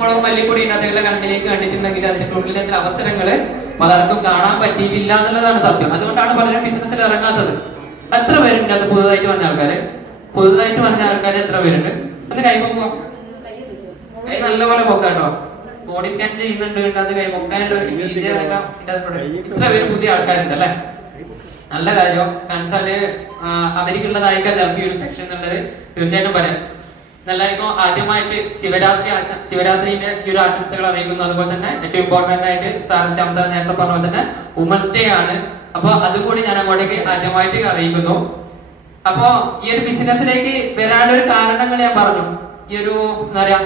മുളകും മല്ലിപ്പൊടി അതേപോലെ കണ്ണിലേക്ക് കണ്ടിട്ടുണ്ടെങ്കിൽ അതിന്റെ ഉള്ളിലെ ചില അവസരങ്ങള് പലർക്കും കാണാൻ പറ്റിയിട്ടില്ല എന്നുള്ളതാണ് സത്യം. അതുകൊണ്ടാണ് പലരും ബിസിനസ്സിൽ ഇറങ്ങാത്തത്. എത്ര പേരുണ്ട് അത് പുതുതായിട്ട് വന്ന ആൾക്കാര്? പുതുതായിട്ട് വന്ന ആൾക്കാർ എത്ര പേരുണ്ട്? അത് കൈപ്പൊക്കോ, കൈ നല്ലപോലെ പൊക്കാട്ടോ. ബോഡി സ്കാൻ ചെയ്യുന്നുണ്ട്, അത് കൈ പൊക്കാനായിട്ട് ഇത്ര പേര് പുതിയ ആൾക്കാരുണ്ട് അല്ലെ? നല്ല കാര്യം. കാണിച്ചാല് അവർക്കുള്ളതായിരിക്കാം ചിലപ്പോൾ ഈ ഒരു സെക്ഷൻ എന്നുള്ളത് തീർച്ചയായിട്ടും പറയാം. എല്ലാവർക്കും ആദ്യമായിട്ട് ശിവരാത്രിന്റെ ഈ ഒരു ആശംസകൾ അറിയിക്കുന്നു. അതുപോലെ തന്നെ ഏറ്റവും ഇമ്പോർട്ടന്റ് ആയിട്ട് ശ്യാം സാർ നേരത്തെ പറഞ്ഞ പോലെ തന്നെ വുമൻസ് ഡേ ആണ്. അപ്പൊ അതുകൂടി ഞാൻ അങ്ങോട്ടേക്ക് ആദ്യമായിട്ട് അറിയിക്കുന്നു. അപ്പോ ഈ ഒരു ബിസിനസ്സിലേക്ക് വരാനുള്ള ഒരു കാരണങ്ങൾ ഞാൻ പറഞ്ഞു. ഈ ഒരു എന്താ പറയാ,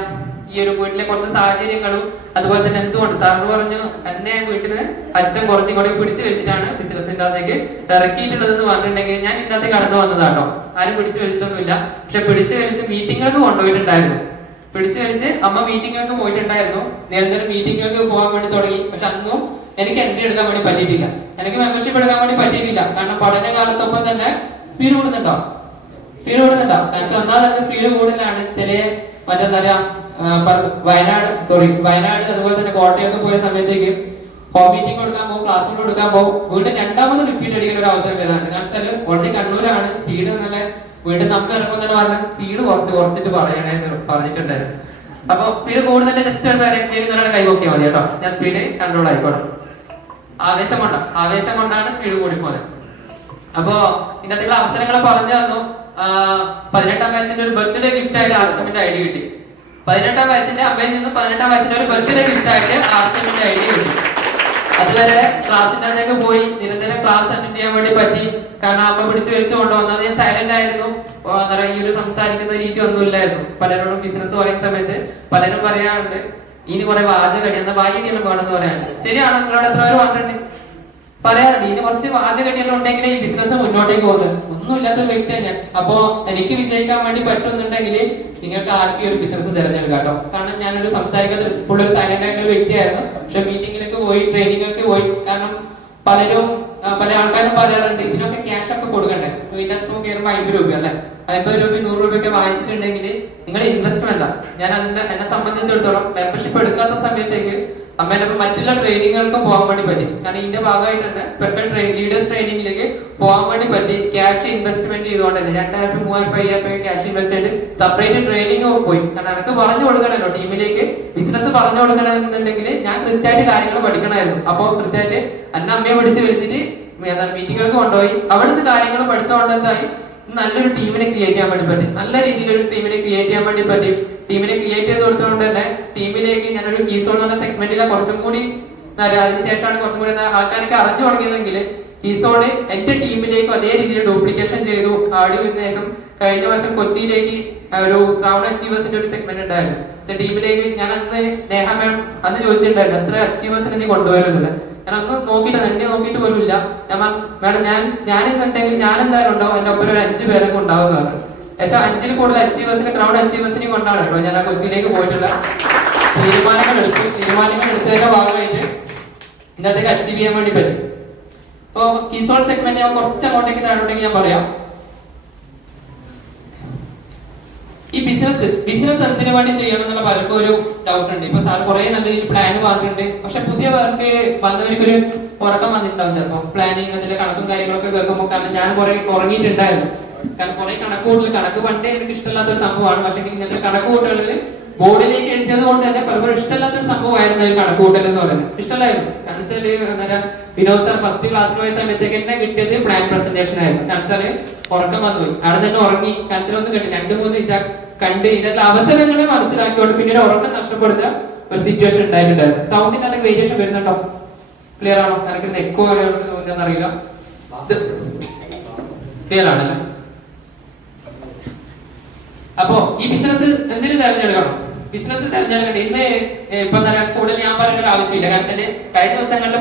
ഈ ഒരു വീട്ടിലെ കുറച്ച് സാഹചര്യങ്ങളും അതുപോലെ തന്നെ എന്തുകൊണ്ട് സാറിന് പറഞ്ഞു എന്നെ വീട്ടില് അച്ഛൻ കുറച്ചും കൂടി പിടിച്ചു വെച്ചിട്ടാണ് ബിസിനസിന്റെ അകത്തേക്ക് ഇറക്കിയിട്ടുള്ളത് എന്ന് പറഞ്ഞിട്ടുണ്ടെങ്കിൽ ഞാൻ ഇതിന്റെ അകത്തേക്ക് കടന്നു വന്നതാട്ടോ. ആരും പിടിച്ചു വലിച്ചിട്ടൊന്നുമില്ല. പക്ഷെ പിടിച്ചു വലിച്ച് മീറ്റിങ്ങുകൾക്ക് കൊണ്ടുപോയിട്ടുണ്ടായിരുന്നു. പിടിച്ചു വലിച്ച് അമ്മ മീറ്റിങ്ങുകൾക്ക് പോയിട്ടുണ്ടായിരുന്നു. നിരന്തരം മീറ്റിങ്ങുകൾക്ക് പോകാൻ വേണ്ടി തുടങ്ങി. പക്ഷെ അന്നും എനിക്ക് എൻട്രി എടുക്കാൻ വേണ്ടി പറ്റിയിട്ടില്ല. എനിക്ക് മെമ്പർഷിപ്പ് എടുക്കാൻ വേണ്ടി പറ്റിയിട്ടില്ല. കാരണം പഠനകാലത്തൊപ്പം തന്നെ സ്പീഡ് കൂടുന്നുണ്ടോ? സ്പീഡ് കൂടുന്നുണ്ടോ? കാരണം ഒന്നാമത് തന്നെ സ്പീഡ് കൂടുതലാണ്. ചില മറ്റെന്താ പറയാ വയനാട് അതുപോലെ തന്നെ കോട്ടയൊക്കെ പോയ സമയത്തേക്ക് ഹോം മീറ്റിംഗ് കൊടുക്കാൻ പോകും, ക്ലാസ്സുകൾ കൊടുക്കാൻ പോകും, വീണ്ടും രണ്ടാമത് റിപ്പീറ്റ് അടിക്കുന്ന ഒരു അവസരം വരുന്നുണ്ട്. കാരണം വെച്ചാൽ ഓൾറെഡി കണ്ണൂരാണ് സ്പീഡ് എന്നല്ല വീണ്ടും നമ്മൾ ഇറങ്ങുമ്പോൾ തന്നെ പറഞ്ഞ സ്പീഡ് കുറച്ചിട്ട് പറയണേന്ന് പറഞ്ഞിട്ടുണ്ടായിരുന്നു. അപ്പൊ സ്പീഡ് കൂടുതൽ ജസ്റ്റ് ഒരു കൈ നോക്കിയാൽ മതി കേട്ടോ. ഞാൻ സ്പീഡ് കൺട്രോൾ ആയിക്കോട്ടെ. ആവേശം കൊണ്ടാണ് സ്പീഡ് കൂടി പോകുന്നത്. അപ്പോ ഇന്നത്തെ അവസരങ്ങളെ പറഞ്ഞു തന്നു. 18ാം വയസ്സിന്റെ ഒരു ബർത്ത്ഡേ ഗിഫ്റ്റ് ആയിട്ട് ആർസമിന്റെ ഐഡി കിട്ടി. 18ാം വയസ്സിന്റെ അമ്മയിൽ നിന്ന് 18ാം വയസ്സിന്റെ ഒരു ബർത്ത്ഡേ ഗിഫ്റ്റ് ആയിട്ട് ആർസമിന്റെ ഐഡി കിട്ടി. അതുവരെ ക്ലാസ്സിന്റെ അകത്തേക്ക് പോയി നിരന്തരം ക്ലാസ് അറ്റൻഡ് ചെയ്യാൻ വേണ്ടി പറ്റി. കാരണം അമ്മ പിടിച്ചു വലിച്ചു കൊണ്ടുവന്നത് ഞാൻ സൈലന്റ് ആയിരുന്നു. ഈ ഒരു സംസാരിക്കുന്ന രീതി ഒന്നുമില്ലായിരുന്നു. പലരോടും ബിസിനസ് പറയുന്ന സമയത്ത് പലരും പറയാറുണ്ട് ഇനി കുറെ വാചകടി എന്നാ വായിടിയെല്ലാം വേണമെന്ന് പറയാറുണ്ട്. ശരിയാണ്, നിങ്ങളോട് എത്ര പേര് പറഞ്ഞിട്ടുണ്ട് പറയാറുണ്ട് ഇനി കുറച്ച് വാചകടിയെല്ലാം ഉണ്ടെങ്കിൽ ഈ ബിസിനസ് മുന്നോട്ടേക്ക് പോകുന്നത്. ഒന്നുമില്ലാത്തൊരു വ്യക്തിയാണ് ഞാൻ. അപ്പോ എനിക്ക് വിജയിക്കാൻ വേണ്ടി പറ്റുന്നുണ്ടെങ്കിൽ നിങ്ങൾക്ക് ആർക്കും ഒരു ബിസിനസ് തിരഞ്ഞെടുക്കാം കേട്ടോ. കാരണം ഞാനൊരു സംസാരിക്കാത്ത ഒരു സൈലന്റ് ആയിട്ടുള്ള ഒരു വ്യക്തിയായിരുന്നു. പക്ഷെ മീറ്റിങ്ങിലേക്ക് പോയി, ട്രെയിനിങ്ങൊക്കെ പോയി. കാരണം പല ആൾക്കാരും പറയാറുണ്ട് ഇതിനൊക്കെ ക്യാഷ് ഒക്കെ കൊടുക്കണ്ടേ. ഇതിനകത്ത് കയറുമ്പോൾ 50 രൂപ അല്ലെ, 50 രൂപ 100 രൂപയൊക്കെ വാങ്ങിച്ചിട്ടുണ്ടെങ്കിൽ നിങ്ങൾ ഇൻവെസ്റ്റ്മെന്റാ. ഞാൻ എന്നെ സംബന്ധിച്ചിടത്തോളം മെമ്പർഷിപ്പ് എടുക്കാത്ത സമയത്തേക്ക് അമ്മേനൊപ്പം മറ്റുള്ള ട്രെയിനിങ്ങുകൾക്കും പോകാൻ വേണ്ടി പറ്റി. കാരണം ഇതിന്റെ ഭാഗമായിട്ടുണ്ട് സ്പെഷ്യൽ ലീഡേഴ്സ് ട്രെയിനിങ്ങിലേക്ക് പോകാൻ വേണ്ടി പറ്റി. ക്യാഷ് ഇൻവെസ്റ്റ്മെന്റ് ചെയ്തുകൊണ്ട് തന്നെ 2000, 3000, 5000 ക്യാഷ് ഇൻവെസ്റ്റ് ചെയ്ത് സെപ്പറേറ്റ് ട്രെയിനിങ് പോയി. കാരണം എനിക്ക് പറഞ്ഞു കൊടുക്കണമല്ലോ ടീമിലേക്ക് ബിസിനസ് പറഞ്ഞു കൊടുക്കണമെന്നുണ്ടെങ്കിൽ ഞാൻ കൃത്യമായിട്ട് കാര്യങ്ങൾ പഠിക്കണമായിരുന്നു. അപ്പോൾ കൃത്യമായിട്ട് എന്നെ അമ്മയെ പിടിച്ച് വിളിച്ചിട്ട് മീറ്റിങ്ങുകൾക്ക് കൊണ്ടുപോയി. അവിടുത്തെ കാര്യങ്ങൾ പഠിച്ചുകൊണ്ടെന്തായി നല്ലൊരു ടീമിനെ ക്രിയേറ്റ് ചെയ്യാൻ വേണ്ടി പറ്റി. നല്ല രീതിയിലൊരു ടീമിനെ ക്രിയേറ്റ് ചെയ്യാൻ വേണ്ടി പറ്റി. ടീമിനെ ക്രിയേറ്റ് ചെയ്ത് കൊടുത്തുകൊണ്ട് തന്നെ ടീമിലേക്ക് ഞാനൊരു കീസോൾ എന്ന സെഗ്മെന്റിലെ കുറച്ചും കൂടി അതിനുശേഷമാണ് കുറച്ചും കൂടി ആൾക്കാർക്ക് അറിഞ്ഞു തുടങ്ങിയതെങ്കിൽ കീസോള് എന്റെ ടീമിലേക്ക് അതേ രീതിയിൽ ഡ്യൂപ്ലിക്കേഷൻ ചെയ്തു. ആദ്യം ശേഷം കഴിഞ്ഞ വർഷം കൊച്ചിയിലേക്ക് ഒരു ക്രൗൺ അച്ചീവേഴ്സിന്റെ ഒരു സെഗ്മെന്റ് ഉണ്ടായിരുന്നു. പക്ഷെ ടീമിലേക്ക് ഞാൻ അന്ന് നേഹ മാം അന്ന് ചോദിച്ചിട്ടുണ്ടായിരുന്നു എത്ര അച്ചീവേഴ്സിനെ നീ കൊണ്ടുവരുന്നില്ല. ഞാൻ അന്ന് എണ്ണി നോക്കിയിട്ട് പോലും ഇല്ല. ഞാൻ മാഡം ഞാനെന്നുണ്ടെങ്കിൽ ഞാൻ എന്തായാലും ഉണ്ടാവും, എന്റെ ഒപ്പം ഒരു 5 പേരൊക്കെ ഉണ്ടാവും എന്ന് പറഞ്ഞു. പക്ഷെ 5-ൽ കൂടുതൽ അച്ചീവേഴ്സിനെ ക്രൗഡ് അച്ചീവേഴ്സിനെ കൊണ്ടാണ് കേട്ടോ ഞാൻ ആ കൊച്ചിയിലേക്ക് പോയിട്ടുള്ള തീരുമാനങ്ങൾ എടുത്തതിന്റെ ഭാഗമായിട്ട് ഇതിനകത്തേക്ക് അച്ചീവ് ചെയ്യാൻ വേണ്ടി പറ്റും. അപ്പൊ കീസോൾ സെഗ്മെന്റ് ഞാൻ കുറച്ച് അങ്ങോട്ടേക്ക് താഴോട്ടേക്ക് ഞാൻ പറയാം. ഈ ബിസിനസ് എന്തിനു വേണ്ടി ചെയ്യണം എന്നുള്ള പലർക്കും ഒരു ഡൗട്ട് ഉണ്ട്. ഇപ്പൊ സാർ കുറെ നല്ല രീതിയിൽ പ്ലാൻ പറഞ്ഞിട്ടുണ്ട്. പക്ഷെ പുതിയ പേർക്ക് വന്നവർക്കൊരു ഉറക്കം വന്നിട്ടുണ്ടാവും ചിലപ്പോ പ്ലാനിങ് അതിന്റെ കണക്കും കാര്യങ്ങളൊക്കെ കേൾക്കുമ്പോൾ. കാരണം ഞാൻ കുറെ ഉറങ്ങിയിട്ടുണ്ടായിരുന്നു. കാരണം കുറെ കണക്ക് പണ്ടേ എനിക്ക് ഇഷ്ടമില്ലാത്തൊരു സംഭവമാണ്. പക്ഷെ ഇങ്ങനത്തെ കണക്കുകൂട്ടലിൽ ബോർഡിലേക്ക് എഴുതിയത് കൊണ്ട് തന്നെ പലപ്പോഴും ഇഷ്ടമില്ലാത്തൊരു സംഭവമായിരുന്നു ഈ കണക്കുകൂട്ടൽ എന്ന് പറയുന്നത്. ഇഷ്ടമല്ലായിരുന്നു. കാരണം വെച്ചാല് അന്നേരം വിനോദ് സാർ ഫസ്റ്റ് ക്ലാസ്സിൽ പോയ സമയത്തേക്ക് എന്നെ കിട്ടിയത് പ്ലാൻ പ്രസന്റേഷൻ ആയിരുന്നു. കാരണം വെച്ചാല് ഉറക്കം വന്നു, അവിടെ തന്നെ ഉറങ്ങി. കാണിച്ചാലൊന്നും കണ്ടു 2-3 ഇതാ കണ്ട് ഇതിന്റെ അവസരങ്ങളെ മനസ്സിലാക്കിയോണ്ട് പിന്നീട് ഉറക്കം നഷ്ടപ്പെടുന്ന ഒരു സിറ്റുവേഷൻ ഉണ്ടായിട്ടുണ്ടായിരുന്നു. സൗണ്ടിന്റെ അതൊക്കെ വേരിയേഷൻ വരുന്നുണ്ടോ? ക്ലിയർ ആണോ? എനിക്ക് എക്കോ തോന്നുന്നറിയില്ല. ക്ലിയർ ആണല്ലേ? അപ്പോ ഈ ബിസിനസ് എന്തിനു തെരഞ്ഞെടുക്കണം? ബിസിനസ് തെരഞ്ഞെടുക്കട്ടെ. ഇന്ന് ഇപ്പൊ തന്നെ കൂടുതൽ ഞാൻ പറയേണ്ട ഒരു ആവശ്യമില്ല. കാരണം വെച്ചാൽ കഴിഞ്ഞ ദിവസങ്ങളിൽ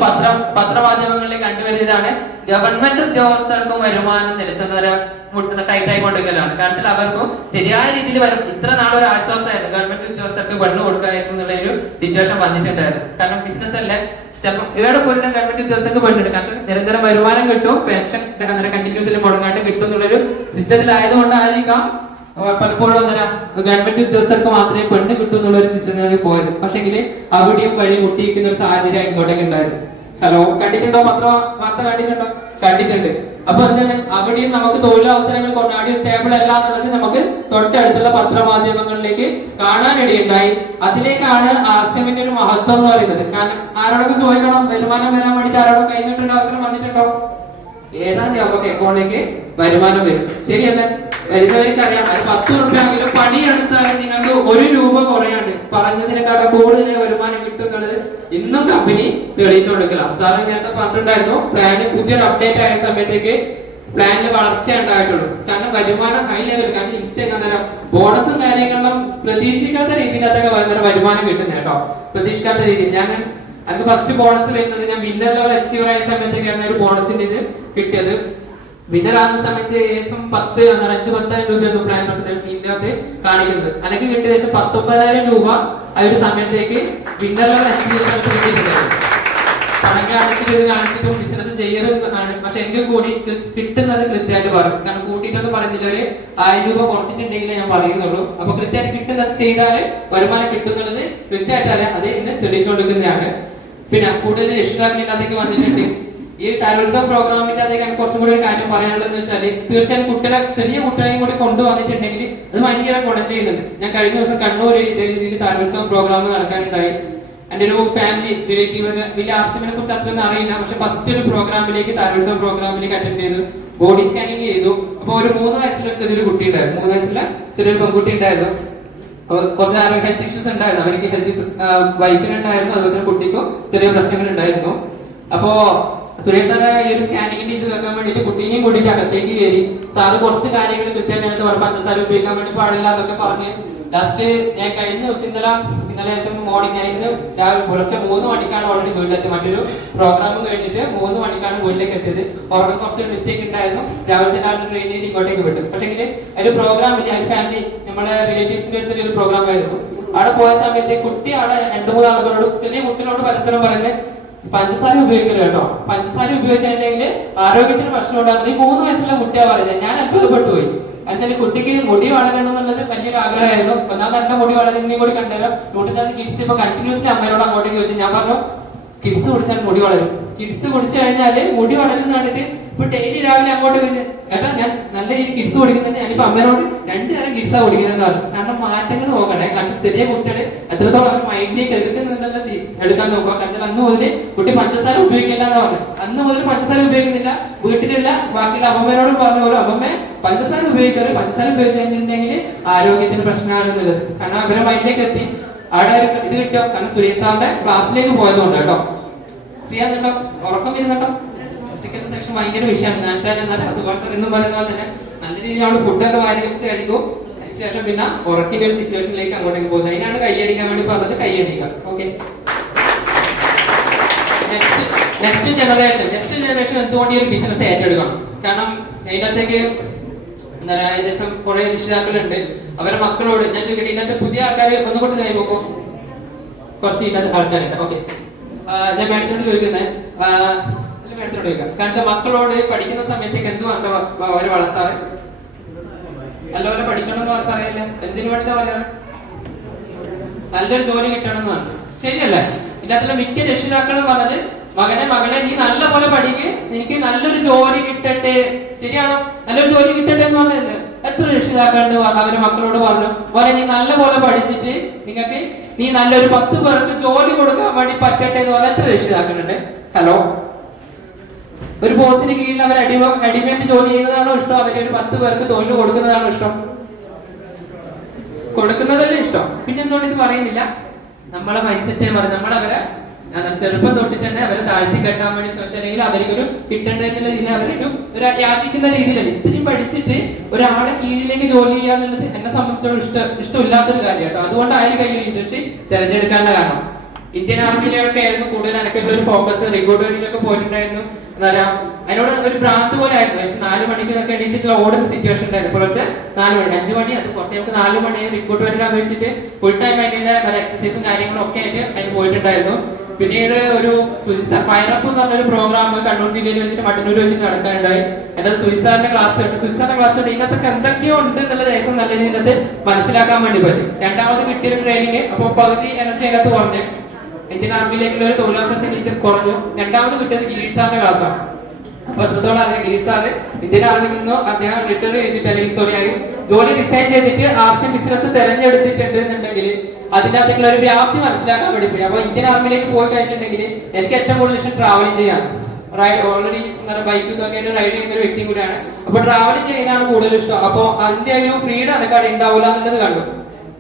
പത്രമാധ്യമങ്ങളിൽ കണ്ടുവരുന്നതാണ് ഗവൺമെന്റ് ഉദ്യോഗസ്ഥർക്കും വരുമാനം ടൈറ്റായി കൊണ്ടുവരികയാണ്. കാരണം വെച്ചാൽ അവർക്കും ശരിയായ രീതിയിൽ വരും. ഇത്ര നാളൊരു ആശ്വാസമായിരുന്നു ഗവൺമെന്റ് ഉദ്യോഗസ്ഥർക്ക് പെണ്ണ് കൊടുക്കായിരുന്നു എന്നുള്ള ഒരു സിറ്റുവേഷൻ വന്നിട്ടുണ്ടായിരുന്നു. കാരണം ബിസിനസ് അല്ലേ ചിലപ്പോൾ ഏടെ പോയിട്ട് ഗവൺമെന്റ് ഉദ്യോഗസ്ഥർക്ക് പെണ്ണിട്ട്. കാരണം നിരന്തരം വരുമാനം കിട്ടും, പെൻഷൻ കണ്ടിന്യൂസിൽ മുടങ്ങാണ്ട് കിട്ടും എന്നുള്ളൊരു സിസ്റ്റത്തിലായതുകൊണ്ടായിരിക്കാം പലപ്പോഴും എന്താ ഗവൺമെന്റ് ഉദ്യോഗസ്ഥർക്ക് മാത്രമേ പെണ്ണ് കിട്ടൂ എന്നുള്ള ഒരു സിസ്റ്റം പോയത്. പക്ഷെങ്കിൽ അവിടെയും വഴി മുട്ടിയിരിക്കുന്ന ഒരു സാഹചര്യം ഇങ്ങോട്ടേക്ക് ഉണ്ടായത്. ഹലോ, കണ്ടിട്ടുണ്ടോ? വാർത്ത കണ്ടിട്ടുണ്ടോ? കണ്ടിട്ടുണ്ട്. അപ്പൊ എന്താണ്, അവിടെയും നമുക്ക് തൊഴിലവസരങ്ങൾ കൊണ്ടാടിയോ സ്റ്റേബിൾ അല്ല എന്നുള്ളത് നമുക്ക് തൊട്ടടുത്തുള്ള പത്രമാധ്യമങ്ങളിലേക്ക് കാണാനിടയുണ്ടായി. അതിലേക്കാണ് ആർസിഎമ്മിന്റെ ഒരു മഹത്വം എന്ന് പറയുന്നത്. കാരണം ആരോടൊക്കെ ചോദിക്കണം, വരുമാനം വരാൻ വേണ്ടിട്ട് ആരോടും കൈ നീട്ടേണ്ട അവസരം വന്നിട്ടുണ്ടോ? 7-ാം തീയതി ആവുമ്പോൾ അക്കൗണ്ടിലേക്ക് വരുമാനം വരും. ശരിയല്ലേ? വരുന്നവർക്ക് അറിയാം, അത് 10 രൂപയെങ്കിലും പണിയെടുത്താലും നിങ്ങൾക്ക് 1 രൂപ കുറയാണ്ട് പറഞ്ഞതിനെക്കാളും കൂടുതൽ വരുമാനം കിട്ടും എന്നുള്ളത് ഇന്നും കമ്പനി തെളിയിച്ചു കൊടുക്കില്ല. സാറ് നേരത്തെ പറഞ്ഞിട്ടുണ്ടായിരുന്നു, പ്ലാന് പുതിയൊരു അപ്ഡേറ്റ് ആയ സമയത്തേക്ക് പ്ലാനിൽ വളർച്ച ഉണ്ടായിട്ടുള്ളൂ. കാരണം വരുമാനം ഹൈ ലെവൽ, കാരണം ഇൻസ്റ്റന്റ് അന്നേരം ബോണസും കാര്യങ്ങളും പ്രതീക്ഷിക്കാത്ത രീതിയിൽ അതൊക്കെ ഭയങ്കര വരുമാനം കിട്ടുന്നത് കേട്ടോ. പ്രതീക്ഷിക്കാത്ത രീതിയിൽ അന്ന് ഫസ്റ്റ് ബോണസ് വരുന്നത് ഞാൻ വിന്നർ ലെവൽ അച്ചീവർ ആയ സമയത്തേക്കാണ് ഒരു ബോണസിന്റെ ഇത് കിട്ടിയത്. വിന്നർ ആകുന്ന സമയത്ത് ഏകദേശം 5-10,000 രൂപയൊന്നും പ്ലാൻ പ്രസന്റേഷൻ ഇതിനകത്ത് കാണിക്കുന്നത്. അല്ലെങ്കിൽ കിട്ടിയ ഏകദേശം 19,000 രൂപ ആ ഒരു സമയത്തേക്ക് വിന്നർ ലെവൽ അച്ചീവ് ചെയ്ത സമയത്ത് കിട്ടിയിട്ടുണ്ടായിരുന്നു. പണം കാണിച്ചിട്ട് ഇത് കാണിച്ചിട്ടും ബിസിനസ് ചെയ്യരുതാണ്. പക്ഷെ എങ്കിൽ കൂടി കിട്ടുന്നത് കൃത്യമായിട്ട് പറയും. കാരണം കൂട്ടിയിട്ടൊന്നും പറയുന്നില്ല, ഒരു 1000 രൂപ കുറച്ചിട്ടുണ്ടെങ്കിലേ ഞാൻ പറയുന്നുള്ളൂ. അപ്പൊ കൃത്യമായിട്ട് കിട്ടുന്നത് ചെയ്താല് വരുമാനം കിട്ടുന്നുള്ളത് കൃത്യമായിട്ടല്ല, അത് ഇന്ന് തെളിയിച്ചുകൊടുക്കുന്നതാണ്. പിന്നെ കൂടുതൽ രക്ഷിതാക്കളില്ലാത്തേക്ക് വന്നിട്ടുണ്ട്. ഈ കലോത്സവ പ്രോഗ്രാമിന്റെ അതേക്ക് കുറച്ചും കൂടി ഒരു കാര്യം പറയാനുള്ളതെന്ന് വെച്ചാൽ, തീർച്ചയായും ചെറിയ കുട്ടികളെയും കൂടി കൊണ്ടുവന്നിട്ടുണ്ടെങ്കിൽ അത് ഭയങ്കര ഗുണം ചെയ്യുന്നുണ്ട്. ഞാൻ കഴിഞ്ഞ ദിവസം കണ്ണൂർ രീതിയിൽ കലോത്സവ പ്രോഗ്രാം നടക്കാനുണ്ടായി. എന്റെ ഒരു ഫാമിലി റിലേറ്റീവ്, വലിയ ആർസിഎമ്മിനെ കുറിച്ച് അത്രയൊന്നും അറിയില്ല, പക്ഷെ ഫസ്റ്റ് ഒരു പ്രോഗ്രാമിലേക്ക് കലോത്സവ പ്രോഗ്രാമിലേക്ക് അറ്റൻഡ് ചെയ്തു, ബോഡി സ്കാനിങ് ചെയ്തു. അപ്പൊ ഒരു 3 വയസ്സുള്ള ചെറിയൊരു കുട്ടി ഉണ്ടായിരുന്നു, 3 വയസ്സുള്ള ചെറിയൊരു പെൺകുട്ടി ഉണ്ടായിരുന്നു. കുറച്ച് ഹെൽത്ത് ഇഷ്യൂസ് ഉണ്ടായിരുന്നു, അവർക്ക് ഹെൽത്ത് വൈഫിനുണ്ടായിരുന്നു, അതുപോലെ തന്നെ കുട്ടിക്കും ചെറിയ പ്രശ്നങ്ങൾ ഉണ്ടായിരുന്നു. അപ്പോ സുരേഷ് സാറ് ഈ ഒരു സ്കാനിങ്ങിന്റെ ഇത് വെക്കാൻ വേണ്ടിട്ട് കുട്ടീനെയും കൂട്ടിട്ട് അകത്തേക്ക് കയറി. സാറ് കുറച്ച് കാര്യങ്ങൾ കൃത്യമായിട്ട് പഞ്ചസാര ഉപയോഗിക്കാൻ വേണ്ടി പാടില്ല എന്നൊക്കെ പറഞ്ഞ് ലാസ്റ്റ് ഞാൻ കഴിഞ്ഞ ദിവസം ഇന്നലെ ശേഷം മോർണിംഗ്, ഞാൻ ഇന്ന് രാവിലെ പുലർച്ചെ 3 മണിക്കാണ് ഓൾറെഡി വീട്ടിലെത്തി. മറ്റൊരു പ്രോഗ്രാം കഴിഞ്ഞിട്ട് 3 മണിക്കാണ് വീട്ടിലേക്ക് എത്തിയത്. ഉറക്കം കുറച്ച് മിസ്റ്റേക്ക് ഉണ്ടായിരുന്നു. രാവിലത്തെ കാലത്ത് ട്രെയിൻ ചെയ്ത് ഇങ്ങോട്ടേക്ക് വിട്ടു. പക്ഷെ ഒരു പ്രോഗ്രാമില്ല, ഒരു ഫാമിലി നമ്മുടെ റിലേറ്റീവ്സിന്റെ ചെറിയൊരു പ്രോഗ്രാം ആയിരുന്നു. അവിടെ പോയ സമയത്ത് കുട്ടി അവിടെ 2-3 ആളുകളോട്, ചെറിയ കുട്ടികളോട് പരസ്പരം പറയുന്നത് പഞ്ചസാര ഉപയോഗിക്കരുത് കേട്ടോ, പഞ്ചസാര ഉപയോഗിച്ചിട്ടുണ്ടെങ്കിൽ ആരോഗ്യത്തിന് പ്രശ്നം ഉണ്ടാകുന്നത്. ഈ 3 വയസ്സുള്ള കുട്ടിയാ പറയുന്നത്. ഞാൻ അത്ഭുതപ്പെട്ടു പോയി. എന്നുവെച്ചാൽ കുട്ടിക്ക് മുടി വളരണം എന്നുള്ളത് വലിയൊരു ആഗ്രഹമായിരുന്നു. ഒന്നാമത് എന്റെ മുടി വളരുന്നതും കൂടി കണ്ടല്ലോ. ന്യൂട്രിഷൻ കിഡ്സ് ഇപ്പൊ കണ്ടിന്യൂസ്ലി അമ്മയോട് അങ്ങോട്ടേക്ക് ചോദിച്ചു. ഞാൻ പറഞ്ഞു കിഡ്സ് കുടിച്ചാൽ മുടി വളരും, കിഡ്സ് കുടിച്ചു കഴിഞ്ഞാല് മുടി വളരുന്ന കണ്ടിട്ട് ഇപ്പൊ ഡെയിലി രാവിലെ അങ്ങോട്ട് കേട്ടാ ഞാൻ നല്ല രീതിയിൽ കിഡ്സ് കുടിക്കുന്നുണ്ട്. ഞാനിപ്പോ അമ്മയോട് 2 നേരം കിഡ്സാ കുടിക്കുന്നതെന്ന് പറഞ്ഞു. കാരണം മാറ്റങ്ങൾ നോക്കണേ. കാരണം ചെറിയ കുട്ടികള് എത്രത്തോളം അവർ മൈൻഡിലേക്ക് എടുക്കുന്നുണ്ടെന്ന് എടുക്കാൻ നോക്കുക. കാരണം അന്ന് മുതൽ കുട്ടി പഞ്ചസാര ഉപയോഗിക്കില്ല എന്ന് പറഞ്ഞു. അന്ന് മുതൽ പഞ്ചസാര ഉപയോഗിക്കുന്നില്ല. വീട്ടിലുള്ള ബാക്കിയുള്ള അമ്മമ്മേനോടും പറഞ്ഞു, ഒരു അമ്മമ്മ പഞ്ചസാര ഉപയോഗിക്കരുത്, പഞ്ചസാര ഉപയോഗിച്ചിട്ടുണ്ടെങ്കിൽ ആരോഗ്യത്തിന് പ്രശ്നമാണ് എന്നുള്ളത്. കാരണം അവരെ മൈൻഡിലേക്ക് എത്തി. അവിടെ ഒരു ഇത് കിട്ടും. കാരണം സുരേഷ് സാറിന്റെ ക്ലാസ്സിലേക്ക് പോയതുകൊണ്ട് കേട്ടോ. ഫ്രീ ആകുന്നുണ്ടോ? ഉറക്കം വരുന്നുണ്ടോ? ഉച്ചക്കത്തെ സെക്ഷൻ ഭയങ്കര വിഷയമാണ്. ഞാൻ സുഭാഷ് സാർ എന്നും പറയുന്ന പോലെ തന്നെ നല്ല രീതിയിൽ അവിടെ ഫുഡൊക്കെ വാരി വെച്ച് കഴിക്കും. അതിനുശേഷം പിന്നെ ഉറക്കിന്റെ ഒരു സിറ്റുവേഷനിലേക്ക് അങ്ങോട്ടേക്ക് പോകുന്നത്. അതിനാണ് കൈയടിക്കാൻ വേണ്ടി പറഞ്ഞത്. കൈയടിക്കാം. ഓക്കെ, നെക്സ്റ്റ് ജനറേഷൻ എന്തുകൊണ്ട് ഈ ഒരു ബിസിനസ് ഏറ്റെടുക്കണം? കാരണം അതിനകത്തേക്ക് എന്താ പറയുക, ഏകദേശം കുറെ രക്ഷിതാക്കളുണ്ട്. അവരുടെ മക്കളോട് ഞാൻ ചോദിക്കട്ടെ, ഇതിനകത്ത് പുതിയ ആൾക്കാർ ഒന്നുകൊണ്ട് കൈ നോക്കും. കുറച്ച് ഇതിനകത്ത് ആൾക്കാരുണ്ട്. ഓക്കെ, ഞാൻ മാഡത്തിനോട് ചോദിക്കുന്നത്, മാഡത്തിനോട് ചോദിക്കാം. കാരണം മക്കളോട് പഠിക്കുന്ന സമയത്തേക്ക് എന്ത് അവരെ വളർത്താറ്? നല്ലപോലെ പഠിക്കണം എന്ന് അവർക്ക് അറിയില്ല. എന്തിനു വേണ്ടിട്ടാ പറയാറ്? നല്ലൊരു ജോലി കിട്ടണം എന്ന് പറഞ്ഞു. ശരിയല്ലേ? ഇതിനകത്തുള്ള മിക്ക രക്ഷിതാക്കളും പറഞ്ഞത്, മകളെ നീ നല്ല പോലെ പഠിക്ക്, നിനക്ക് നല്ലൊരു ജോലി കിട്ടട്ടെ. ശരിയാണോ? നല്ലൊരു ജോലി കിട്ടട്ടെ എന്ന് പറഞ്ഞത് എത്ര രക്ഷിതാക്കളുണ്ട് അവരെ മക്കളോട് പറഞ്ഞു, പോലെ നീ നല്ല പോലെ പഠിച്ചിട്ട് നിങ്ങൾക്ക് നീ നല്ലൊരു 10 പേർക്ക് ജോലി കൊടുക്കാൻ വേണ്ടി പറ്റട്ടെ എന്ന് പറഞ്ഞ എത്ര രക്ഷിതാക്കളുണ്ട്? ഹലോ, ഒരു ബോസിന് കീഴിൽ അവർ അടിമേറ്റ് ജോലി ചെയ്യുന്നതാണോ ഇഷ്ടം? അവരെ ഒരു 10 പേർക്ക് തൊഴിൽ കൊടുക്കുന്നതാണോ ഇഷ്ടം? കൊടുക്കുന്നതല്ലേ ഇഷ്ടം. പിന്നെ എന്തുകൊണ്ട് ഇത് പറയുന്നില്ല? നമ്മളെ മൈൻഡ് സെറ്റ് പറയും. നമ്മളവരെ ചെറുപ്പം തൊട്ടിട്ട് തന്നെ അവരെ താഴ്ത്തി കെട്ടാൻ വേണ്ടി ശ്രമിച്ചില്ലെങ്കിൽ അവർക്കൊരു കിട്ടേണ്ടതിനുള്ള ഇതിനെ അവരൊരു യാചിക്കുന്ന രീതിയിലല്ല. ഇത്രയും പഠിച്ചിട്ട് ഒരാളെ കീഴിലേക്ക് ജോലി ചെയ്യാന്നുള്ളത് എന്നെ സംബന്ധിച്ചോളം ഇഷ്ടമില്ലാത്തൊരു കാര്യം കേട്ടോ. അതുകൊണ്ടായിരിക്കും ഈ ഇൻഡസ്ട്രി തിരഞ്ഞെടുക്കേണ്ട കാരണം. ഇന്ത്യൻ ആർമിയിലൊക്കെ ആയിരുന്നു കൂടുതൽ എനിക്കുള്ള ഒരു ഫോക്കസ്. റിക്രൂട്ട്മെന്റിലൊക്കെ പോയിട്ടുണ്ടായിരുന്നു. എന്താ പറയാ, അതിനോട് ഒരു ഭ്രാന്ത് പോലെ ആയിരുന്നു. പക്ഷെ 4 മണിക്കൊക്കെ എണീച്ചിട്ടുള്ള ഓടുന്ന സിറ്റുവേഷൻ ഉണ്ടായിരുന്നു. കുറച്ച് 4 മണി 5 മണി, അത് കുറച്ച് നമുക്ക് 4 മണി റിക്രൂട്ട്മെന്റിനെ അപേക്ഷിച്ചിട്ട് ഫുൾ ടൈം അതിന്റെ എക്സസൈസും കാര്യങ്ങളും ഒക്കെ ആയിട്ട് അതിന് പോയിട്ടുണ്ടായിരുന്നു. പിന്നീട് ഒരു പൈനപ്പ് എന്ന് പറഞ്ഞൊരു പ്രോഗ്രാം കണ്ണൂർ ജില്ലയിൽ വെച്ചിട്ട് മട്ടന്നൂർ വെച്ചിട്ട് നടക്കാനുണ്ടായി. എന്റെ സുയിസാറിന്റെ ക്ലാസ് ഇതിനകത്തൊക്കെ എന്തൊക്കെയോ ഉണ്ട് എന്നുള്ള ദേശം നല്ല രീതിയിൽ അത് മനസ്സിലാക്കാൻ വേണ്ടി പറ്റും. രണ്ടാമത് കിട്ടിയൊരു ട്രെയിനിങ് അപ്പോൾ പകുതി എനർജി അതിനകത്ത് കുറഞ്ഞു. ഇന്ത്യൻ ആർമിയിലേക്കുള്ള ഒരു തൊഴിലവസരത്തിന് ഇത് കുറഞ്ഞു. രണ്ടാമത് കിട്ടിയത് ഗിരീഷ് സാറിന്റെ ക്ലാസ്സാണ്. അപ്പൊ എത്രത്തോളം അറിയാം, ഗിരീഷ് സാറ് ഇന്ത്യൻ ആർമിയിൽ നിന്ന് അദ്ദേഹം റിട്ടയർ ചെയ്തിട്ട് അല്ലെങ്കിൽ ജോലി റിസൈൻ ചെയ്തിട്ട് ആർട്സ് ബിസിനസ് തെരഞ്ഞെടുത്തിട്ടുണ്ട് എന്നുണ്ടെങ്കിൽ അതിനകത്തേക്കുള്ള ഒരു വ്യാപ്തി മനസ്സിലാക്കാൻ വേണ്ടി പോയി. അപ്പൊ ഇന്ത്യൻ ആർമിയിലേക്ക് പോയി കഴിഞ്ഞിട്ടുണ്ടെങ്കിൽ എനിക്ക് ഏറ്റവും കൂടുതൽ ഇഷ്ടം ട്രാവലിംഗ് ചെയ്യാൻ. ഓൾറെഡി ബൈക്ക് ഇതൊക്കെ റൈഡ് ചെയ്യുന്ന ഒരു വ്യക്തി കൂടിയാണ്. അപ്പൊ ട്രാവലിംഗ് ചെയ്യാനാണ് കൂടുതൽ ഇഷ്ടം. അപ്പൊ അതിന്റെ ഒരു ഫ്രീഡം എനിക്ക് അവിടെ ഉണ്ടാവില്ല എന്നുള്ളത് കണ്ടു.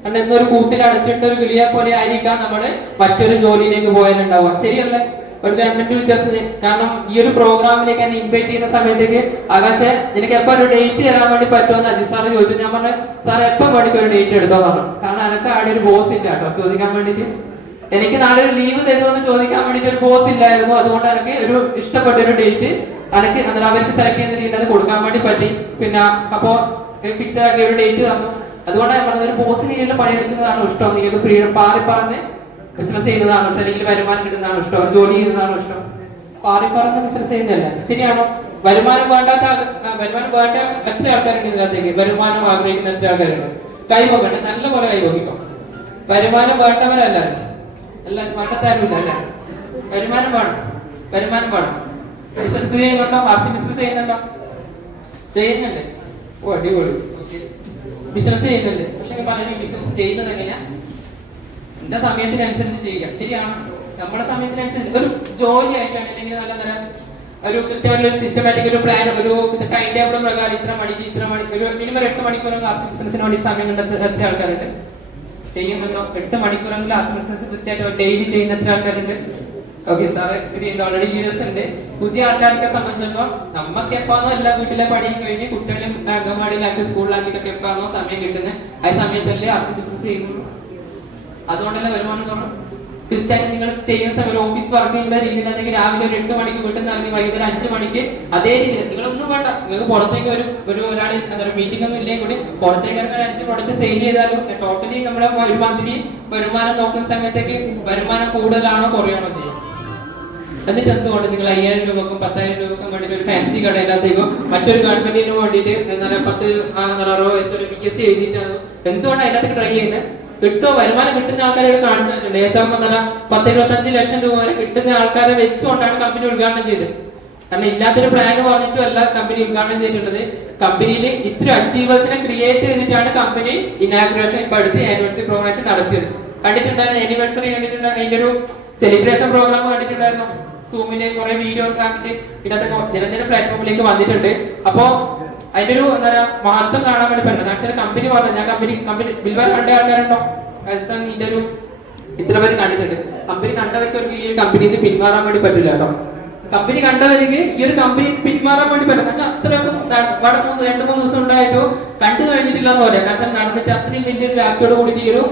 കാരണം എന്നൊരു കൂട്ടിൽ അടച്ചിട്ട് ഒരു കിളിയെ പോലെ ആയിരിക്കാം നമ്മള് മറ്റൊരു ജോലിയിലേക്ക് പോയാലുണ്ടാവുക. ശരിയല്ലേ? ഒരു ഗവൺമെന്റ് വ്യത്യാസം. കാരണം ഈ ഒരു പ്രോഗ്രാമിലേക്ക് എന്നെ ഇൻവൈറ്റ് ചെയ്യുന്ന സമയത്തേക്ക് ആകാശെ നിനക്ക് എപ്പോ ഒരു ഡേറ്റ് തരാൻ വേണ്ടി പറ്റുമെന്ന് അജിത് സാറ് ചോദിച്ചു. ഞാൻ പറഞ്ഞു സാർ എപ്പോ വേണ്ടിക്ക് ഒരു ഡേറ്റ് എടുത്തോന്ന് പറഞ്ഞു. കാരണം എനിക്ക് അവിടെ ഒരു ബോസ് ഇല്ല കേട്ടോ ചോദിക്കാൻ വേണ്ടിട്ട്. എനിക്ക് നാളെ ഒരു ലീവ് തരുമെന്ന് ചോദിക്കാൻ വേണ്ടിട്ട് ഒരു ബോസ് ഇല്ലായിരുന്നു. അതുകൊണ്ട് എനിക്ക് ഒരു ഇഷ്ടപ്പെട്ട ഒരു ഡേറ്റ് എനിക്ക് അവർക്ക് സെലക്ട് ചെയ്യുന്ന രീതിയിൽ അത് കൊടുക്കാൻ വേണ്ടി പറ്റി. പിന്നെ അപ്പോ ഫിക്സ് ആക്കിയ ഒരു ഡേറ്റ് തന്നു. അതുകൊണ്ടാണ് ഞാൻ പറഞ്ഞത് ഒരു ബോസിന് കീഴിൽ പണിയെടുക്കുന്നതാണ് ഇഷ്ടം. നിങ്ങൾക്ക് ഫ്രീഡം പാറി പറഞ്ഞ് ബിസിനസ് ചെയ്യുന്നതാണ് ഇഷ്ടം, അല്ലെങ്കിൽ വരുമാനം കിട്ടുന്നതാണ് ഇഷ്ടം, ഒരു ജോലി ചെയ്യുന്നതാണ് ഇഷ്ടം. പാറി പറഞ്ഞ ബിസിനസ് ചെയ്യുന്നതല്ല. ശരിയാണോ? വരുമാനം വേണ്ട എത്ര ആൾക്കാരുണ്ട് ഇതിനകത്തേക്ക്? വരുമാനം ആഗ്രഹിക്കുന്ന എത്ര ആൾക്കാരുണ്ട്? കൈവക്കട്ടെ, നല്ല പോലെ കൈവക്കിക്കോ. വരുമാനം വേണ്ടവരല്ല, എല്ലാവരും വേണ്ടത്താരുമില്ല അല്ല. വരുമാനം വേണം. ബിസിനസ് ചെയ്യുന്നുണ്ടോ? ആർസി ബിസിനസ് ചെയ്യുന്നുണ്ടോ? ചെയ്യുന്നുണ്ട്. ഓ അടിപൊളി. ബിസിനസ് ചെയ്യുന്നുണ്ട്. പക്ഷെ പലരും ബിസിനസ് ചെയ്യുന്നത് എങ്ങനെയാ? എന്റെ സമയത്തിനനുസരിച്ച് ചെയ്യുക. ശരിയാണ്? നമ്മുടെ സമയത്തിനനുസരിച്ച് ഒരു ജോലി ആയിട്ടാണ് അല്ലെങ്കിൽ നല്ല നല്ല ഒരു കൃത്യമായിട്ടുള്ള ഒരു സിസ്റ്റമാറ്റിക് ഒരു പ്ലാൻ, ഒരു ടൈം ടേബിൾ പ്രകാരം ഇത്ര മണിക്ക് ഒരു മിനിമം 8 മണിക്കൂറെങ്കിലും ആർസി ബിസിനസിന് വേണ്ടി സമയം കണ്ടെത്തി എത്ര ആൾക്കാരുണ്ട്? ചെയ്യുന്നുണ്ടോ? 8 മണിക്കൂറെങ്കിലും ആർസി ബിസിനസ് കൃത്യമായിട്ട് ഡെയിലി ചെയ്യുന്ന എത്ര ആൾക്കാരുണ്ട്? ഓക്കെ സാറ് ഓൾറെഡി ലീഡേഴ്സ് ഉണ്ട്. പുതിയ ആൾക്കാരൊക്കെ സംബന്ധിച്ചിടത്തോളം നമുക്ക് എപ്പാന്നോ എല്ലാ വീട്ടിലെ പണിയും കഴിഞ്ഞ് കുട്ടികളെ അംഗൻവാടിയിലാക്കി സ്കൂളിലാക്കിയിട്ടൊക്കെ എപ്പാന്നോ സമയം കിട്ടുന്നത് ആ സമയത്തല്ലേ ആർസി ബിസിനസ് ചെയ്യുന്നുള്ളൂ. അതുകൊണ്ടല്ലേ വരുമാനം കുറവ്. കൃത്യമായിട്ട് നിങ്ങൾ ചെയ്യുന്ന സമയം ഓഫീസ് വർക്ക് ചെയ്യുന്ന രീതിയിൽ രാവിലെ ഒരു 8 മണിക്ക് വീട്ടിൽ നിന്ന് ഇറങ്ങി വൈകുന്നേരം 5 മണിക്ക് അതേ രീതിയിൽ നിങ്ങളൊന്നും വേണ്ട. നിങ്ങൾക്ക് പുറത്തേക്ക് ഒരാൾ മീറ്റിംഗ് ഒന്നും ഇല്ലെങ്കിൽ കൂടി പുറത്തേക്ക് ഇറങ്ങി 5 പ്രൊഡക്റ്റ് സെയിൽ ചെയ്താലും ടോട്ടലി നമ്മുടെ ഒരു മന്ത്ലി വരുമാനം നോക്കുന്ന സമയത്തേക്ക് വരുമാനം കൂടുതലാണോ കുറയാണോ ചെയ്യും. എന്നിട്ട് എന്തുകൊണ്ട് നിങ്ങൾ 5000 രൂപക്കും 10,000 രൂപക്കും വേണ്ടിട്ട് ഒരു ഫാൻസി കടയിലത്തേക്കോ മറ്റൊരു ഗവൺമെന്റിന് വേണ്ടിയിട്ട് 10 PSC എഴുതിയിട്ടാണ് എന്തുകൊണ്ട് അതിനകത്ത് ട്രൈ ചെയ്യുന്നത്? കിട്ടോ വരുമാനം കിട്ടുന്ന ആൾക്കാരെ കാണിച്ചിട്ടുണ്ട്. ഏകദേശം 10-25 ലക്ഷം രൂപ വരെ കിട്ടുന്ന ആൾക്കാരെ വെച്ചുകൊണ്ടാണ് കമ്പനി ഉദ്ഘാടനം ചെയ്തത്. കാരണം ഇല്ലാത്തൊരു പ്ലാൻ പറഞ്ഞിട്ടും അല്ല കമ്പനി ഉദ്ഘാടനം ചെയ്തിട്ടുള്ളത്. കമ്പനിയിൽ ഇത്ര അച്ചീവേഴ്സിനെ ക്രിയേറ്റ് ചെയ്തിട്ടാണ് കമ്പനി ഇനാഗുറേഷൻ ഇപ്പൊ അടുത്ത് ആനിവേഴ്സറി പ്രോഗ്രാം ആയിട്ട് നടത്തിയത്. കണ്ടിട്ടുണ്ടായിരുന്നു? ആനിവേഴ്സറി കണ്ടിട്ടുണ്ടായിരുന്നു? അതിന്റെ ഒരു സെലിബ്രേഷൻ പ്രോഗ്രാം കണ്ടിട്ടുണ്ടായിരുന്നു? സൂമില് കുറെ വീഡിയോ ആക്കിയിട്ട് ഇടത്തെ നിരന്തര പ്ലാറ്റ്ഫോമിലേക്ക് വന്നിട്ടുണ്ട്. അപ്പോ അതിന്റെ ഒരു എന്താ പറയാ മഹത്വം കാണാൻ വേണ്ടി പറ്റും. കാരണം കമ്പനി പറഞ്ഞു, ഞാൻ കമ്പനി ബിൽവാർ കണ്ട ആൾക്കാരുണ്ടോ? രാജസ്ഥാൻ ഇതിന്റെ ഒരു ഇത്ര പേര് കണ്ടിട്ടുണ്ട്. കമ്പനി കണ്ടവർക്ക് ഒരു ഈ കമ്പനിയിൽ പിന്മാറാൻ വേണ്ടി പറ്റില്ല കേട്ടോ. കമ്പനി കണ്ടവർക്ക് ഈ ഒരു കമ്പനി പിന്മാറാൻ വേണ്ടി പറ്റില്ല. കാരണം അത്രയൊന്നും 2-3 ദിവസം ഉണ്ടായിട്ടോ കണ്ടു കഴിഞ്ഞിട്ടില്ല എന്ന് പറയാം. കാരണം നടന്നിട്ട് അത്രയും വലിയൊരു വ്യാപ്തിയോട് കൂടിയിട്ട് ഈ ഒരു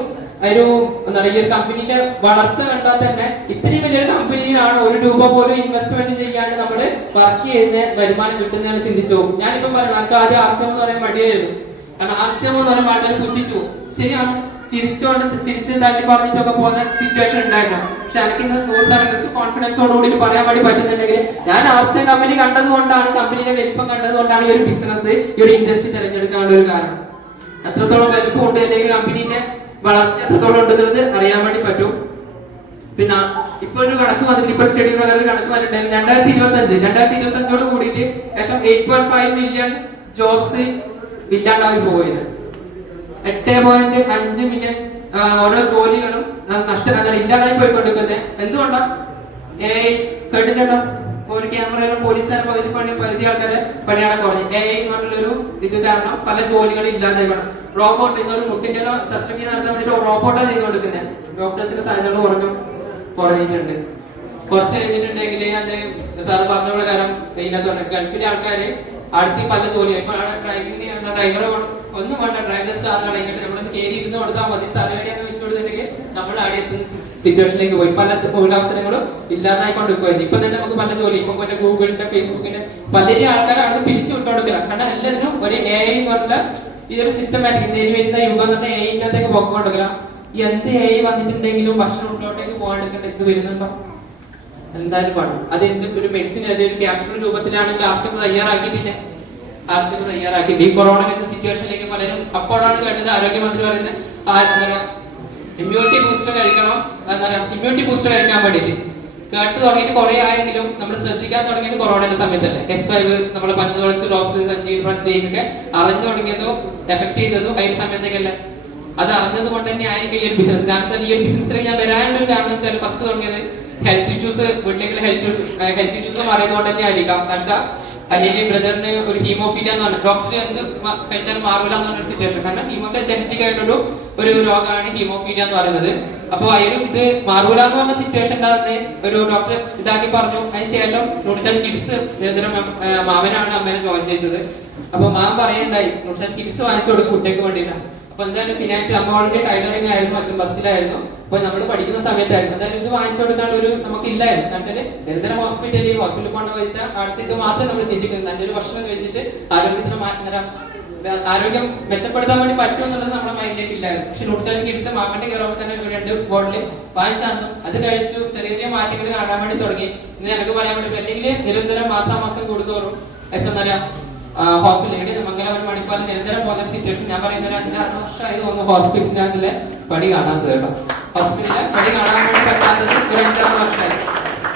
എന്താ പറയുക ഈ ഒരു കമ്പനിയുടെ വളർച്ച കണ്ടാൽ തന്നെ ഇത്രയും വലിയൊരു കമ്പനിയിലാണ് 1 രൂപ പോലും ഇൻവെസ്റ്റ്മെന്റ് ചെയ്യാണ്ട് നമ്മൾ വർക്ക് ചെയ്യുന്ന വരുമാനം കിട്ടുന്നതാണ് ചിന്തിച്ചു. ഞാനിപ്പോ പറയുന്നത് എനിക്ക് ആദ്യം ആർസിഎം എന്ന് പറയാൻ മടിയായിരുന്നു. കാരണം ആർസിഎം എന്ന് പറയുമ്പോൾ ആൾക്കാർ പുച്ഛിച്ചു. ശരിയാണ്, ചിരിച്ച് തള്ളി പറഞ്ഞിട്ടൊക്കെ പോകുന്ന സിറ്റുവേഷൻ ഉണ്ടായിരുന്നു. പക്ഷെ എനിക്ക് ഇന്ന് 100% കോൺഫിഡൻസോട് കൂടി പറയാൻ വേണ്ടി പറ്റുന്നുണ്ടെങ്കിൽ ഞാൻ ആർസിഎം കമ്പനി കണ്ടതുകൊണ്ടാണ്, കമ്പനിയുടെ വലിപ്പം കണ്ടതുകൊണ്ടാണ് ഈ ഒരു ബിസിനസ് ഈ ഒരു ഇൻഡസ്ട്രി തിരഞ്ഞെടുക്കാനുള്ള ഒരു കാരണം. എത്രത്തോളം വലിപ്പമുണ്ട് അല്ലെങ്കിൽ കമ്പനിന്റെ വളർച്ച എത്രത്തോളം ഉണ്ടെന്നുള്ളത് അറിയാൻ വേണ്ടി പറ്റും. പിന്നെ ഇപ്പൊ ഒരു കണക്ക് വന്നിട്ട് ഇപ്പൊ സ്റ്റഡി പ്രകാരം കണക്ക് വന്നിട്ടുണ്ട് 2025 കൂടിയിട്ട് ഏകദേശം 8.5 മില്യൺ ജോബ്സ് ഇല്ലാണ്ടായി പോയത്. 8.5 മില്യൺ ഓരോ ജോലികളും ഇല്ലാതായി പോയിക്കൊണ്ടിരിക്കുന്നത്. എന്തുകൊണ്ടാ? കേട്ടിട്ടുണ്ടോ? ഒരു ക്യാമറയിലും പോലീസുകാർ പകുതി ആൾക്കാരെ പണിയാണ് കുറഞ്ഞു. AI എന്ന് പറഞ്ഞൊരു ഇത് കാരണം പല ജോലികളും ഇല്ലാതെ റോബോട്ട് ഇന്നൊരു മുട്ടിന്റെ ശസ്ത്രക്രിയ നടത്താൻ വേണ്ടിട്ട് റോബോട്ടാണ് ചെയ്തുകൊണ്ടിരിക്കുന്നത്. ഡോക്ടേഴ്സിന്റെ സാധ്യതകൾ കുറഞ്ഞിട്ടുണ്ട്. കുറച്ച് കഴിഞ്ഞിട്ടുണ്ടെങ്കിൽ അത് സാറ് പറഞ്ഞ പ്രകാരം ഇതിനകത്ത് ഗൾഫിലെ ആൾക്കാര് അടുത്ത് പല ജോലിയാണ്. ഇപ്പൊ ഡ്രൈവിംഗിന് ഡ്രൈവറെ ഒന്നും വേണ്ട, ഡ്രൈവർലെസ് കാറുകളായിക്കോട്ടെ നമ്മളൊന്ന് കയറി ഇരുന്ന് കൊടുത്താൽ മതി. സ്ഥലം വെച്ചു കൊടുത്തിട്ടുണ്ടെങ്കിൽ നമ്മൾ അവിടെ എത്തുന്ന സിറ്റുവേഷനിലേക്ക് പോയി. പല തൊഴിലവസരങ്ങളും ഇല്ലാതായിക്കൊണ്ടിരിക്കുമായിരുന്നു. ഇപ്പൊ തന്നെ നമുക്ക് പല ജോലി ഇപ്പൊ ഗൂഗിളിന്റെ ഫേസ്ബുക്കിന്റെ പലരും ആൾക്കാരെ അവിടെ പിരിച്ചു വിട്ടു കൊടുക്കില്ല. കാരണം എല്ലാത്തിനും ഒരു AI എന്ന് പറഞ്ഞ ഈ ഒരു സിസ്റ്റമാറ്റിക് ഇന്ത്യയിൽ വരുന്ന യുഗം തന്നെ AI-ക്കകത്തേക്ക് പോയിക്കൊണ്ടിരിക്കില്ല. എന്ത് AI വന്നിട്ടുണ്ടെങ്കിലും ഭക്ഷണം ഉള്ളോട്ടേക്ക് പോകാണ്ടിരിക്കേണ്ട ഇത് വരുന്നുണ്ടോ? എന്തായാലും വേണം. അത് എന്ത് ഒരു മെഡിസിൻ ഒരു ക്യാപ്സ്യൂൾ രൂപത്തിലാണ് ആർസിഎം തയ്യാറാക്കിയിട്ടില്ല. ആർസിഎം തയ്യാറാക്കിയിട്ട് ഈ കൊറോണ എന്ന സിറ്റുവേഷനിലേക്ക് പലരും അപ്പോഴാണ് കേട്ടത് ആരോഗ്യമന്ത്രി പറയുന്നത് ഇമ്മ്യൂണിറ്റി ബൂസ്റ്റർ കഴിക്കണം, ഇമ്മ്യൂണിറ്റി ബൂസ്റ്റർ കഴിക്കാൻ വേണ്ടിയിട്ട് കേട്ട് തുടങ്ങിയിട്ട് കുറെ ആയെങ്കിലും നമ്മൾ ശ്രദ്ധിക്കാൻ തുടങ്ങിയത് കൊറോണയുടെ സമയത്തല്ലേ. S5 നമ്മുടെ പഞ്ചവത്സ ഡോക്ടർ സഞ്ജീവ് ഒക്കെ അറിഞ്ഞു തുടങ്ങിയതും എഫക്ട് ചെയ്തതും കഴിഞ്ഞ സമയത്തേക്കല്ലേ. അത് അറിഞ്ഞത് കൊണ്ട് തന്നെ ആയിരിക്കും ഈ ഒരു ബിസിനസ്. കാരണം ഈ ഒരു ബിസിനസ്സിലേക്ക് ഞാൻ വരാനുള്ള ഒരു കാരണം വെച്ചാൽ ഫസ്റ്റ് തുടങ്ങിയത് ഹെൽത്ത് ഇഷ്യൂസ്, വീട്ടിലേക്കുള്ള ഹെൽത്ത് ഇഷ്യൂസ് മാറിയത് കൊണ്ട് തന്നെ ആയിരിക്കാം. കാരണം വെച്ചാൽ അല്ലെങ്കിൽ ബ്രദറിന് ഒരു ഹീമോഫീലിയ എന്ന് പറഞ്ഞാൽ ഡോക്ടർ എന്ത് കഴിച്ചാൽ മാറില്ല എന്ന് പറഞ്ഞൊരു സിറ്റുവേഷൻ. കാരണം ഹീമോന്റെ ജനറ്റിക് ആയിട്ടൊരു രോഗമാണ് ഹീമോഫീലിയ എന്ന് പറയുന്നത്. അപ്പൊ അയാലും ഇത് മാറൂല എന്ന് പറഞ്ഞ സിറ്റുവേഷൻ ഉണ്ടാകുന്ന ഒരു ഡോക്ടർ ഇതാക്കി പറഞ്ഞു. അതിനുശേഷം ന്യൂട്രിഷൻ കിഡ്സ് നിരന്തരം മാമനാണ് അമ്മേനെ ജോയിൻ ചെയ്തത്. അപ്പൊ മാം പറയണ്ടായി ന്യൂട്രിഷൻ കിഡ്സ് വാങ്ങിച്ചു കൊടുക്കും കുട്ടിക്ക് വേണ്ടിയിട്ടാണ്. അപ്പൊ എന്തായാലും ഫിനാൻഷ്യൽ അമ്മ ഓൾറെഡി ടൈലറിംഗ് ആയിരുന്നു, അച്ഛൻ ബസ്സിലായിരുന്നു. അപ്പൊ നമ്മൾ പഠിക്കുന്ന സമയത്തായിരുന്നു എന്തായാലും ഇത് വാങ്ങിച്ചു കൊടുക്കാൻ ഒരു നമുക്കില്ലായിരുന്നു. കാരണം വെച്ചാൽ നിരന്തരം ഹോസ്പിറ്റലിൽ പോകേണ്ട പൈസ അടുത്ത് ഇത് മാത്രമേ നമ്മൾ ചിന്തിക്കുന്നത്. നല്ലൊരു ഭക്ഷണം കഴിച്ചിട്ട് ആരോഗ്യം മെച്ചപ്പെടുത്താൻ വേണ്ടി പറ്റും എന്നുള്ളത് നമ്മുടെ മൈൻഡിലേക്ക് ഇല്ലായിരുന്നു. പക്ഷെ ന്യൂട്രിഷൻ കിഡ്സ് മാമന്റെ കയറുമ്പോൾ തന്നെ 2 ബോട്ടിൽ വാങ്ങിച്ചു തന്നു. അത് കഴിച്ചു, ചെറിയ ചെറിയ മാറ്റങ്ങൾ കാണാൻ വേണ്ടി തുടങ്ങി. ഇന്ന് എനിക്ക് പറയാൻ വേണ്ടി അല്ലെങ്കിൽ നിരന്തരം മാസാമാസം കൂടുന്തോറും എന്താ പറയാ ഹോസ്പിറ്റലിൽ മംഗലാപുരം മണിപ്പാലം നിരന്തരം പോകുന്ന സിറ്റുവേഷൻ. ഞാൻ പറയുന്ന ഒരു 5-6 വർഷമായി തോന്നുന്നു ഹോസ്പിറ്റലിലെ പടി കാണാത്തത് കേട്ടോ. ഹോസ്പിറ്റലിലെ പടി കാണാൻ വേണ്ടി പറ്റാത്തത് ഒരു 5-6 വർഷമായി.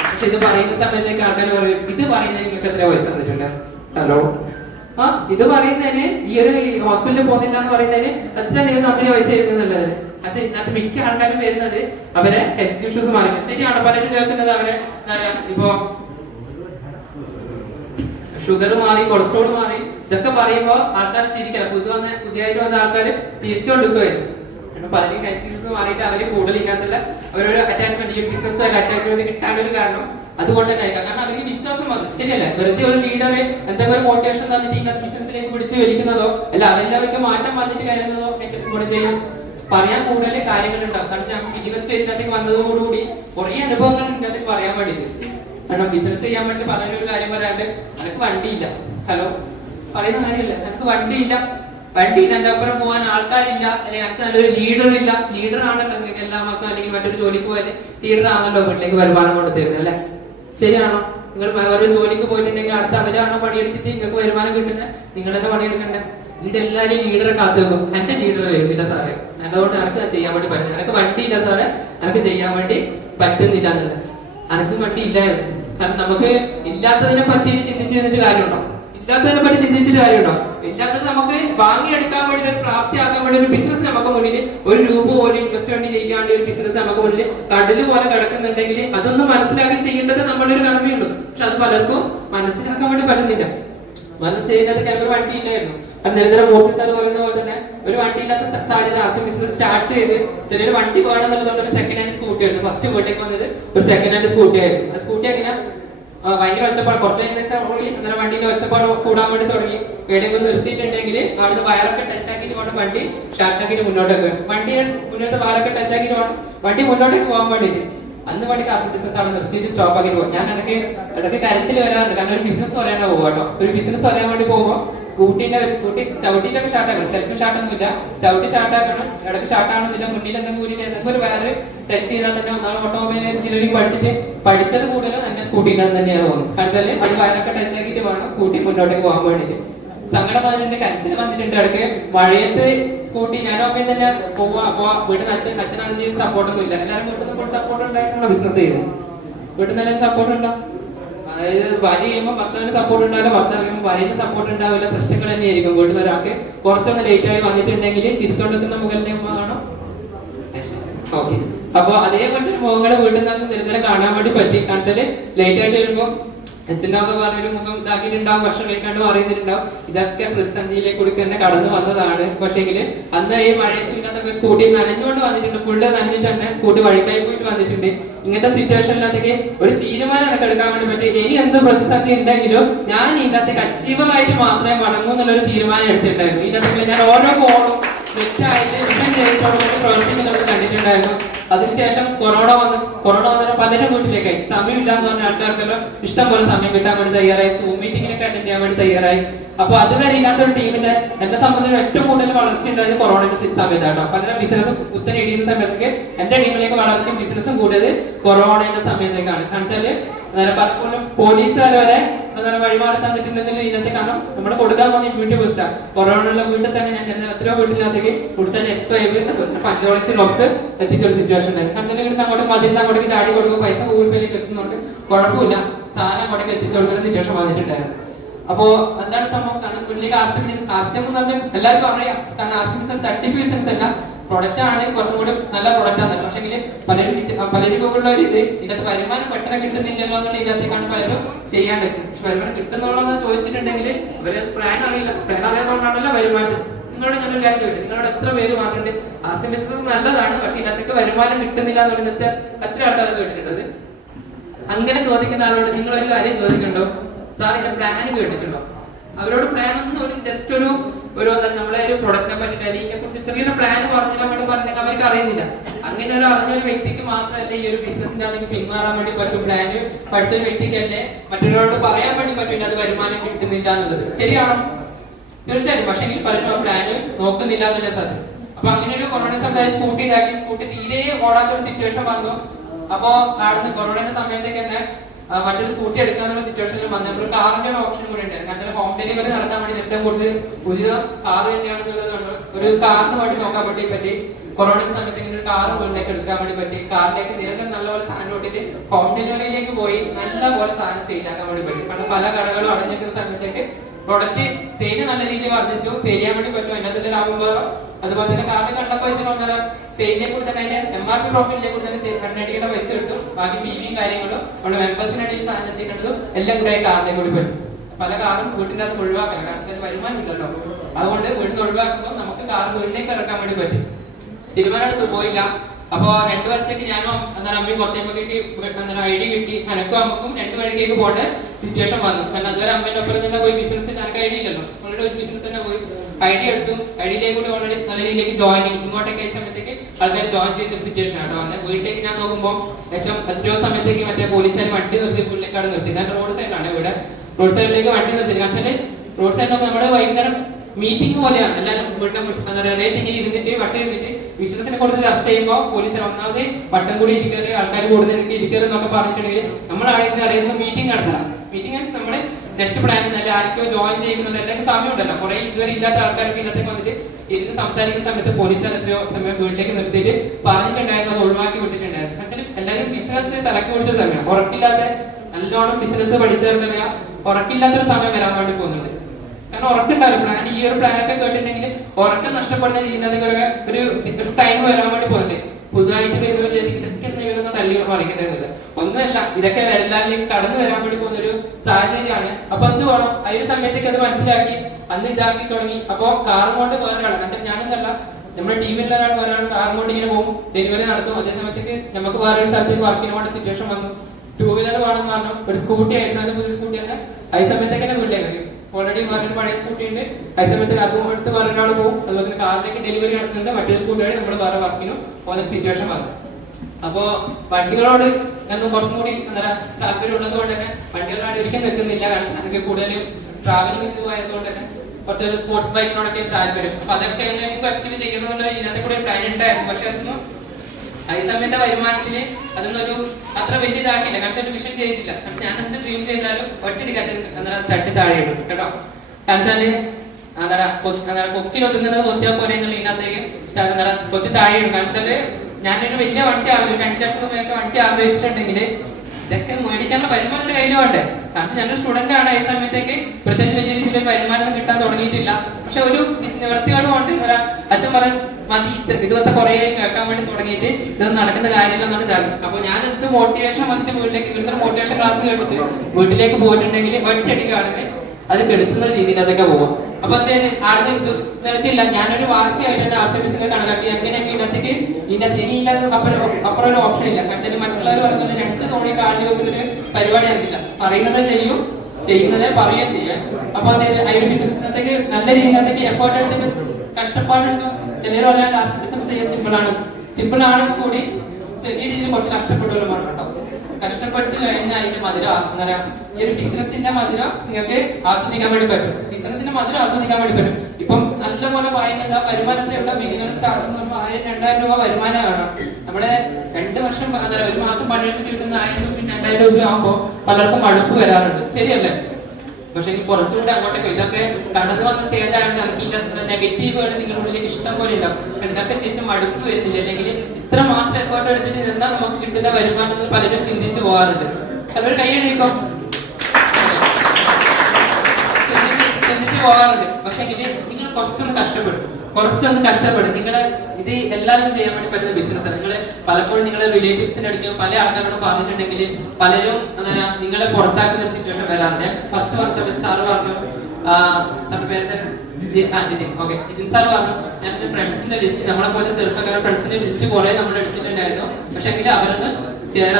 പക്ഷെ ഇത് പറയുന്ന സമയത്തേക്ക് ആൾക്കാർ പറയും ഇത് പറയുന്നതിന് നിങ്ങൾക്ക് എത്ര പൈസ തന്നിട്ടുണ്ട്? ഹലോ ഇത് പറയുന്നതിന് ഈ ഒരു ഹോസ്പിറ്റലിൽ പോകുന്നില്ല എന്ന് പറയുന്നതിന് എത്ര നിങ്ങൾ അതിന് പൈസ എന്നുള്ളത്. പക്ഷെ ഇതിനകത്ത് മിക്ക ആൾക്കാരും വരുന്നത് അവരെ ഹെൽത്ത് ഇഷ്യൂസ് മാറി. ശരിയാണ് പലരും കേൾക്കുന്നത് അവരെ എന്താ പറയാ ഇപ്പോ ഷുഗർ മാറി, കൊളസ്ട്രോൾ മാറി, ഇതൊക്കെ പറയുമ്പോൾ ആൾക്കാർ ചിരിക്കണം. പുതിയതായിട്ട് വന്ന ആൾക്കാർ ചിരിച്ചുകൊണ്ടിരിക്കുമായിരുന്നു. പലരും ഹെൽത്ത് ഇഷ്യൂസ് മാറിയിട്ട് അവര് കൂടുതൽ ഇല്ലാത്തല്ല അവരൊരു അറ്റാച്ച്മെന്റ് ഈ ബിസിനസ്സുമായിട്ട് അറ്റാച്ച്മെന്റ് കിട്ടാനൊരു കാരണം അതുകൊണ്ട് തന്നെ ആയിരിക്കാം. കാരണം അവർക്ക് വിശ്വാസം വന്നു. ശരിയല്ലേ? വെറുതെ ഒരു ലീഡറെ എന്തെങ്കിലും മോട്ടിവേഷൻ തന്നിട്ട് ഇങ്ങനത്തെ ബിസിനസ്സിലേക്ക് പിടിച്ച് വലിക്കുന്നതോ അല്ല അവർക്ക് മാറ്റം വന്നിട്ട് കയറുന്നതോ ഏറ്റവും കൂടെ ചെയ്യും പറയാൻ കൂടുതൽ കാര്യങ്ങളുണ്ടാവും. കാരണം ഞാൻ ബിസിനസ് സ്റ്റേജിനകത്തേക്ക് വന്നതോടുകൂടി കുറെ അനുഭവങ്ങൾ ഇതിനകത്തേക്ക് പറയാൻ വേണ്ടിയിട്ട്. കാരണം ബിസിനസ് ചെയ്യാൻ വേണ്ടി പലരും ഒരു കാര്യം പറയാണ്ട് എനിക്ക് വണ്ടിയില്ല. ഹലോ പറയുന്ന കാര്യമല്ല, എനിക്ക് വണ്ടിയില്ല, എന്റെ ഒപ്പം പോകാൻ ആൾക്കാരില്ല, അല്ലെങ്കിൽ എനിക്ക് നല്ലൊരു ലീഡർ ഇല്ല. ലീഡർ ആണല്ലോ നിങ്ങൾക്ക് എല്ലാ മാസം അല്ലെങ്കിൽ മറ്റൊരു ജോലിക്ക് പോയാൽ ലീഡർ ആണല്ലോ വീട്ടിലേക്ക് വരുമാനം കൊണ്ട് തരുന്നത് അല്ലെ? ശരിയാണോ? നിങ്ങൾ ഓരോ ജോലിക്ക് പോയിട്ടുണ്ടെങ്കിൽ അടുത്ത അവരാണോ പണിയെടുത്തിട്ട് നിങ്ങൾക്ക് വരുമാനം കിട്ടുന്നത്? നിങ്ങൾ തന്നെ പണിയെടുക്കണ്ടേ? ഇതെല്ലാരും ലീഡറെ കാത്തു വെക്കും. എന്റെ ലീഡർ വരുന്നില്ല സാറേ, അതുകൊണ്ട് എനിക്ക് ചെയ്യാൻ വേണ്ടി പറ്റുന്നില്ല. എനിക്ക് വണ്ടിയില്ല സാറേ, എനിക്ക് ചെയ്യാൻ വേണ്ടി പറ്റുന്നില്ല എന്നുള്ളത്. എനിക്കും വണ്ടി ഇല്ലായിരുന്നു. കാരണം നമുക്ക് ഇല്ലാത്തതിനെ പറ്റി ചിന്തിച്ചിരുന്നിട്ട് കാര്യമുണ്ടോ? ഇല്ലാത്തതിനെ പറ്റി ചിന്തിച്ചിട്ട് കാര്യമുണ്ടോ? ഇല്ലാത്തത് നമുക്ക് വാങ്ങിയെടുക്കാൻ വേണ്ടി ഒരു പ്രാപ്തിയാക്കാൻ വേണ്ടി ഒരു ബിസിനസ് നമുക്ക് മുന്നിൽ ഒരു രൂപ പോലും ഇൻവെസ്റ്റ്മെന്റ് ചെയ്യാണ്ട് ഒരു ബിസിനസ് നമുക്ക് മുന്നിൽ കടല് പോലെ കിടക്കുന്നുണ്ടെങ്കിൽ അതൊന്നും മനസ്സിലാക്കി ചെയ്യേണ്ടത് നമ്മുടെ ഒരു കടമയുള്ളൂ. പക്ഷെ അത് പലർക്കും മനസ്സിലാക്കാൻ വേണ്ടി പറ്റുന്നില്ല. മനസ്സിലാക്കാതെ ചിലപ്പോൾ വണ്ടി ഇല്ലായിരുന്നു. നിരന്തരം മൂർത്തി സാർ പറയുന്ന പോലെ തന്നെ ഒരു വണ്ടി ഇല്ലാത്ത സാധ്യത ആർക്കും ബിസിനസ് സ്റ്റാർട്ട് ചെയ്ത് ചെറിയൊരു വണ്ടി വേണമെന്നുള്ളതുകൊണ്ട് ഒരു സെക്കൻഡ് ഹാൻഡ് സ്കൂട്ടി ആയിരുന്നു. ഫസ്റ്റ് വീട്ടിലേക്ക് വന്നത് ഒരു സെക്കൻഡ് ഹാൻഡ് സ്കൂട്ടി ആയിരുന്നു. ആ സ്കൂട്ടി അങ്ങനെ ഭയങ്കര ഒച്ചപ്പാട് കുറച്ച് അന്നേരം വണ്ടിന്റെ ഒച്ചപ്പാട് കൂടാൻ വേണ്ടി തുടങ്ങി. എവിടെയൊക്കെ നിർത്തിയിട്ടുണ്ടെങ്കിൽ അവിടുന്ന് വയറൊക്കെ ടച്ച് ആക്കിയിട്ട് വേണം വണ്ടി സ്റ്റാർട്ടാക്കിയിട്ട് മുന്നോട്ടേക്ക് വണ്ടി മുന്നോട്ട് വയറൊക്കെ ടച്ച് ആക്കിയിട്ട് വേണം വണ്ടി മുന്നോട്ടേക്ക് പോകാൻ വേണ്ടിയിട്ട്. അന്ന് വണ്ടി കാർഷിക ബിസിനസ് ആണ് നിർത്തിയിട്ട് സ്റ്റോപ്പ് ആക്കിയിട്ട് പോകും. ഞാൻ ഇടയ്ക്ക് കരച്ചിൽ വരാറുണ്ട്. കാരണം ഒരു ബിസിനസ് പറയാനാ പോകും കേട്ടോ. ഒരു ബിസിനസ് പറയാൻ വേണ്ടി പോകുമ്പോൾ സ്കൂട്ടി ചവിട്ടിയിട്ടൊക്കെ സ്റ്റാർട്ടാക്കണം. സെൽഫ് സ്റ്റാർട്ടൊന്നുമില്ല, ചവിട്ടി സ്റ്റാർട്ടാക്കണം. ഇടയ്ക്ക് സ്റ്റാർട്ടാണെന്നില്ല, മുന്നിൽ എന്തെങ്കിലും കൂടിയിട്ട് എന്തെങ്കിലും ഒരു വയറ് ടച്ച് ചെയ്താൽ തന്നെ ഒന്നാണ് ഓട്ടോമൊബൈൽ എഞ്ചിനീയറിംഗ് പഠിച്ചത് കൂടുതലും എന്റെ സ്കൂട്ടിൻ്റെ തന്നെയാണ് തോന്നുന്നു. കാരണം അത് വയറൊക്കെ ടച്ച് ആക്കിയിട്ട് വേണം സ്കൂട്ടി മുന്നോട്ടേക്ക് പോകാൻ വേണ്ടിയിട്ട്. സങ്കടം വന്നിട്ടുണ്ട്, കരച്ചിൽ വന്നിട്ടുണ്ട്. ഇടയ്ക്ക് മഴയത്ത് സ്കൂട്ടി ഞാനും അമ്മയും തന്നെ വീട്ടിൽ നിന്ന് അച്ഛനാണെങ്കിൽ സപ്പോർട്ടൊന്നും ഇല്ല. എല്ലാവരും വീട്ടിൽ നിന്ന് സപ്പോർട്ട് ഉണ്ടായിട്ടുള്ള ബിസിനസ് ചെയ്തു. വീട്ടിൽ നിന്ന് എല്ലാവരും സപ്പോർട്ട് ഉണ്ടാവും. അതായത് ഭാര്യ ചെയ്യുമ്പോൾ ഭർത്താവിന് സപ്പോർട്ട് ഉണ്ടാവില്ല, ഭർത്താവ് ചെയ്യുമ്പോൾ ഭാര്യന് സപ്പോർട്ട് ഉണ്ടാവില്ല. പ്രശ്നങ്ങൾ തന്നെയായിരിക്കും. വീട്ടിൽ ഒരാൾക്ക് കുറച്ചൊന്ന് ലേറ്റ് ആയി വന്നിട്ടുണ്ടെങ്കിൽ ചിരിച്ചോണ്ടിരിക്കുന്ന മുഖലിന്റെ ഉമ്മ കാണും. ഓക്കെ, അപ്പൊ അതേപോലത്തെ മുഖങ്ങളെ വീട്ടിൽ നിന്ന് നിരന്തരം കാണാൻ വേണ്ടി പറ്റി. കാണിച്ചാല് ലേറ്റ് ആയിട്ട് വരുമ്പോ അച്ഛൻ്റെ ഒക്കെ പറഞ്ഞൊരു മുഖം ഇതാക്കിയിട്ടുണ്ടാവും, ഭക്ഷണം കഴിക്കാണ്ട് പറയുന്നുണ്ടാവും. ഇതൊക്കെ പ്രതിസന്ധിയിലേക്ക് കൂടി തന്നെ കടന്നു വന്നതാണ്. പക്ഷേങ്കിൽ അന്ന് ഈ മഴയത്തിനകത്തൊക്കെ സ്കൂട്ടി നനഞ്ഞുകൊണ്ട് വന്നിട്ടുണ്ട്. ഫുള്ള് നനഞ്ഞിട്ട് തന്നെ സ്കൂട്ടി വഴിക്കായി പോയിട്ട് വന്നിട്ടുണ്ട്. ഇങ്ങനത്തെ സിറ്റുവേഷനിലത്തേക്ക് ഒരു തീരുമാനം എനിക്ക് എടുക്കാൻ വേണ്ടി പറ്റി. ഇനി എന്ത് പ്രതിസന്ധി ഉണ്ടെങ്കിലും ഞാൻ ഇതിനകത്തേക്ക് അച്ചീവറായിട്ട് മാത്രമേ മടങ്ങൂ എന്നുള്ളൊരു തീരുമാനം എടുത്തിട്ടുണ്ടായിരുന്നു. ഇതിനകത്തേക്ക് ഞാൻ ഓരോ കോളും തെറ്റായിട്ട് വിഷം ചെയ്തിട്ടുള്ള പ്രവർത്തിക്കുന്നത് കണ്ടിട്ടുണ്ടായിരുന്നു. അതിനുശേഷം കൊറോണ വന്നിട്ട് പലരും വീട്ടിലേക്കായി. സമയമില്ല എന്ന് പറഞ്ഞ ആൾക്കാർക്കെല്ലാം ഇഷ്ടം പോലെ സമയം കിട്ടാൻ വേണ്ടി തയ്യാറായി, സൂം മീറ്റിംഗിലൊക്കെ അറ്റൻഡ് ചെയ്യാൻ വേണ്ടി തയ്യാറായി. അപ്പൊ അതുവരെ ഇല്ലാത്തൊരു ടീമിന്റെ എന്നെ സംബന്ധിച്ച് ഏറ്റവും കൂടുതൽ വളർച്ച ഉണ്ടായത് കൊറോണയുടെ സമയത്താട്ടോ. പലരും ബിസിനസ് കുത്തനെ ഇടിയുന്ന സമയത്തൊക്കെ എന്റെ ടീമിലേക്ക് വളർച്ചയും ബിസിനസ്സും കൂടിയത് കൊറോണയുടെ സമയത്തേക്കാണ്. കാണിച്ചാല് പലപ്പോഴും പോലീസുകാർ വരെ വഴിമാറി തന്നിട്ടുണ്ടെങ്കിൽ ഇതിനകത്ത് കാരണം നമ്മുടെ കൊടുക്കാൻ പോകുന്ന ഇമ്മ്യൂണിറ്റി ബൂസ്റ്റാ. കൊറോണയുള്ള വീട്ടിൽ തന്നെ ഞാൻ എത്രയോ വീട്ടിനകത്തേക്ക് കുടിച്ചാൽ S5 പഞ്ചോളിസ് ഡോക്സ് എത്തിച്ചൊരു സിറ്റുവേഷൻ ഉണ്ടായിരുന്നു. കാണിച്ചാൽ ഇവിടുന്ന് അങ്ങോട്ട് മതിലിന് അങ്ങോട്ടേക്ക് ചാടി കൊടുക്കും, പൈസ ഗൂഗിൾ പേയിലേക്ക് എത്തുന്നുണ്ട്, കുഴപ്പമില്ല, സാധനം അങ്ങോട്ടേക്ക് എത്തിച്ചു കൊടുക്കുന്ന സിറ്റുവേഷൻ വന്നിട്ടുണ്ടായിരുന്നു. അപ്പോ എന്താണ് സംഭവം? കാരണം പുള്ളിക്ക് RCM എന്ന് പറഞ്ഞാൽ എല്ലാവർക്കും അറിയാം. കാരണം RCM തട്ടിപ്പ് ബിസിനസ് അല്ല, പ്രൊഡക്റ്റ് ആണ്, കുറച്ചും കൂടി നല്ല പ്രൊഡക്റ്റ് ആണ്. പക്ഷെങ്കിൽ പലരും ഉള്ള ഒരു ഇതിനകത്ത് വരുമാനം പെട്ടെന്ന് കിട്ടുന്നില്ലല്ലോ എന്നുള്ള ഇതിനകത്തേക്കാണ് പലരും ചെയ്യാണ്ട്. പക്ഷെ വരുമാനം കിട്ടുന്നുള്ളതെന്ന് ചോദിച്ചിട്ടുണ്ടെങ്കിൽ അവര് പ്ലാൻ അറിയാത്തതുകൊണ്ടാണല്ലോ വരുമാനം. നിങ്ങളോട് ഞാനൊരു കാര്യം ചോദിച്ചു, നിങ്ങളോട് എത്ര പേര് പറഞ്ഞിട്ടുണ്ട് RCM ബിസിനസ് നല്ലതാണ്, പക്ഷെ ഇതിനകത്തേക്ക് വരുമാനം കിട്ടുന്നില്ല എന്ന് പറയുന്നത് എത്ര ആൾക്കാർ കേട്ടിട്ടുള്ളത്? അങ്ങനെ ചോദിക്കുന്ന ആളോട് നിങ്ങൾ ഒരു കാര്യം ചോദിക്കണ്ടോ, സാർ ഇതിന്റെ പ്ലാൻ കേട്ടിട്ടുണ്ടോ? അവരോട് പ്ലാൻ ഒന്നും ഒരു ജസ്റ്റ് ഒരു നമ്മളെ ഒരു പ്രൊഡക്റ്റിനെ പറ്റിയിട്ട് അല്ലെങ്കിൽ ഇതിനെ കുറിച്ച് ചെറിയൊരു പ്ലാൻ പറഞ്ഞാൽ വേണ്ടി പറഞ്ഞാൽ അവർക്ക് അറിയുന്നില്ല. അങ്ങനെ ഒരു അറിഞ്ഞൊരു വ്യക്തിക്ക് മാത്രമല്ല ഈ ഒരു ബിസിനസിന്റെ അതിന് പിന്മാറാൻ വേണ്ടി പറ്റും. പ്ലാന് പഠിച്ചൊരു വ്യക്തിക്ക് തന്നെ മറ്റൊരാളോട് പറയാൻ വേണ്ടി പറ്റില്ല അത് വരുമാനം കിട്ടുന്നില്ല എന്നുള്ളത്. ശരിയാണോ? തീർച്ചയായിട്ടും. പക്ഷെ എങ്കിൽ പലരും പ്ലാന് നോക്കുന്നില്ല എന്നുള്ള സാധ്യത. അപ്പൊ അങ്ങനെ ഒരു കൊറോണ സമയത്ത് സ്കൂട്ടി തീരെ ഓടാത്ത ഒരു സിറ്റുവേഷൻ വന്നു. അപ്പോ അവിടുന്ന് കൊറോണയുടെ സമയത്തേക്ക് തന്നെ മറ്റൊരു സ്കൂട്ടി എടുക്കാന്നുള്ള സിറ്റുവേഷനിൽ വന്നപ്പോൾ ഒരു കാറിന്റെ ഒരു ഓപ്ഷൻ കൂടി ഉണ്ടായിരുന്നു. കാരണം ഹോം ഡെലിവറി നടത്താൻ വേണ്ടി ഏറ്റവും കൂടുതൽ ഉചിതം കാർ തന്നെയാണെന്നുള്ളത് കൊണ്ട് ഒരു കാറിന് വേണ്ടി നോക്കാൻ വേണ്ടി പറ്റി. കൊറോണയുടെ സമയത്ത് ഇങ്ങനെ ഒരു കാർ വീട്ടിലേക്ക് എടുക്കാൻ വേണ്ടി പറ്റി. കാറിലേക്ക് നിരന്തരം നല്ലപോലെ സാധനം ഇട്ടിട്ട് ഹോം ഡെലിവറിയിലേക്ക് പോയി നല്ലപോലെ സാധനം സെയിൽ ആക്കാൻ വേണ്ടി പറ്റി. കാരണം പല കടകളും അടഞ്ഞിരിക്കുന്ന സമയത്തേക്ക് പ്രൊഡക്റ്റ് സെയിൽ നല്ല രീതിയിൽ വർദ്ധിച്ചു. സെയിൽ ചെയ്യാൻ വേണ്ടി പറ്റും, അതിനകത്ത് ലാഭം വേണം. അതുപോലെ തന്നെ കാറിന് കണ്ടപ്പോൾ വെച്ചാൽ സെയിലിനെ കൂടി തന്നെ അതിന്റെ MRP പ്രോഫിറ്റിലെ കൂടി തന്നെ കണ്ണടിയുടെ പൈസ കിട്ടും. ബാക്കി PV കാര്യങ്ങളും നമ്മുടെ മെമ്പേഴ്സിനായിട്ട് ഈ സാധനം എത്തിക്കേണ്ടതും എല്ലാം കൂടെ കാറിനെ കൂടി പറ്റും. പല കാറും വീട്ടിന്റെ അകത്ത് ഒഴിവാക്കണം, കാരണം വരുമാനം ഇല്ലല്ലോ. അതുകൊണ്ട് വീട്ടിൽ ഒഴിവാക്കുമ്പോൾ നമുക്ക് കാർ വീട്ടിലേക്ക് ഇറക്കാൻ വേണ്ടി പറ്റും. തീരുമാനം എടുത്ത് പോയില്ല. അപ്പൊ 2 വർഷത്തേക്ക് ഞാനും അമ്മയും കുറച്ച് കഴിയുമ്പോഴേക്ക് ID കിട്ടി. എനക്കും അമ്മക്കും 2 വഴിക്കേക്ക് പോകേണ്ട സിറ്റുവേഷൻ വന്നു. കാരണം അതുവരെ അമ്മേന്റെ ഒപ്പം തന്നെ പോയി ബിസിനസ് എനിക്ക് ID ഇല്ലല്ലോ. അവരുടെ ഒരു ബിസിനസ് തന്നെ പോയി ID എടുത്തു. IDയിലേക്ക് കൂടി ഓൾറെഡി നല്ല രീതിയിലേക്ക് ജോയിനിങ് ഇങ്ങോട്ടേക്ക് അയച്ച സമയത്തേക്ക് ആൾക്കാർ ജോയിൻ ചെയ്യുന്ന സിറ്റുവേഷൻ ആട്ടോ വന്നത്. വീട്ടിലേക്ക് ഞാൻ നോക്കുമ്പോൾ ഏകദേശം എത്രയോ സമയത്തേക്ക് മറ്റേ പോലീസുകാർ വണ്ടി നിർത്തി പുള്ളിക്കാട് നിർത്തി. കാരണം റോഡ് സൈഡിലാണ് ഇവിടെ. റോഡ് സൈഡിലേക്ക് വണ്ടി നിർത്തി. കാരണം റോഡ് സൈഡിലൊക്കെ നമ്മുടെ വൈകുന്നേരം മീറ്റിംഗ് പോലെയാണ്. എല്ലാവരും റേറ്റിംഗിൽ ഇരുന്നിട്ട് വട്ടം ഇരുന്നിട്ട് ബിസിനസിനെ കുറിച്ച് ചർച്ച ചെയ്യുമ്പോൾ പോലീസിന് ഒന്നാമത് വട്ടം കൂടി ഇരിക്കരുത്, ആൾക്കാർ കൂടുതൽ ഇരിക്കരുത് എന്നൊക്കെ പറഞ്ഞിട്ടുണ്ടെങ്കിൽ നമ്മൾ അവിടെ അറിയുന്ന മീറ്റിംഗ് നടത്തണം. മീറ്റിംഗ് നമ്മുടെ നെക്സ്റ്റ് പ്ലാൻ ആർക്കോ ജോയിൻ ചെയ്യുന്നുണ്ട്. എല്ലാവർക്കും സമയം ഉണ്ടല്ലോ. കുറെ ഇതുവരെ ഇല്ലാത്ത ആൾക്കാർക്ക് ഇന്നത്തേക്ക് വന്നിട്ട് ഇരുന്ന് സംസാരിക്കുന്ന സമയത്ത് പോലീസുകാർ എത്രയോ സമയം വീട്ടിലേക്ക് നിർത്തിയിട്ട് പറഞ്ഞിട്ടുണ്ടായിരുന്നു, അത് ഒഴിവാക്കി വിട്ടിട്ടുണ്ടായിരുന്നു. പക്ഷേ എല്ലാവരും ബിസിനസ് തലക്ക് പിടിച്ചൊരു സമയം, ഉറക്കില്ലാത്ത നല്ലോണം ബിസിനസ് പഠിച്ചവർക്കറിയാം ഉറക്കില്ലാത്തൊരു സമയം വരാൻ വേണ്ടി പോകുന്നുണ്ട്. കാരണം ഉറക്കുണ്ടാവില്ല. പ്ലാൻ ഈ ഒരു പ്ലാനൊക്കെ കേട്ടിട്ടുണ്ടെങ്കിൽ ഉറക്കം നഷ്ടപ്പെടുന്ന രീതിയിൽ ഒരു ടൈം വരാൻ വേണ്ടി പോകുന്നുണ്ട്. പുതുതായിട്ട് വരുന്നവർ ഇതൊക്കെ ഇവരൊന്നും തള്ളി മറിക്കുന്നില്ല. ഒന്നുമല്ല, ഇതൊക്കെ എല്ലാവരിലേക്ക് കടന്നു വരാൻ വേണ്ടി പോകുന്ന ഒരു സാഹചര്യമാണ്. അപ്പൊ എന്ത് വേണം, ആ ഒരു സമയത്തേക്ക് അത് മനസ്സിലാക്കി അന്ന് ഇതാക്കി തുടങ്ങി. അപ്പൊ കാറും കൊണ്ട് വേറൊരാളാണ്, എന്നിട്ട് ഞാനെന്നല്ല നമ്മുടെ ടീമിലുള്ള ഒരാൾ കാറും കൊണ്ട് ഇങ്ങനെ പോകും, ഡെലിവറി നടത്തും. അതേ സമയത്തേക്ക് നമുക്ക് വേറെ ഒരു സ്ഥലത്തേക്ക് വർക്കിന് പോകേണ്ട സിറ്റുവേഷൻ വന്നു. 2 വീലർ വേണമെന്ന് പറഞ്ഞു. ഒരു സ്കൂട്ടി ആയിരുന്നു, പുതിയ സ്കൂട്ടി തന്നെ. ആ സമയത്തേക്ക് തന്നെ വീട്ടിലേക്ക് വരും. ഓൾറെഡി വേറൊരു പഴയ സ്കൂട്ടി ഉണ്ട്. ആ സമയത്ത് അതും എടുത്ത് വേറൊരാൾ പോകും. അതുപോലെ തന്നെ കാറിലേക്ക് ഡെലിവറി നടത്തുന്നുണ്ട്. മറ്റൊരു സ്കൂട്ടിയാണ് നമ്മൾ വേറെ വർക്കിനും പോകുന്ന സിറ്റുവേഷൻ വന്നു. അപ്പോ വണ്ടികളോട് ഞാൻ കുറച്ചും കൂടി താല്പര്യം ഉള്ളത് കൊണ്ട് തന്നെ വണ്ടികളോട് ഒരിക്കലും നിൽക്കുന്നില്ല. കാരണം എനിക്ക് കൂടുതലും ട്രാവലിംഗ് ഇതുമായതുകൊണ്ട് തന്നെ കുറച്ചൊരു സ്പോർട്സ് ബൈക്കിനോടൊക്കെ താല്പര്യം. അപ്പൊ അതൊക്കെ എനിക്ക് അച്ചീവ് ചെയ്യണമെന്നുള്ള ഇതിനകത്ത് കൂടെ പ്ലാൻ ഉണ്ടായിരുന്നു. പക്ഷെ അതൊന്നും ഈ സമയത്തെ വരുമാനത്തിന് അതൊന്നും അത്ര വലിയ ഇതാക്കിയില്ല. കാരണം ഒരു വിഷൻ ചെയ്തിട്ടില്ല. കാരണം ഞാൻ എന്ത് ഡ്രീം ചെയ്താലും ഒറ്റയടിക്ക് തട്ടി താഴെ ഇടും കേട്ടോ. കാരണം കൊക്കിലൊതുങ്ങുന്നത് കൊത്തിയാൽ പോലെ എന്നുള്ള ഇതിനകത്തേക്ക് കൊത്തി താഴെ ഇടും. കാരണം ഞാനൊരു വലിയ വണ്ടി 2 ലക്ഷം രൂപയൊക്കെ വണ്ടി ആഗ്രഹിച്ചിട്ടുണ്ടെങ്കിൽ ഇതൊക്കെ മേടിക്കാനുള്ള വരുമാനം കയ്യിൽ വേണ്ടേ? കാരണം ഞാനൊരു സ്റ്റുഡന്റ് ആണ്. ഈ സമയത്തേക്ക് പ്രത്യേകിച്ച് വലിയ രീതിയിൽ വരുമാനം കിട്ടാൻ തുടങ്ങിയിട്ടില്ല. പക്ഷെ ഒരു നിവൃത്തിയോട് കൊണ്ട് അച്ഛൻ പറയും മതി, ഇതുപോലത്തെ കുറെ കേൾക്കാൻ വേണ്ടി തുടങ്ങിയിട്ട് ഇതൊന്നും നടക്കുന്ന കാര്യമില്ലെന്നാണ് ഇതാണ്. അപ്പൊ ഞാൻ എന്ത് മോട്ടിവേഷൻ വന്നിട്ട് വീട്ടിലേക്ക് ഇവിടുത്തെ മോട്ടിവേഷൻ ക്ലാസ് കേട്ടിട്ട് വീട്ടിലേക്ക് പോയിട്ടുണ്ടെങ്കിൽ ഒറ്റയടിക്കാണെങ്കിൽ അത് കെടുത്തുന്ന രീതിയിൽ അതൊക്കെ പോകും. അപ്പൊ ആദ്യം നിറച്ചില്ല. ഞാനൊരു വാശിയായിട്ട് ആർസിബിസിനെ കണക്കാക്കി എങ്ങനെയൊക്കെ ഇന്നത്തേക്ക് ഇനി ഇല്ലാതെ അപ്പുറം ഒരു ഓപ്ഷൻ ഇല്ല. കാരണം മറ്റുള്ളവർ പറയുന്നത് 2 തോണി കാലി വെക്കുന്നൊരു പരിപാടി ആയിരിക്കില്ല. പറയുന്നത് ചെയ്യും, ചെയ്യുന്നത് പറയുകയും ചെയ്യാം. അപ്പൊ ബിസിനത്തേക്ക് നല്ല രീതിയിലേക്ക് എഫേർട്ട് എടുത്തിട്ട് കഷ്ടപ്പാടുണ്ടോ ചിലർ പറയാൻ ബിസിനസ് ചെയ്യാൻ സിമ്പിൾ ആണ് കൂടി ചെറിയ രീതിയിൽ കുറച്ച് കഷ്ടപ്പെടുമല്ലോ പറഞ്ഞിട്ടുണ്ടാവും. കഷ്ടപ്പെട്ട് കഴിഞ്ഞാൽ അതിന്റെ മധുരം എന്താ പറയാ, ഈ ഒരു ബിസിനസിന്റെ മധുരം നിങ്ങൾക്ക് ആസ്വദിക്കാൻ വേണ്ടി പറ്റും. ബിസിനസിന്റെ മധുരം ആസ്വദിക്കാൻ വേണ്ടി പറ്റും. ഇപ്പം നല്ലപോലെ വായനയുടെ വരുമാനത്തിലുള്ള ബിഗിനർ സ്റ്റാർട്ട് എന്ന് പറയുമ്പോൾ 1000-2000 രൂപ വരുമാനം കാണാം. നമ്മളെ 2 വർഷം ഒരു മാസം പണിയെടുത്ത് കിട്ടുന്ന 1000 രൂപ 2000 രൂപ ആകുമ്പോൾ പലർക്കും മടുപ്പ് വരാറുണ്ട്. ശരിയല്ലേ? പക്ഷെ കുറച്ചുകൂടി അങ്ങോട്ടേക്ക് ഇതൊക്കെ കടന്നു വന്ന സ്റ്റേജ് ആയതുകൊണ്ട് ഇറക്കിയിട്ട് നെഗറ്റീവുകൾ നിങ്ങളുടെ ഉള്ളിലേക്ക് ഇഷ്ടം പോലെ ഉണ്ടാവും. ഇതൊക്കെ ചെയ്ത് മടുപ്പ് വരുന്നില്ല, അല്ലെങ്കിൽ ഇത്ര മാത്രം എഫേർട്ട് എടുത്തിട്ട് എന്താ നമുക്ക് കിട്ടുന്ന വരുമാനം പലരും ചിന്തിച്ചു പോകാറുണ്ട്. പലരും കൈ എഴുതിക്കോ ചിന്തിച്ചു പോകാറുണ്ട്. പക്ഷെ നിങ്ങൾ കുറച്ചൊന്ന് കഷ്ടപ്പെടും. നിങ്ങളെ ഇത് എല്ലാവർക്കും ചെയ്യാൻ വേണ്ടി പറ്റുന്ന ബിസിനസ്സാണ്. നിങ്ങൾ പലപ്പോഴും നിങ്ങളുടെ റിലേറ്റീവ്സിന്റെ അടുത്ത് പല ആൾക്കാരോട് പറഞ്ഞിട്ടുണ്ടെങ്കിൽ പലരും എന്താ നിങ്ങളെ പുറത്താക്കുന്ന ഒരു സിറ്റുവേഷൻ വരാറുണ്ട്. ഫസ്റ്റ് വർഷം സാറ് പറഞ്ഞു, ജിതിൻ സാർ പറഞ്ഞു, ഞാൻ ഫ്രണ്ട്സിന്റെ ലിസ്റ്റ്, നമ്മളെ പോലെ ചെറുപ്പക്കാരുടെ ഫ്രണ്ട്സിന്റെ ലിസ്റ്റ് കുറെ നമ്മൾ എടുത്തിട്ടുണ്ടായിരുന്നു. പക്ഷെ എങ്കിൽ അവരൊന്ന്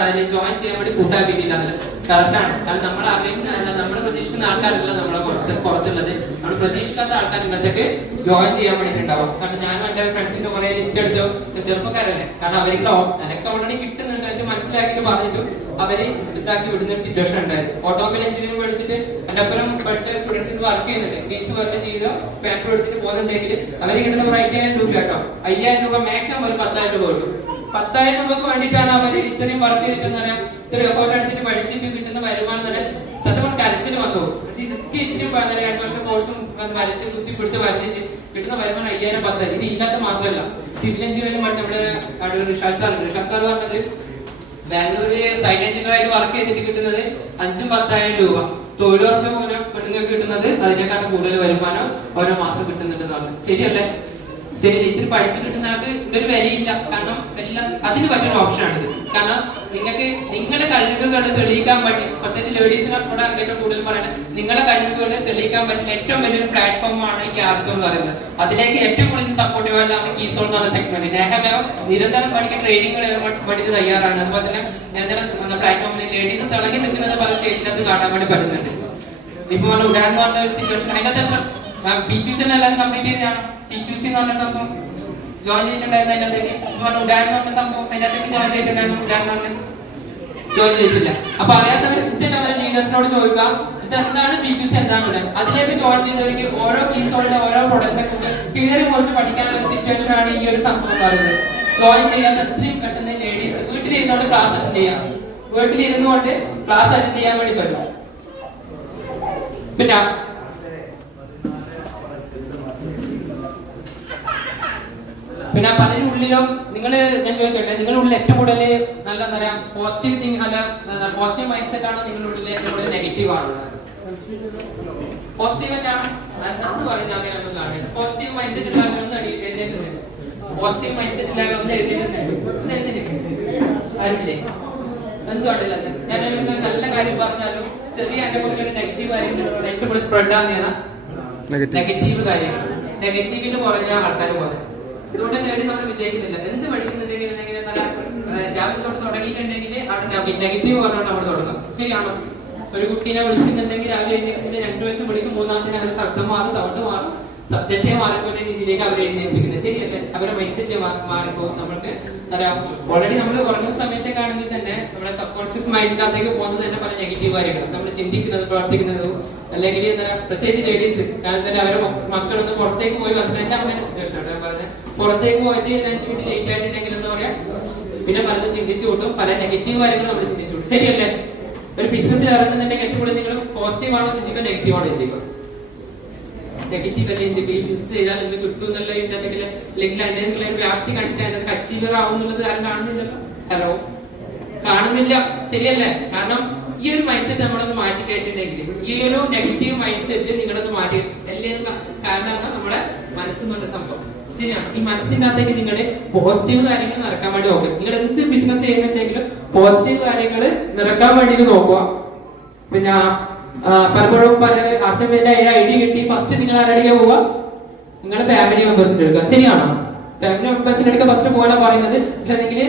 അതിൽ ജോയിൻ ചെയ്യാൻ വേണ്ടി കൂട്ടാക്കിയിട്ടില്ല. അതിൽ കറക്റ്റാണ്. കാരണം നമ്മൾ ആഗ്രഹിക്കുന്ന നമ്മൾ പ്രതീക്ഷിക്കുന്ന ആൾക്കാരല്ല നമ്മളെ പുറത്തുള്ളത്. നമ്മൾ പ്രതീക്ഷിക്കാത്ത ആൾക്കാർ ഇങ്ങനത്തേക്ക് ജോയിൻ ചെയ്യാൻ വേണ്ടിയിട്ടുണ്ടാവും. കാരണം ഞാൻ എന്റെ ഫ്രണ്ട്സിന്റെ കുറെ ലിസ്റ്റ് എടുത്തു, ചെറുപ്പക്കാരല്ലേ, കാരണം അവർക്ക് എനിക്ക് ഓൾറെഡി കിട്ടുന്നുണ്ട് എന്ന് മനസ്സിലാക്കിയിട്ട് പറഞ്ഞിട്ട് അവര് സെറ്റാക്കി വിടുന്ന ഒരു സിറ്റുവേഷൻ ഉണ്ടായത്. ഓട്ടോമൊബൈൽ എഞ്ചിനീയറിംഗ് പഠിച്ചിട്ട് എന്റെ ഒപ്പം പഠിച്ച സ്റ്റുഡൻസിന് വർക്ക് ചെയ്യുന്നുണ്ട്. ഫീസ് വർക്ക് ചെയ്ത് സ്പാൻഡർ എടുത്തിട്ട് പോകുന്നുണ്ടെങ്കിൽ അവര് കിട്ടുന്ന 5000 രൂപ കേട്ടോ. 5000 രൂപ മാക്സിമം ഒരു 10,000 രൂപ കിട്ടും. 10,000 രൂപക്ക് വേണ്ടിയിട്ടാണ് അവര് ഇത്രയും വർക്ക് ചെയ്തിട്ട് ഇത്രയും എഫോർട്ട് എടുത്തിട്ട് പഠിച്ചിട്ട് കിട്ടുന്ന വരുമാനം തന്നെ സത്യം കരച്ചിൽ വന്നു. പക്ഷെ ഇതൊക്കെ ഇതിന് 2 വർഷം കോഴ്സും വരച്ച് കുത്തിപ്പിടിച്ച് വരച്ചിട്ട് കിട്ടുന്ന വരുമാനം 5000 10,000. ഇത് ഇതിനകത്ത് മാത്രമല്ല, സിവിൽ എഞ്ചിനീയറിംഗ് പഠിച്ച നമ്മുടെ ഋഷാദ് സാർ പറഞ്ഞത് ബാംഗ്ലൂര് സൈറ്റ് എഞ്ചിനീയറായിട്ട് വർക്ക് ചെയ്തിട്ട് കിട്ടുന്നത് 5,000-10,000 രൂപ. തൊഴിലുറപ്പ് മൂലം പെണ്ണുങ്ങൾക്ക് കിട്ടുന്നത് അതിനേക്കാളും കൂടുതൽ വരുമാനം ഓരോ മാസം കിട്ടുന്നുണ്ടെന്നാണ്. ശരിയല്ലേ? ശരി, ഇതിൽ പഠിച്ചിട്ട് കിട്ടുന്ന ആൾക്ക് ഒരു വിലയില്ല. കാരണം എല്ലാം അതിന് പറ്റുന്ന ഓപ്ഷനാണിത്. കാരണം നിങ്ങൾക്ക് നിങ്ങളുടെ കഴിവുകൾ തെളിയിക്കാൻ പറ്റും. പ്രത്യേകിച്ച് ലേഡീസിനോട് ഏറ്റവും കൂടുതൽ പറയുന്നത്, നിങ്ങളുടെ കഴിവുകൾ തെളിയിക്കാൻ പറ്റുന്ന ഏറ്റവും വലിയൊരു പ്ലാറ്റ്ഫോമാണ് ഈ ആർസോ എന്ന് പറയുന്നത്. അതിലേക്ക് ഏറ്റവും കൂടുതൽ സപ്പോർട്ടീവ് ആയിട്ടാണ് കീസോൾ എന്ന് പറഞ്ഞ സെഗ്മെന്റ്. നേഹമോ നിരന്തരം പഠിക്കാൻ ട്രെയിനിങ്ങുകൾ വേണ്ടിയിട്ട് തയ്യാറാണ്. അതുപോലെ തന്നെ നിരന്തരം പ്ലാറ്റ്ഫോമിൽ ലേഡീസ് തിളങ്ങി നിൽക്കുന്നത് പല സ്റ്റേജിനകത്ത് കാണാൻ വേണ്ടി പറ്റുന്നുണ്ട്. ഇപ്പൊ ഉദാഹരണം പറഞ്ഞ ഒരു സിറ്റുവേഷൻ അതിനകത്ത് എത്ര PQC എല്ലാവരും കംപ്ലീറ്റ് ചെയ്തതാണ്. PQC എന്ന് പറഞ്ഞ സംഭവം ജോയിൻ ചെയ്തിട്ടുണ്ടായിരുന്നു. അതിനകത്തേക്ക് ഉദാഹരണം പറഞ്ഞ സംഭവം അതിനകത്തേക്ക് ജോയിൻ ചെയ്തിട്ടുണ്ടായിരുന്നു. ഉദാഹരണം ജോയിൻ ചെയ്തിട്ടില്ല. അപ്പൊ അറിയാത്തവർ ഇത്തന്നെ അവരെ ലീഡേഴ്സിനോട് ചോദിക്കുക, ഇതെന്താണ് PQC, എന്താണ്. അതിലേക്ക് ജോയിൻ ചെയ്തവർക്ക് ഓരോ കീസോളിന്റെ ഓരോ പ്രൊഡക്റ്റിനെ കുറിച്ച് ക്ലിയർ കുറിച്ച് പഠിക്കാനുള്ള ഒരു സിറ്റുവേഷൻ ആണ് ഈ ഒരു സംഭവം പറയുന്നത്. ജോയിൻ ചെയ്യാൻ എത്രയും പെട്ടെന്ന് ലേഡീസ് വീട്ടിലിരുന്നോണ്ട് ക്ലാസ് അറ്റൻഡ് ചെയ്യാം. വീട്ടിലിരുന്നുകൊണ്ട് ക്ലാസ് അറ്റൻഡ് ചെയ്യാൻ വേണ്ടി പറ്റും. പിന്നെ പലരും ഉള്ളിലും ഞാൻ ചോദിക്കട്ടെ, നിങ്ങളുടെ ഉള്ളിൽ ഏറ്റവും കൂടുതൽ നല്ല എന്താ പറയാ പോസിറ്റീവ് തിങ്ക് അല്ല പോസിറ്റീവ് മൈൻഡ് സെറ്റ് ആണോ നിങ്ങളുടെ ഉള്ളിൽ ഏറ്റവും കൂടുതൽ നെഗറ്റീവ് ആണോ? പോസിറ്റീവ് ആയിട്ടാണ് എന്ന് പറഞ്ഞ അങ്ങനെയൊന്നും കാണില്ല. പോസിറ്റീവ് മൈൻഡ് സെറ്റ് ഉള്ള ഒന്ന് എഴുതിയിട്ടുണ്ട്. പോസിറ്റീവ് മൈൻഡ് സെറ്റ് ഇല്ലാതെ ഒന്ന് എഴുതിയിട്ടുണ്ട്. ആരുമില്ലേ? എന്തുകൊണ്ടില്ല? ഞാൻ നല്ല കാര്യം പറഞ്ഞാലും ചെറിയ എന്നെ കുറിച്ച് നെഗറ്റീവ് കാര്യങ്ങൾ ഏറ്റവും കൂടുതൽ സ്പ്രെഡ് ആകുന്ന നെഗറ്റീവ് കാര്യങ്ങൾ. നെഗറ്റീവിന് കുറഞ്ഞ ആൾക്കാർ പോലെ ഇതുകൊണ്ട് നേടി നമ്മൾ വിജയിക്കുന്നില്ല. എന്ത് പഠിക്കുന്നുണ്ടെങ്കിൽ രാവിലെ തൊട്ട് തുടങ്ങിയിട്ടുണ്ടെങ്കിൽ അവിടെ നെഗറ്റീവ് പറഞ്ഞാണ് അവിടെ തുടങ്ങും. ശരിയാണോ? ഒരു കുട്ടീനെ വിളിക്കുന്നുണ്ടെങ്കിൽ രാവിലെ എഴുന്നേൽപ്പിന്റെ 2 വയസ്സ് വിളിക്കും, 3-ാമത്തെ അവർ ശബ്ദം മാറും, സൗണ്ട് മാറും, സബ്ജക്റ്റേ മാറിക്കൊണ്ട് രീതിയിലേക്ക് അവർ എഴുന്നേൽപ്പിക്കുന്നത്. ശരിയല്ലേ? അവരുടെ മൈൻഡ് സെറ്റ് മാറിപ്പോ നമ്മൾക്ക് ഓൾറെഡി നമ്മൾ ഉറങ്ങുന്ന സമയത്തേക്കാണെങ്കിൽ തന്നെ നമ്മുടെ സബ് കോൺഷ്യസ് മൈൻഡിനകത്തേക്ക് പോകുന്നത് തന്നെ പല നെഗറ്റീവ് കാര്യങ്ങൾ നമ്മൾ ചിന്തിക്കുന്നത് പ്രവർത്തിക്കുന്നതും അല്ലെങ്കിൽ എന്താ പ്രത്യേകിച്ച് ലേഡീസ് കാരണം അവരുടെ മക്കളൊന്ന് പുറത്തേക്ക് പോയി വന്നിട്ട് എന്റെ അമ്മേന്റെ സിറ്റുവേഷൻ ആണ് ഞാൻ പറഞ്ഞത്. പുറത്തേക്ക് പോയിട്ട് 5 മിനിറ്റ് ലേറ്റ് ആയിട്ടുണ്ടെങ്കിൽ എന്താ പറയാ പിന്നെ പലതും ചിന്തിച്ചു കൂട്ടും, പല നെഗറ്റീവ് കാര്യങ്ങൾ നമ്മൾ ചിന്തിച്ചു കൂട്ടും. ശരിയല്ലേ? ഒരു ബിസിനസ്സിൽ ഇറങ്ങുന്നുണ്ടെങ്കിൽ ഏറ്റവും കൂടുതൽ നിങ്ങൾ പോസിറ്റീവ് ആണോ ചിന്തിക്കുക, നെഗറ്റീവ് ആണോ ചിന്തിക്കുക? നെഗറ്റീവ് അല്ലേ ചിന്തിക്കുക. ഈ ബിസിനസ് ചെയ്താൽ എന്ത് കിട്ടും എന്നുള്ള അല്ലെങ്കിൽ അതിന്റെ ഒരു വ്യാപ്തി കണ്ടിട്ട് അതിനകത്ത് അച്ചീവർ ആവും എന്നുള്ളത് ആരും കാണുന്നില്ലല്ലോ. ഹലോ, കാണുന്നില്ല. ശരിയല്ലേ? കാരണം ഈ ഒരു മൈൻഡ് സെറ്റ് നമ്മളൊന്ന് മാറ്റി കഴിഞ്ഞിട്ടുണ്ടെങ്കിൽ ഈ ഒരു നെഗറ്റീവ് മൈൻഡ് സെറ്റ് നിങ്ങളൊന്ന് മാറ്റി എല്ലാവരും കാരണം നമ്മുടെ മനസ്സെന്നുള്ള സംഭവം. ശരിയാണ്? ഈ മനസ്സിന്റെ അകത്തേക്ക് നിങ്ങളുടെ പോസിറ്റീവ് കാര്യങ്ങൾ നിറക്കാൻ വേണ്ടി നോക്കുക. നിങ്ങൾ എന്ത് ബിസിനസ് ചെയ്യുന്നുണ്ടെങ്കിലും പോസിറ്റീവ് കാര്യങ്ങൾ നിറക്കാൻ വേണ്ടിയിട്ട് നോക്കുക. പിന്നെ പലപ്പോഴും പറയുന്നത് അസംബ്ലിന്റെ ഐഡിയ കിട്ടി ഫസ്റ്റ് നിങ്ങൾ ആരടിക്കാൻ പോവുക, നിങ്ങളുടെ ഫാമിലി മെമ്പേഴ്സിന്റെ എടുക്കുക. ശരിയാണോ? ഫാമിലി മെമ്പേഴ്സിന്റെ എടുക്കുക ഫസ്റ്റ് പോലെ പറയുന്നത്. പക്ഷെ അല്ലെങ്കിൽ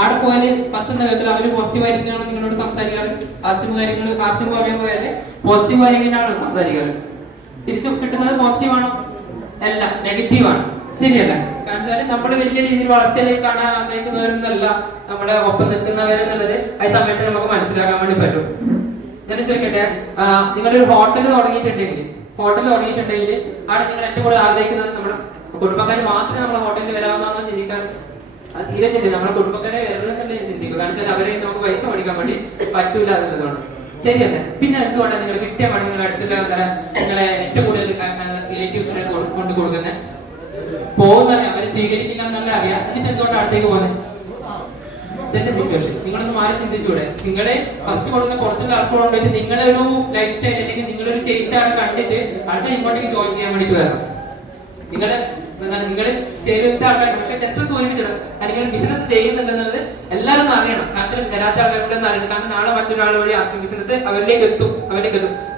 അവിടെ പോയാല് ഫസ്റ്റ് എന്താ കേട്ടില്ല, അവര് പോസിറ്റീവ് ആയിരിക്കാണ് നിങ്ങളോട് സംസാരിക്കാറ്. ആർസിം പറയാൻ പോയാല് പോസിറ്റീവ് കാര്യങ്ങളാണ് സംസാരിക്കാറ്. തിരിച്ചു കിട്ടുന്നത് പോസിറ്റീവ് ആണോ? എല്ലാം നെഗറ്റീവാണ്. ശരിയല്ല? കാരണം നമ്മൾ വലിയ രീതിയിൽ വളർച്ചയിലേക്ക് കാണാൻ ആഗ്രഹിക്കുന്നവരൊന്നല്ല നമ്മുടെ ഒപ്പം നിൽക്കുന്നവരെന്നുള്ളത് ആ സമയത്ത് നമുക്ക് മനസ്സിലാക്കാൻ വേണ്ടി പറ്റും. ഞാൻ ചോദിക്കട്ടെ, നിങ്ങളൊരു ഹോട്ടൽ തുടങ്ങിയിട്ടുണ്ടെങ്കിൽ ആണ് നിങ്ങൾ ഏറ്റവും കൂടുതൽ ആഗ്രഹിക്കുന്നത് നമ്മുടെ കുടുംബക്കാർ മാത്രമേ നമ്മുടെ ഹോട്ടലിൽ വരാവുന്നതാണോ ചിന്തിക്കാൻ? തീരെ ചിന്തിക്കും. നമ്മുടെ കുടുംബക്കാരെ വരണമെന്നല്ലേ ചിന്തിക്കും. കാരണം വെച്ചാൽ അവരെ നമുക്ക് പൈസ മേടിക്കാൻ വേണ്ടി പറ്റൂല എന്നുള്ളതുകൊണ്ട്. ശരിയല്ലേ? പിന്നെ എന്തുകൊണ്ടാണ് നിങ്ങൾ കിട്ടിയ പണി നിങ്ങൾ അടുത്തുള്ള നിങ്ങളെ ഏറ്റവും കൂടുതൽ റിലേറ്റീവ്സിനെ കൊണ്ട് കൊടുക്കുന്നത്? പോകുന്നവരെ അവരെ സ്വീകരിക്കില്ല എന്നല്ല അറിയാം. എന്നിട്ട് എന്തുകൊണ്ടാണ് അടുത്തേക്ക് പോകുന്നത്? ഇതെന്റെ സിറ്റുവേഷൻ. നിങ്ങളൊന്ന് മാറി ചിന്തിച്ചൂടെ? നിങ്ങളെ ഫസ്റ്റ് കൊടുക്കുന്ന പുറത്തുള്ള ആൾക്കാരുണ്ടായിട്ട് നിങ്ങളെ ഒരു ലൈഫ് സ്റ്റൈൽ അല്ലെങ്കിൽ നിങ്ങളൊരു ചേഞ്ച് ആണ് കണ്ടിട്ട് ആൾക്കാർ ഇങ്ങോട്ടേക്ക് ജോയിൻ ചെയ്യാൻ വേണ്ടിട്ട് വരണം. നിങ്ങൾ ചേരുന്ന ആൾക്കാർ പക്ഷെ ജസ്റ്റ് സൂചിപ്പിച്ചിടും. നിങ്ങൾ ബിസിനസ് ചെയ്യുന്നുണ്ടെന്നുള്ളത് എല്ലാവരും അറിയണം. കാരണം വരാത്ത ആൾക്കാരുടെ അറിയണം. കാരണം നാളെ മറ്റൊരാൾ വഴി ആർസിംഗ് ബിസിനസ് അവരിലേക്ക് എത്തും.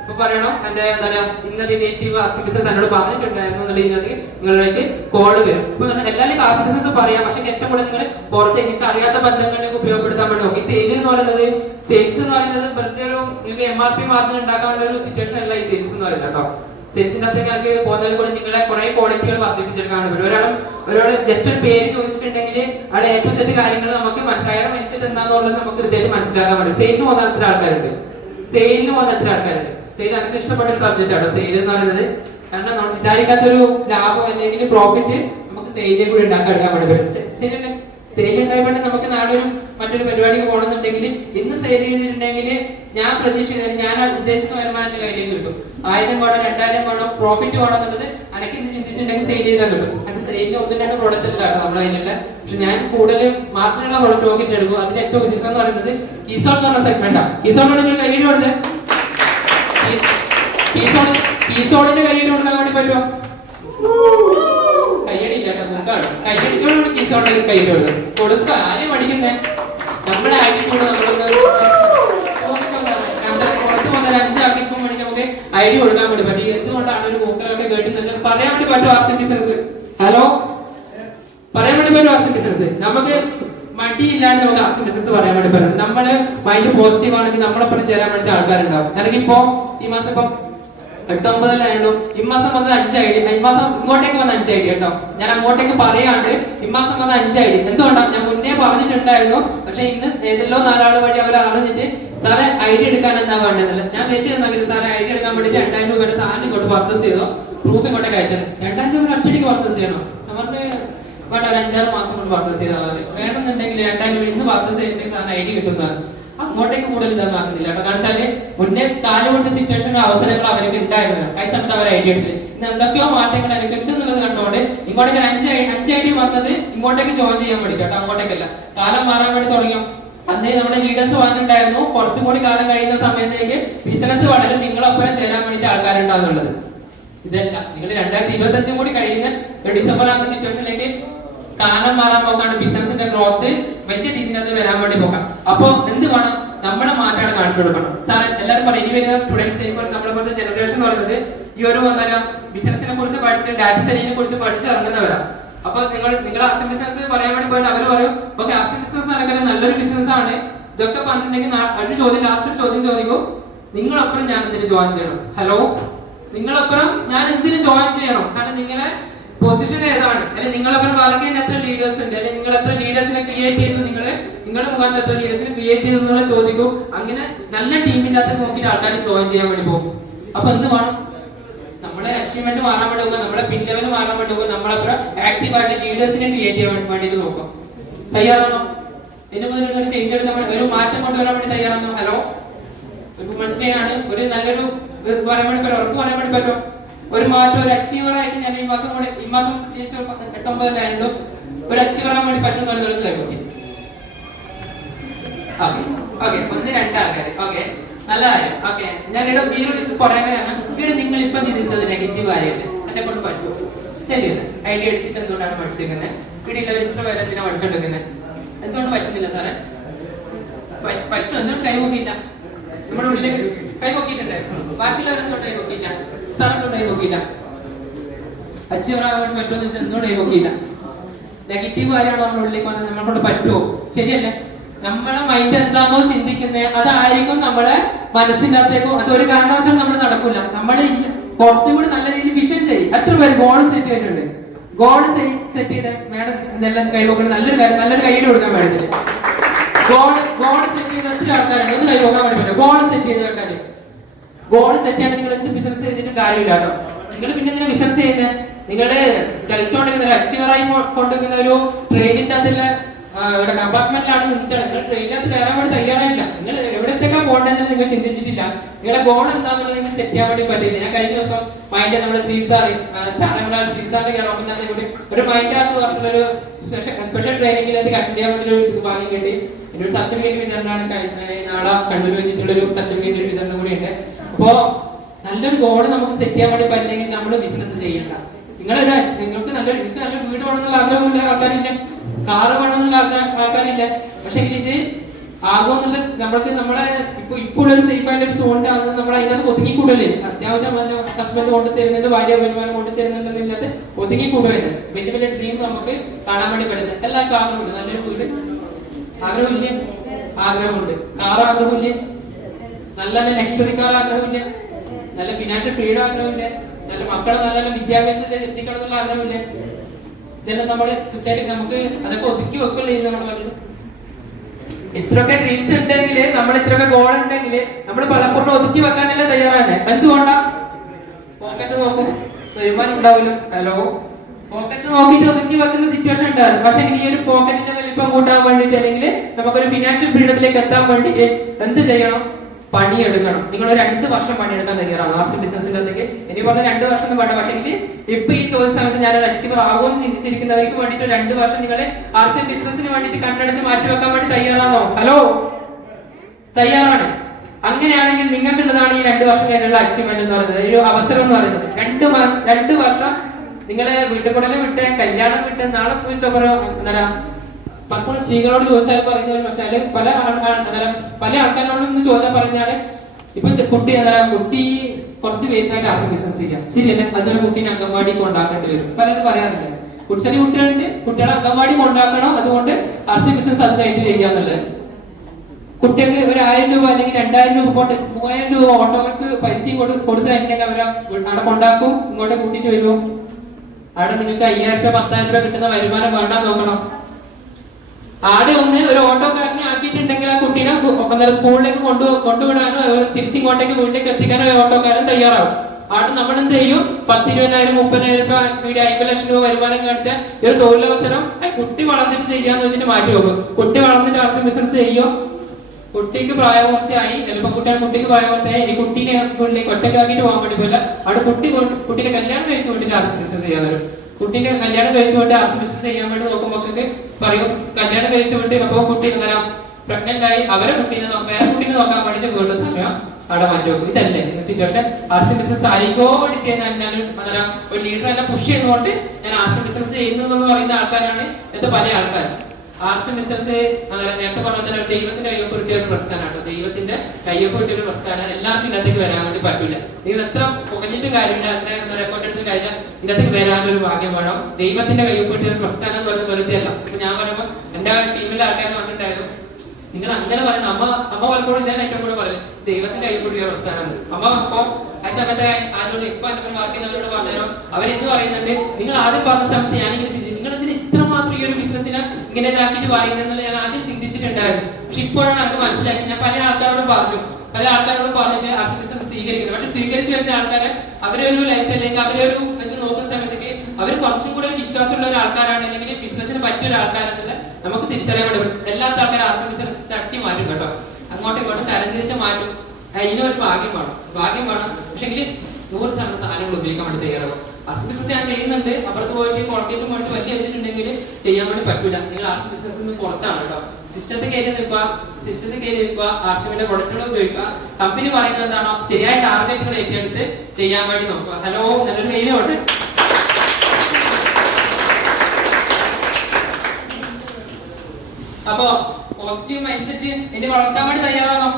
ഇപ്പൊ പറയണം, എന്റെ എന്താ പറയാ, ഇന്ന റിലേറ്റീവ് ആർസിംഗ് ബിസിനസ് എന്നോട് പറഞ്ഞിട്ടുണ്ടായിരുന്നു എന്നുള്ളത് നിങ്ങളിലേക്ക് കോഡ് വരും. ഇപ്പൊ എല്ലാവരും ആർസിംഗ് ബിസിനസ് പറയാം. പക്ഷെ ഏറ്റവും കൂടുതൽ നിങ്ങൾ പുറത്ത് നിങ്ങൾക്ക് അറിയാത്ത ബന്ധങ്ങളിലേക്ക് ഉപയോഗപ്പെടുത്താൻ വേണ്ടി നോക്കി. സെയിൽസ് എന്ന് പറയുന്നത് വെറുതെ ഒരു നിങ്ങൾക്ക് MRP മാർജിൻ ഉണ്ടാക്കാൻ വേണ്ട ഒരു സിറ്റുവേഷൻ അല്ല ഈ സെയിൽസ് എന്ന് പറയുന്നത് കേട്ടോ. സെയിൽസിന്റെ അകത്തേക്ക് പോകുന്നതിൽ കൂടെ നിങ്ങളെ കുറെ ക്വാളിറ്റികൾ വർദ്ധിപ്പിച്ചെടുക്കാൻ പറ്റും. ഒരാൾ ജസ്റ്റ് ഒരു പേര് ചോദിച്ചിട്ടുണ്ടെങ്കിൽ അവിടെ A to Z കാര്യങ്ങൾ നമുക്ക് മനസ്സിലായ മൈൻഡ് സെറ്റ് എന്താണെന്നുള്ളത് നമുക്ക് കൃത്യമായിട്ട് മനസ്സിലാക്കാൻ പറ്റും. സെയിലിന് പോകുന്ന എത്ര ആൾക്കാരുണ്ട്? സെയിൽ എനിക്ക് ഇഷ്ടപ്പെട്ട ഒരു സബ്ജക്റ്റ് ആണ് സെയിൽ എന്ന് പറയുന്നത്. കാരണം നമ്മൾ വിചാരിക്കാത്തൊരു ലാഭം അല്ലെങ്കിൽ പ്രോഫിറ്റ് നമുക്ക് സെയിലിൽ കൂടി ഉണ്ടാക്കാൻ എടുക്കാൻ പറ്റും. ശരിയല്ലേ? സെയിൽ ഉണ്ടായപ്പോഴേ നമുക്ക് നാളെ മറ്റൊരു പരിപാടിക്ക് പോകണമെന്നുണ്ടെങ്കിൽ ഇന്ന് സെയിൽ ചെയ്തിട്ടുണ്ടെങ്കിൽ ഞാൻ പ്രതീക്ഷിക്കുന്നത് ഞാൻ ഉദ്ദേശിക്കുന്ന വരുമാനം കയ്യിലേക്ക് കിട്ടും. 1000 വേണം, 2000 വേണം, പ്രോഫിറ്റ് വേണം എന്നുള്ളത് അനക്ക് ഇന്ന് ചിന്തിച്ചിട്ടുണ്ടെങ്കിൽ സെയിൽ ചെയ്താൽ കിട്ടും. പക്ഷേ സെയിലിന് 1-2 പ്രോഡക്റ്റ് അല്ല കേട്ടോ നമ്മുടെ കയ്യിലുള്ള. പക്ഷെ ഞാൻ കൂടുതലും മാർജിനുള്ള പ്രോഡക്റ്റ് നോക്കിയിട്ട് എടുക്കും. അതിന് ഏറ്റവും ഉചിതം എന്ന് പറയുന്നത് കീസോൺ എന്ന് പറഞ്ഞ സെഗ്മെന്റാണ്. കീസോണിനോട് ഞാൻ കൈയ്യടി കൊടുത്തേ. കീസോണിന്റെ കൈയ്യടി കൊടുക്കാൻ വേണ്ടി പറ്റുമോ? കയ്യടി ഇല്ല, കയ്യടിച്ചോട് കീസോണിന്റെ കൈയ്യടി കൊടുക്കുക. ആരെയും പഠിക്കുന്നേ നമ്മളെ ആറ്റിറ്റ്യൂഡ് പുറത്ത് വന്ന 5 ആക്കിപ്പം വേണ്ടി നമുക്ക് ഐഡിയ കൊടുക്കാൻ വേണ്ടി പറ്റും. എന്തുകൊണ്ടാണ് ഒരു മൂക്കലൊക്കെ കേട്ടെന്ന് വെച്ചാൽ പറയാൻ വേണ്ടി പറ്റും ആർസിംഗ് ബിസിനസ്. ഹലോ, പറയാൻ വേണ്ടി പറ്റും ആർസിംഗ് ബിസിനസ്. നമുക്ക് മടിയില്ലാണ്ട് നമുക്ക് ആർസിംഗ് ബിസിനസ് പറയാൻ വേണ്ടി പറ്റും. നമ്മള് മൈൻഡ് പോസിറ്റീവ് ആണെങ്കിൽ നമ്മളൊപ്പം ചേരാൻ വേണ്ടി ആൾക്കാരുണ്ടാവും. എനിക്കിപ്പോ ഈ മാസം ഇപ്പം 8-9 ഇമ്മാസം വന്നത് 5 ഐഡി. ഇമ്മാസം ഇങ്ങോട്ടേക്ക് വന്ന 5 ഐഡി കേട്ടോ. ഞാൻ അങ്ങോട്ടേക്ക് പറയാണ്ട് ഇമ്മാസം വന്ന 5 ഐഡി. എന്തുകൊണ്ടാണ് ഞാൻ മുന്നേ പറഞ്ഞിട്ടുണ്ടായിരുന്നു. പക്ഷെ ഇന്ന് ഏതെല്ലോ 4 ആൾ വഴി അവർ അറിഞ്ഞിട്ട് സാറെ ഐഡി എടുക്കാൻ എന്താ വേണ്ടതല്ല. ഞാൻ വെയിറ്റ് ചെയ്യുന്നെങ്കിൽ സാറെ ഐഡി എടുക്കാൻ വേണ്ടിട്ട് 2000 രൂപയുടെ സാധനം ഇങ്ങോട്ട് പർച്ചേസ് ചെയ്തോ, പ്രൂഫ് ഇങ്ങോട്ടേക്ക് അയച്ചത്. 2000 രൂപ ഒറ്റയ്ക്ക് പർച്ചേസ് ചെയ്യണം. അവരുടെ വേണ്ട ഒരു 5-6 മാസം കൊണ്ട് പർച്ചേസ് ചെയ്താൽ മതി. വേണമെന്നുണ്ടെങ്കിൽ 2000 രൂപ ഇന്ന് പർച്ചേസ് ചെയ്തിട്ടുണ്ടെങ്കിൽ സാറിന് ഐഡി കിട്ടുന്നതാണ്. അങ്ങോട്ടേക്ക് കൂടുതൽ ഇതാക്കുന്നില്ല കേട്ടോ. കാരണം വെച്ചാല് മുന്നേ കാല് കൊടുത്ത സിറ്റുവേഷൻ അവസരങ്ങൾ അവർക്ക് ഉണ്ടായിരുന്നു. കൈസമയത്ത് അവർ ഐഡിയ എടുത്തില്ല. ഇന്ന് എന്തൊക്കെയോ മാറ്റങ്ങൾ എനിക്ക് കിട്ടുന്നുള്ളത് കണ്ടുകൊണ്ട് ഇങ്ങോട്ടേക്ക് 5 ഐഡി വന്നത് ഇങ്ങോട്ടേക്ക് ജോയിൻ ചെയ്യാൻ വേണ്ടി കേട്ടോ. അങ്ങോട്ടേക്കല്ല, കാലം മാറാൻ വേണ്ടി തുടങ്ങിയോ. അന്നേ നമ്മുടെ ലീഡേഴ്സ് പറഞ്ഞിട്ടുണ്ടായിരുന്നു കുറച്ചും കൂടി കാലം കഴിയുന്ന സമയത്തേക്ക് ബിസിനസ് വളരെ നിങ്ങളൊപ്പം ചേരാൻ വേണ്ടിയിട്ട് ആൾക്കാരുണ്ടാകുന്നുള്ളത്. ഇതല്ല, നിങ്ങൾ 2025 കൂടി കഴിയുന്ന ഡിസംബർ ആകുന്ന സിറ്റുവേഷനിലേക്ക് കാലം മാറാൻ പോകാണ്. ബിസിനസിന്റെ ഗ്രോത്ത് വലിയ രീതിയിൽ വരാൻ വേണ്ടി പോകാം. അപ്പൊ എന്ത് വേണം? നമ്മുടെ മാറ്റാണ് കാണിച്ചു കൊടുക്കണം. സാർ എല്ലാവരും പറയും ഇനി വരുന്ന സ്റ്റുഡൻസ് നമ്മളെ പോലത്തെ ജനറേഷൻ എന്ന് പറയുന്നത് ഈ ഒരു ബിസിനസിനെ കുറിച്ച് പഠിച്ച് ഡാറ്റ സെല്ലിനെ കുറിച്ച് പഠിച്ച് ഇറങ്ങുന്നവരാണ്. അപ്പൊ നിങ്ങൾ ആർസിംഗ് ബിസിനസ് പറയാൻ വേണ്ടി പോയിട്ട് അവർ പറയും ഓക്കെ ആർസിംഗ് ബിസിനസ് നടക്കുന്നത് നല്ലൊരു ബിസിനസ് ആണ്. ഇതൊക്കെ പറഞ്ഞിട്ടുണ്ടെങ്കിൽ ഒരു ചോദ്യം, ലാസ്റ്റ് ചോദ്യം ചോദിക്കും, നിങ്ങളപ്പുറം ഞാൻ എന്തിനു ജോയിൻ ചെയ്യണം? ഹലോ, നിങ്ങളപ്പുറം ഞാൻ എന്തിനു ജോയിൻ ചെയ്യണം? കാരണം നിങ്ങളെ പൊസിഷൻ ഏതാണ്? അല്ലെങ്കിൽ നിങ്ങളപ്പുറം വർക്ക് ചെയ്യുന്ന എത്ര ലീഡേഴ്സ് ഉണ്ട്? അല്ലെങ്കിൽ നിങ്ങൾ എത്ര ലീഡേഴ്സിനെ ക്രിയേറ്റ് ചെയ്തു? നിങ്ങളുടെ മുഖാന്തരം എത്ര ലീഡേഴ്സിനെ ക്രിയേറ്റ് ചെയ്തു എന്നുള്ള ചോദിക്കൂ. അങ്ങനെ നല്ല ടീമിന്റെ അകത്ത് നോക്കിയിട്ട് ആൾക്കാർ ജോയിൻ ചെയ്യാൻ വേണ്ടി പോകും. അപ്പൊ എന്ത് വേണം? നമ്മളെ അച്ചീവ്മെന്റ് മാറാൻ വേണ്ടി പോകുക, നമ്മളെ പിൻ ലെവൽ മാറാൻ വേണ്ടി പോകുക, നമ്മളപ്പുറം ആക്റ്റീവായിട്ട് ലീഡേഴ്സിനെ ക്രിയേറ്റ് ചെയ്യാൻ വേണ്ടിയിട്ട് നോക്കും. തയ്യാറാണോ? ഇതിന് മുതൽ ഒരു ചേഞ്ച് എടുക്കാൻ ഒരു മാറ്റം കൊണ്ടുവരാൻ വേണ്ടി തയ്യാറാണോ? ഹലോ, ഒരു മനസ്സിലെയാണ് ഒരു നല്ലൊരു പറയാൻ വേണ്ടി പറ്റും, ഉറപ്പ് പറയാൻ വേണ്ടി പറ്റും. ഒരു മാറ്റം, ഒരു അച്ചീവർ ആയിട്ട് ഞാൻ ഈ മാസം 8-9 ഒരു അച്ചീവർ ആകാൻ വേണ്ടി പറ്റും എന്ന് പറയുന്നത്. ഓക്കെ 1-2 ആൾക്കാർ. ഓക്കെ, നല്ല കാര്യം. ഓക്കെ, ഞാൻ ഇവിടെ പറയാനാണ് ഇവിടെ നിങ്ങൾ ഇപ്പം ചിന്തിച്ചത് നെഗറ്റീവ് കാര്യമല്ലേ? എന്നെ കൊണ്ട് പറ്റുമോ? ശരിയല്ല. ഐഡിയ എടുത്തിട്ട് എന്തുകൊണ്ടാണ് പഠിച്ചിരിക്കുന്നത്? ഇവിടെ ഇത്ര പേരെ എന്തിനാണ് പഠിച്ചെടുക്കുന്നത്? എന്തുകൊണ്ട് പറ്റുന്നില്ല സാറേ? പറ്റും. എന്തുകൊണ്ട് കൈപോക്കിയില്ല? നമ്മുടെ ഉള്ളിലേക്ക് കൈപോക്കിയിട്ടുണ്ടായിരുന്നു. ബാക്കിയുള്ളവർ എന്തുകൊണ്ട് കൈപോക്കിയില്ല? സാർ എന്തുകൊണ്ട് കൈപോക്കിയില്ല? അച്ചീവർ ആകാൻ വേണ്ടി പറ്റുമെന്ന് വെച്ചാൽ എന്തുകൊണ്ട് കൈപോക്കിയില്ല? നെഗറ്റീവ് കാര്യമാണ് നമ്മുടെ ഉള്ളിലേക്ക് വന്നത്. നമ്മളെ കൊണ്ട് പറ്റുമോ? ശരിയല്ലേ? നമ്മളെ മൈൻഡ് എന്താണോ ചിന്തിക്കുന്നത് അതായിരിക്കും നമ്മളെ മനസ്സിനകത്തേക്കും. അതൊരു കാരണവശാലും നമ്മൾ നടക്കില്ല. നമ്മൾ കുറച്ചും കൂടി നല്ല രീതിയിൽ വിഷൻ ചെയ്യും. എത്ര പേര് ഗോൾ സെറ്റ് ചെയ്തിട്ടുണ്ട്? ഗോൾ സെറ്റ് ചെയ്ത് മേഡം ഇതെല്ലാം കൈ നോക്കണം. നല്ലൊരു കയ്യിൽ കൊടുക്കാൻ വേണ്ടിട്ട് ഗോൾ സെറ്റ് ചെയ്ത് എത്ര ആൾക്കാരുണ്ട്? ഒന്ന് കൈ നോക്കാൻ വേണ്ടി. ഗോൾ സെറ്റ് ചെയ്ത ആൾക്കാര്, ഗോൾ സെറ്റ് ചെയ്യാൻ നിങ്ങൾ എന്ത് ബിസിനസ് ചെയ്തിട്ട് കാര്യമില്ല കേട്ടോ. നിങ്ങൾ പിന്നെ എന്തിനാ ബിസിനസ് ചെയ്യുന്നത്? നിങ്ങള് ചലിച്ചുകൊണ്ടിരിക്കുന്ന അച്ചീവറായി കൊണ്ടിരിക്കുന്ന ഒരു ട്രെയിനിന്റെ അതിലെ കമ്പാർട്ട്മെന്റിലാണ് നിന്നിട്ടാണ്. നിങ്ങൾ ട്രെയിനകത്ത് കയറാൻ വേണ്ടി തയ്യാറായില്ല. നിങ്ങൾ എവിടത്തേക്കാ പോകേണ്ടതെന്ന് നിങ്ങൾ ചിന്തിച്ചിട്ടില്ല. നിങ്ങളുടെ ഗോൾ എന്താണെന്നുള്ളത് നിങ്ങൾക്ക് സെറ്റ് ചെയ്യാൻ വേണ്ടി പറ്റില്ല. ഞാൻ കഴിഞ്ഞ ദിവസം മൈൻഡ് നമ്മുടെ സീസാറിന്റെ കയറാൻ കൂടി ഒരു മൈൻഡ് ആർട്ട് പറഞ്ഞൊരു സ്പെഷ്യൽ ട്രെയിനിങ്ങിലേക്ക് അറ്റൻഡ് ചെയ്യാൻ വേണ്ടി ഒരു ഭാഗ്യം കിട്ടി. എൻ്റെ ഒരു സർട്ടിഫിക്കറ്റ് വിതരണമാണ് നാളെ കണ്ണൂർ വെച്ചിട്ടുള്ള ഒരു സർട്ടിഫിക്കറ്റ് വിതരണം കൂടി ഉണ്ട്. അപ്പോ നല്ലൊരു ഗോൾ നമുക്ക് സെറ്റ് ചെയ്യാൻ വേണ്ടി പറ്റില്ലെങ്കിൽ നമ്മൾ ബിസിനസ് ചെയ്യണ്ട. നിങ്ങൾക്ക് നല്ല വീട് വേണമെന്നുള്ള ആഗ്രഹമുള്ള ആൾക്കാരില്ല, കാറ് വേണമെന്നുള്ള ആൾക്കാരില്ല. പക്ഷെ ഇത് ആകുമെന്നുള്ള നമ്മളെ ഇപ്പൊ ഉള്ളൊരു സേഫ് ആയിട്ടുള്ള ഒരു സോണിന്റെ ആകുന്നത് നമ്മൾ അതിനകത്ത് ഒതുങ്ങിക്കൂടല്ലേ. അത്യാവശ്യം ഹസ്ബൻഡ് കൊണ്ടു തരുന്നുണ്ട്, ഭാര്യ വരുമാനം കൊണ്ടു തരുന്നുണ്ടെന്നില്ലാതെ ഒതുങ്ങിക്കൂടുവല്ലേ. വലിയ വലിയ ഡ്രീം നമുക്ക് കാണാൻ വേണ്ടി പറ്റുന്നത്. എല്ലാവർക്കും ആഗ്രഹമുണ്ട്. നല്ലൊരു വീട് ആഗ്രഹമില്ലേ? ആഗ്രഹമുണ്ട്. കാർ ആഗ്രഹമില്ലേ? നല്ല ലക്ഷറി കാർ ആഗ്രഹമില്ല? നല്ല ഫിനാൻഷ്യൽ ഫ്രീഡം ആഗ്രഹമില്ല? നല്ല മക്കളെ നല്ല വിദ്യാഭ്യാസത്തിൽ എത്തിക്കണം എന്നുള്ള ആഗ്രഹമില്ല? ഇതെല്ലാം നമ്മള് തീർച്ചയായിട്ടും നമുക്ക് അതൊക്കെ ഒതുക്കി വെക്കല്ലേ നമ്മൾ പറഞ്ഞു. ഇത്രയൊക്കെ ഡ്രീംസ് ഉണ്ടെങ്കിൽ, നമ്മൾ ഇത്രയൊക്കെ ഗോൾ ഉണ്ടെങ്കിൽ നമ്മൾ പലപ്പോഴും ഒതുക്കി വെക്കാനല്ലേ തയ്യാറാണ്. എന്തുകൊണ്ടാ? പോക്കറ്റ് നോക്കും, വരുമാനം ഉണ്ടാവില്ല. ഹലോ, പോക്കറ്റ് നോക്കിയിട്ട് ഒതുക്കി വെക്കുന്ന സിറ്റുവേഷൻ ഉണ്ടാകും. പക്ഷെ ഈ ഒരു പോക്കറ്റിന്റെ വലിപ്പം കൂട്ടാൻ വേണ്ടിട്ട്, അല്ലെങ്കിൽ നമുക്കൊരു ഫിനാൻഷ്യൽ ഫ്രീഡത്തിലേക്ക് എത്താൻ വേണ്ടിട്ട് എന്ത് ചെയ്യണം? പണിയെടുക്കണം. നിങ്ങൾ 2 വർഷം പണിയെടുക്കാൻ തയ്യാറാണ് ആർട്സ് ബിസിനസിന്റെ അതൊക്കെ. എനിക്ക് പറഞ്ഞ 2 വർഷം എന്ന് വേണ്ട. പക്ഷെ ഇപ്പൊ ഈ ചോദിച്ച സമയത്ത് ഞാൻ അച്ചീവർ ആകുമെന്ന് ചിന്തിച്ചിരിക്കുന്നവർക്ക് വേണ്ടിട്ട് 2 വർഷം നിങ്ങൾ ആർട്സ് ബിസിനസിന് വേണ്ടിട്ട് കണ്ണടച്ച് മാറ്റി വെക്കാൻ വേണ്ടി തയ്യാറാണോ? ഹലോ, തയ്യാറാണ്. അങ്ങനെയാണെങ്കിൽ നിങ്ങൾക്കുള്ളതാണ് ഈ 2 വർഷം കഴിഞ്ഞുള്ള അച്ചീവ്മെന്റ് എന്ന് പറയുന്നത്, ഒരു അവസരം എന്ന് പറയുന്നത്. 2 വർഷം നിങ്ങളെ വീട്ടുകൂടലും വിട്ട്, കല്യാണം വിട്ട്, നാളെ പോയി എന്താ പലപ്പോൾ സ്ത്രീകളോട് ചോദിച്ചാൽ പറയുന്നത്, പക്ഷേ പല ആൾക്കാരോടും ചോദിച്ചാൽ പറയുന്നതാണ്, ഇപ്പൊ കുട്ടി കുട്ടി കുറച്ച് വേഗമായിട്ട് ആർട്സ് ബിസിനസ് ചെയ്യാം, ശരിയല്ലേ? അതുപോലെ കുട്ടീനെ അംഗൻവാടി കൊണ്ടാക്കേണ്ടി വരും. പലരും പറയാറുണ്ട് ചെറിയ കുട്ടികളുണ്ട്, കുട്ടികളെ അംഗൻവാടി കൊണ്ടാക്കണം, അതുകൊണ്ട് ആർട്സ് ബിസിനസ് അത് കഴിഞ്ഞിട്ട് ചെയ്യാന്നുള്ളത്. കുട്ടികൾക്ക് ഒരു 1000 രൂപ അല്ലെങ്കിൽ 2000 രൂപ കൊണ്ട് 3000 രൂപ ഓട്ടോകൾക്ക് പൈസയും കൊടുത്ത് കഴിഞ്ഞാൽ അവരെ അവിടെ കൊണ്ടാക്കും, ഇങ്ങോട്ട് കൂട്ടിട്ട് വരുമോ? അവിടെ നിങ്ങൾക്ക് 5000 രൂപ 10,000 രൂപ കിട്ടുന്ന വരുമാനം വേണ്ടാന്ന് നോക്കണം. ആടെ ഒരു ഓട്ടോക്കാരനെ ആക്കിയിട്ടുണ്ടെങ്കിൽ ആ കുട്ടീനെ സ്കൂളിലേക്ക് കൊണ്ടുവിടാനോ അതുപോലെ തിരിച്ചിങ്ങോട്ടേക്ക് വീട്ടിലേക്ക് എത്തിക്കാനോ ഓട്ടോക്കാരൻ തയ്യാറാവും. ആടെ നമ്മൾ എന്ത് ചെയ്യും? 10,000, 20,000, 30,000 രൂപ 50 ലക്ഷം രൂപ വരുമാനം കാണിച്ചാൽ ഒരു തൊഴിലവസരം കുട്ടി വളർന്നിട്ട് ചെയ്യാന്ന് വെച്ചിട്ട് മാറ്റി വെക്കും. കുട്ടി വളർന്നിട്ട് ആർട്സ് ബിസിനസ് ചെയ്യോ? കുട്ടിക്ക് പ്രായപൂർത്തിയായി, ചിലപ്പോൾ കുട്ടിക്ക് പ്രായപൂർത്തിയായി, ഇനി കുട്ടീനെ വീട്ടിലേക്ക് ഒറ്റക്കാക്കിയിട്ട് പോകാൻ വേണ്ടി പോയില്ല. അവിടെ കുട്ടീനെ കല്യാണം കഴിച്ചു വേണ്ടിട്ട് ആർട്സ് ബിസിനസ് ചെയ്യാൻ വരും. കുട്ടീനെ കല്യാണം കഴിച്ചുകൊണ്ട് ആർട്സ് ബിസിനസ് ചെയ്യാൻ വേണ്ടി നോക്കുമ്പോൾ പറയും കല്യാണം കഴിച്ചുകൊണ്ട് അപ്പോൾ കുട്ടി പ്രഗ്നന്റ് ആയി, അവരെ വേറെ കുട്ടീനെ നോക്കാൻ വേണ്ടിട്ട് വീണ്ടും സമയം അവിടെ മാറ്റി വെക്കും. ഇതല്ലേ സിറ്റുവേഷൻ? ആർട്സ് ബിസിനസ് ആയിരിക്കോ വേണ്ടിട്ട് ഒരു ലീഡർ എന്നെ പുഷ് ചെയ്യുന്നതുകൊണ്ട് ഞാൻ ആർട്സ് ബിസിനസ് ചെയ്യുന്നതെന്ന് പറയുന്ന ആൾക്കാരാണ് പല ആൾക്കാരും. ആർട്സ് ബിസിനസ് നേരത്തെ പറഞ്ഞ തന്നെ ദൈവത്തിന്റെ കയ്യൊപ്പ് കിട്ടിയ ഒരു പ്രസ്ഥാനമാണ്. ദൈവത്തിന്റെ കയ്യൊപ്പ് കിട്ടിയ ഒരു പ്രസ്ഥാനം. എല്ലാവർക്കും ഇതിനകത്തേക്ക് വരാൻ വേണ്ടി പറ്റില്ല. നിങ്ങൾ എത്ര പുകഞ്ഞിട്ട് കാര്യമില്ല, അത്ര റെക്കോർഡ് എടുത്തിട്ട് കാര്യമില്ല, ഇതിനകത്തേക്ക് വരാനൊരു ഭാഗ്യം വേണം. ദൈവത്തിന്റെ കയ്യൊപ്പ് കിട്ടിയ ഒരു പ്രസ്ഥാനം എന്ന് പറയുന്നത് വെറുതെ അല്ല. ഇപ്പൊ ഞാൻ പറയുമ്പോൾ എന്റെ ടീമിലെ ആൾക്കാർ പറഞ്ഞിട്ടുണ്ടായിരുന്നു, നിങ്ങൾ അങ്ങനെ പറയുന്ന അമ്മ പലപ്പോഴും ഞാൻ ഏറ്റവും കൂടെ പറയും ദൈവത്തിന്റെ കയ്യൊപ്പ് കിട്ടിയ പ്രസ്ഥാനം. അമ്മ അപ്പോ ആ സമയത്ത് ആരോട് ഇപ്പൊ എന്റെ വർക്ക് ചെയ്യുന്നവരോട് പറഞ്ഞാലോ അവരെന്ത് പറയുന്നുണ്ട്, നിങ്ങൾ ആദ്യം പറഞ്ഞ സമയത്ത് ഞാനിങ്ങനെ ചിന്തിച്ചു, നിങ്ങൾ എന്തിന് ഇത്രമാത്രം ഈ ഒരു ബിസിനസ്സിനെ ഇങ്ങനെ ഇതാക്കിയിട്ട് പറയുന്നത് ഞാൻ ആദ്യം ചിന്തിച്ചിട്ടുണ്ടായിരുന്നു. പക്ഷെ ഇപ്പോഴാണ് എനിക്ക് മനസ്സിലാക്കി. ഞാൻ പല ആൾക്കാരോടും പറഞ്ഞിട്ട് ആർട്സ് ബിസിനസ് സ്വീകരിക്കുന്നത്. പക്ഷെ സ്വീകരിച്ചു വരുന്ന ആൾക്കാരെ അവരെ ഒരു ലൈഫ് സ്റ്റൈലിലേക്ക് അവരെ ഒരു വെച്ച് നോക്കുന്ന സമയത്തേക്ക് അവർ കുറച്ചും കൂടെ വിശ്വാസമുള്ള ഒരു ആൾക്കാരാണ്, അല്ലെങ്കിൽ ബിസിനസ്സിന് പറ്റിയ ഒരു ആൾക്കാരെന്നുള്ള നമുക്ക് തിരിച്ചറിയാൻ പറ്റും. എല്ലാത്ത ആൾക്കാരും ആർട്സ് ബിസിനസ് തട്ടി മാറ്റും കേട്ടോ, അങ്ങോട്ടും ഇങ്ങോട്ടും തരംതിരിച്ച് മാറ്റും. ഇതിനൊരു ഭാഗ്യം വേണം. പക്ഷെ 100% സാധനങ്ങൾ ഉപയോഗിക്കാൻ വേണ്ടി തയ്യാറാവും. ആർട്സ് ബിസിനസ് ഞാൻ ചെയ്യുന്നുണ്ട്, അപ്പുറത്ത് പോയിട്ട് കോളേജിൽ പോയിട്ട് വലിയ വെച്ചിട്ടുണ്ടെങ്കിൽ ചെയ്യാൻ വേണ്ടി പറ്റൂല. നിങ്ങൾ ആർട്സ് ബിസിനസ് പുറത്താണ് കേട്ടോ. സിസ്റ്റത്തിൽ കയറി നിൽക്കുക, ആർട്സിന്റെ പ്രൊഡക്റ്റുകൾ ഉപയോഗിക്കുക. കമ്പനി പറയുന്നത് എന്താണോ ശരിയായ ടാർഗറ്റുകൾ ഏറ്റെടുത്ത് ചെയ്യാൻ വേണ്ടി നോക്കുക. ഹലോ, നല്ലൊരു കയ്യിലോട്ട്. അപ്പോ പോസിറ്റീവ് മൈൻഡ് സെറ്റ് എന്നെ വളർത്താൻ വേണ്ടി തയ്യാറാണോ?